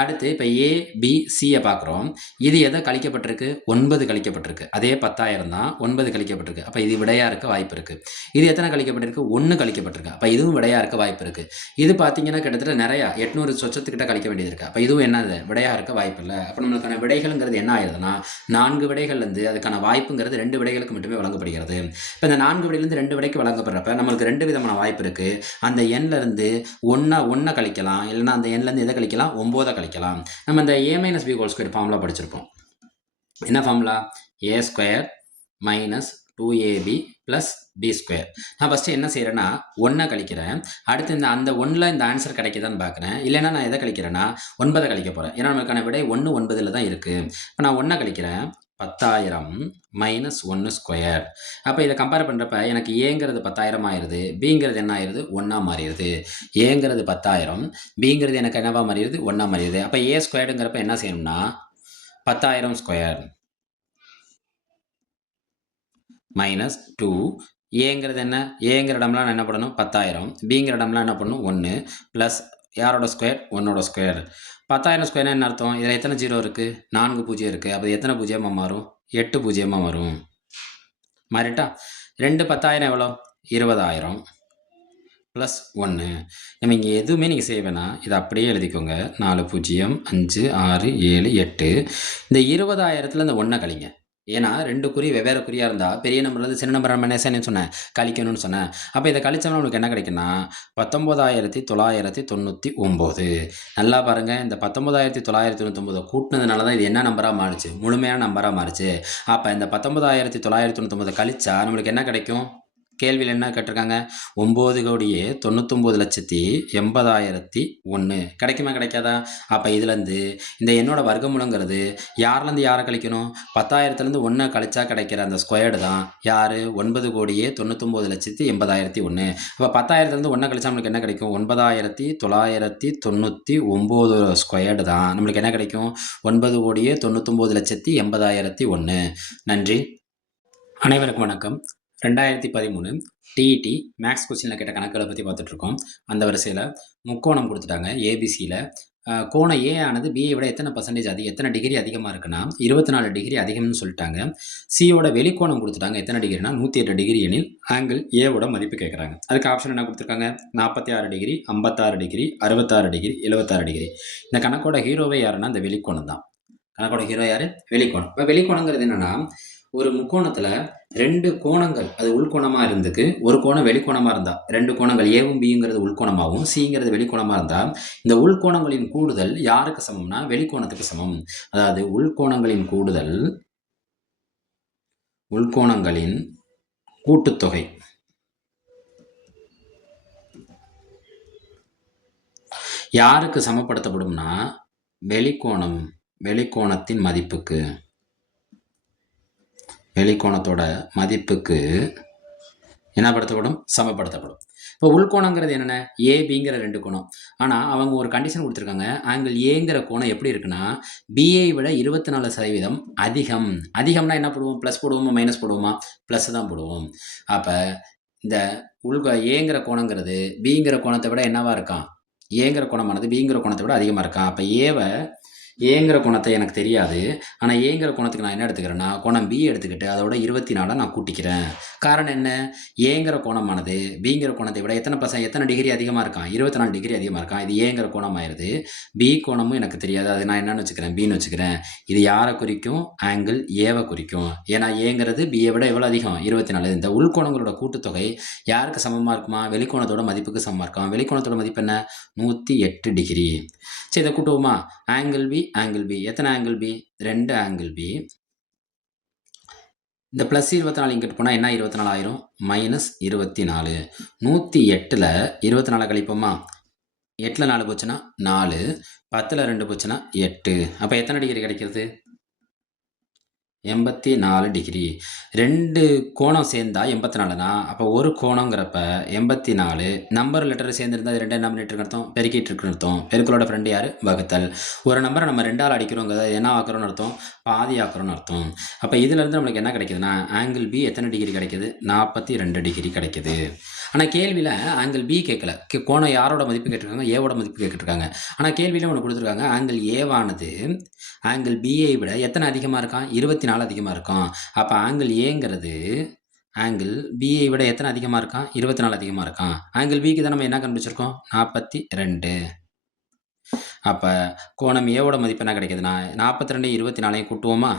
அடுத்து இப்போ ABCயை பார்க்குறோம். இது எதை கழிக்கப்பட்டிருக்கு? 9 கழிக்கப்பட்டிருக்கு. அதே 10,000 தான், 9 கழிக்கப்பட்டிருக்கு. அப்போ இது விடையாக இருக்க வாய்ப்பு இருக்குது. இது எத்தனை கழிக்கப்பட்டிருக்கு? 1 கழிக்கப்பட்டிருக்கு. அப்போ இதுவும் விடையாக இருக்க வாய்ப்பு இருக்குது. இது பார்த்தீங்கன்னா கிட்டத்தட்ட நிறையா 800 சொச்சத்துக்கிட்ட கழிக்க வேண்டியது இருக்குது. அப்போ இதுவும் என்னது? விடையாக இருக்க வாய்ப்பு இல்லை. அப்போ நம்மளுக்கான விடைகள்ங்கிறது என்ன ஆயிடுதுன்னா 4 விடைகள்லேருந்து அதுக்கான வாய்ப்புங்கிறது 2 விடைகளுக்கு மட்டுமே வழங்கப்படுகிறது. இப்போ இந்த 4 விடையிலேருந்து 2 விடைக்கு வழங்கப்படுறப்ப நம்மளுக்கு 2 விதமான வாய்ப்பு இருக்குது. அந்த எண்ணிலேருந்து 1 கழிக்கலாம், இல்லைன்னா அந்த எண்ணிலேருந்து எதை கழிக்கலாம்? 9 கழிக்கலாம். நம்ம இந்த A-B² ஃபார்முலா படிச்சிருப்போம். என்ன ஃபார்முலா? A² - 2AB + B². நான் ஃபஸ்ட்டு என்ன செய்கிறேன்னா 1 கழிக்கிறேன். அடுத்து அந்த 1ல் இந்த ஆன்சர் கிடைக்குதான்னு பார்க்குறேன். இல்லைன்னா நான் எதை கழிக்கிறேன்னா 9 கழிக்க போகிறேன். ஏன்னா நமக்கான விடை 1 9ல் தான் இருக்குது. இப்போ நான் 1 கழிக்கிறேன். 10,000 மைனஸ் 1 ஸ்கொயர். அப்போ இதை கம்பேர் பண்ணுறப்ப எனக்கு ஏங்கிறது 10,000 ஆயிடுது, பிங்கிறது என்ன ஆயிடுது 1 மாறிடுது. ஏங்கிறது 10,000, பிங்கிறது எனக்கு என்னவா மாறிடுது 1 மாறிடுது. அப்போ ஏ ஸ்கொயர்டுங்கிறப்ப என்ன செய்யணும்னா 10,000 ஸ்கொயர் மைனஸ் 2. ஏங்கிறது என்ன, ஏங்கிற இடம்லாம் நான் என்ன பண்ணணும் 10,000, பிங்கிற இடம்லாம் என்ன பண்ணணும் 1 ப்ளஸ் யாரோட ஸ்கொயர் 1 ஸ்கொயர். 10,000 ஸ்கொயர்னா என்ன அர்த்தம், இதில் எத்தனை 0 இருக்குது, 4 பூஜ்ஜியம் இருக்குது. அப்போ எத்தனை பூஜ்ஜியமாக மாறும், 8 பூஜ்ஜியமாக வரும். மாறிட்டா 2 10,000 எவ்வளோ 20,000 ப்ளஸ் 1. நம்ம இங்கே எதுவுமே நீங்கள் செய்ய வேணாம், இதை அப்படியே எழுதிக்கோங்க. 4 0 5 6 7 8. இந்த 20,000த்தில் இந்த 1 கழிங்க. ஏன்னா 2 குறி வெவ்வேறு குறியாக இருந்தால் பெரிய நம்பர்லேருந்து சின்ன நம்பர் நம்ம என்ன சொன்னேன் கழிக்கணும்னு சொன்னேன். அப்போ இதை கழிச்சோம்னா உங்களுக்கு என்ன கிடைக்குன்னா 19,999. நல்லா பாருங்கள், இந்த 19,999 கூட்டினதுனால தான் இது என்ன நம்பராக மாறுச்சு, முழுமையான நம்பராக மாறுச்சு. அப்போ இந்த 19,999 கழிச்சா நம்மளுக்கு என்ன கிடைக்கும், கேள்வியில் என்ன கேட்டிருக்காங்க 9,99,80,001 கிடைக்குமா கிடைக்காதா. அப்போ இதுலேருந்து இந்த எண்ணோட வர்க்கமூலங்கிறது யார்லேருந்து யாரை கழிக்கணும், 10,000லேருந்து 1 கழிச்சா கிடைக்கிற அந்த ஸ்கொயர்டு தான் யார் 9,99,80,001. அப்போ 10,000லேருந்து 1 கழிச்சா நம்மளுக்கு என்ன கிடைக்கும் 9,999 ஸ்கொயர்டு தான் நம்மளுக்கு என்ன கிடைக்கும் 9,99,80,001. நன்றி. அனைவருக்கும் வணக்கம். 2013 டிஇடி மேக்ஸ் கொஸ்டினில் கேட்ட கணக்குகளை பற்றி பார்த்துட்ருக்கோம். அந்த வரிசையில் முக்கோணம் கொடுத்துட்டாங்க. ஏபிசியில் கோணம் ஏ ஆனது பியை விட எத்தனை பர்சன்டேஜ் எத்தனை டிகிரி அதிகமாக இருக்குன்னா 24 டிகிரி அதிகம்னு சொல்லிட்டாங்க. சியோட வெளிக்கோணம் கொடுத்துட்டாங்க, எத்தனை டிகிரினா 108 டிகிரி எனில் ஆங்கிள் ஏவோட மதிப்பு கேட்குறாங்க. அதுக்கு ஆப்ஷன் என்ன கொடுத்துருக்காங்க 46 டிகிரி 56 டிகிரி 66 டிகிரி 76 டிகிரி. இந்த கணக்கோட ஹீரோவே யாருன்னா இந்த வெளிக்கோணம் தான். கணக்கோட ஹீரோ யார், வெளிக்கோணம். இப்போ வெளிக்கோணங்கிறது என்னென்னா ஒரு முக்கோணத்தில் 2 கோணங்கள் அது உள்கோணமாக இருந்துக்கு, ஒரு கோணம் வெளிக்கோணமாக இருந்தால், 2 கோணங்கள் ஏவும் பிங்கிறது உள்கோணமாகவும் சிங்கிறது வெளிக்கோணமாக இருந்தால் இந்த உள்கோணங்களின் கூடுதல் யாருக்கு சமம்னா வெளிக்கோணத்துக்கு சமம். அதாவது உள்கோணங்களின் கூடுதல் உள்கோணங்களின் கூட்டுத்தொகை யாருக்கு சமப்படுத்தப்படும்னா வெளிக்கோணத்தின் மதிப்புக்கு, வெளிக்கோணத்தோட மதிப்புக்கு என்னப்படுத்தப்படும், சமப்படுத்தப்படும். இப்போ உள்கோணங்கிறது என்னென்ன ஏபிங்கிற 2 கோணம். ஆனால் அவங்க ஒரு கண்டிஷன் கொடுத்துருக்காங்க, ஆங்கிள் ஏங்கிற கோணம் எப்படி இருக்குன்னா பிஐ விட 24% அதிகம். அதிகம்னா என்ன போடுவோம், ப்ளஸ் போடுவோமா மைனஸ் போடுவோமா, ப்ளஸ் தான் போடுவோம். அப்போ இந்த ஏங்கிற கோணங்கிறது பிங்கிற கோணத்தை விட என்னவா இருக்கான், ஏங்கிற கோணமானது பிங்கிற கோணத்தை விட அதிகமாக இருக்கான். அப்போ ஏங்கிற கோணத்தை எனக்கு தெரியாது, ஆனால் ஏங்கிற கோணத்துக்கு நான் என்ன எடுத்துக்கிறேன்னா கோணம் பி எடுத்துக்கிட்டு அதோட 24 நான் கூட்டிக்கிறேன். காரணம் என்ன, ஏங்கிற கோணமானது பிங்கிற கோணத்தை விட எத்தனை டிகிரி அதிகமாக இருக்கான், 24 டிகிரி அதிகமாக இருக்கான். இது ஏங்கிற கோணம் ஆயிடுது. பி கோணமும் எனக்கு தெரியாது, அது நான் என்னன்னு வச்சுக்கிறேன் பின்னு வச்சுக்கிறேன். இது யாரை குறிக்கும், ஆங்கிள் ஏவை குறிக்கும். ஏன்னா ஏங்கிறது பியை விட எவ்வளோ அதிகம் 24. இந்த உள்கோணங்களோட கூட்டுத்தொகை யாருக்கு சமமாக இருக்குமா, வெளிக்கோணத்தோட மதிப்புக்கு சமமாக இருக்கும். வெளிக்கோணத்தோட மதிப்பு என்ன 108 டிகிரி. சரி, இதை கூட்டுவோமா, ஆங்கிள் பி எத்தனை ஆங்கிள் பி 2 ஆங்கிள் பி. இந்த ப்ளஸ் 24 இங்கிட்டு போனால் என்ன 24 ஆயிரும், மைனஸ் 24. 108ல் 24 கழிப்போமா, 8ல் 4 போச்சுன்னா 4, 10ல் 2 போச்சுன்னா 8. அப்போ எத்தனை டிகிரி கிடைக்கிறது 84 டிகிரி. 2 கோணம் சேர்ந்தா 84னா அப்போ ஒரு கோணங்கிறப்ப 84. நம்பர் லெட்டர் சேர்ந்துருந்தா அது 2 என்ன பண்ணிட்டு அர்த்தம், பெருக்கிட்டு இருக்குன்னு அர்த்தம். பெருக்களோட ஃப்ரெண்டு யார், வகுத்தல். ஒரு நம்பரை நம்ம 2ஆல் அடிக்கிறோங்கிறத என்ன ஆக்குறோன்னு அர்த்தம், பாதி ஆக்குறோன்னு அர்த்தம். அப்போ இதுலேருந்து நம்மளுக்கு என்ன கிடைக்குதுன்னா ஆங்கிள் பி எத்தனை டிகிரி கிடைக்குது 42 டிகிரி கிடைக்குது. ஆனால் கேள்வியில் ஆங்கிள் பி கேட்கல, கோணம் யாரோட மதிப்பு கேட்டிருக்காங்க, ஏவோட மதிப்பு கேட்டிருக்காங்க. ஆனால் கேள்வியில் ஒன்று கொடுத்துருக்காங்க, ஆங்கிள் ஏவானது ஆங்கிள் பிஐ விட எத்தனை அதிகமாக இருக்கான் 24 அதிகமாக இருக்கான். அப்போ ஆங்கிள் ஏங்கிறது ஆங்கிள் பிஐ விட எத்தனை அதிகமாக இருக்கான் 24 அதிகமாக இருக்கான். ஆங்கிள் பிக்கு தான் நம்ம என்ன கண்டுபிடிச்சிருக்கோம் 42. அப்போ கோணம் ஏவோட மதிப்பு என்ன கிடைக்குதுன்னா 42 24 கூட்டுவோமா,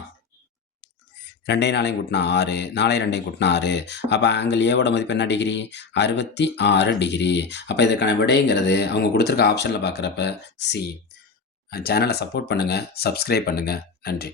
2 4 கூட்டினா 6, 4 2 கூட்டினா 6. அப்போ ஆங்கிள் ஏவோட மதிப்பு என்ன டிகிரி 66 டிகிரி. அப்போ இதற்கான விடைங்கிறது அவங்க கொடுத்துருக்க ஆப்ஷனில் பார்க்குறப்ப சி. சேனலை சப்போர்ட் பண்ணுங்கள், சப்ஸ்கிரைப் பண்ணுங்கள். நன்றி.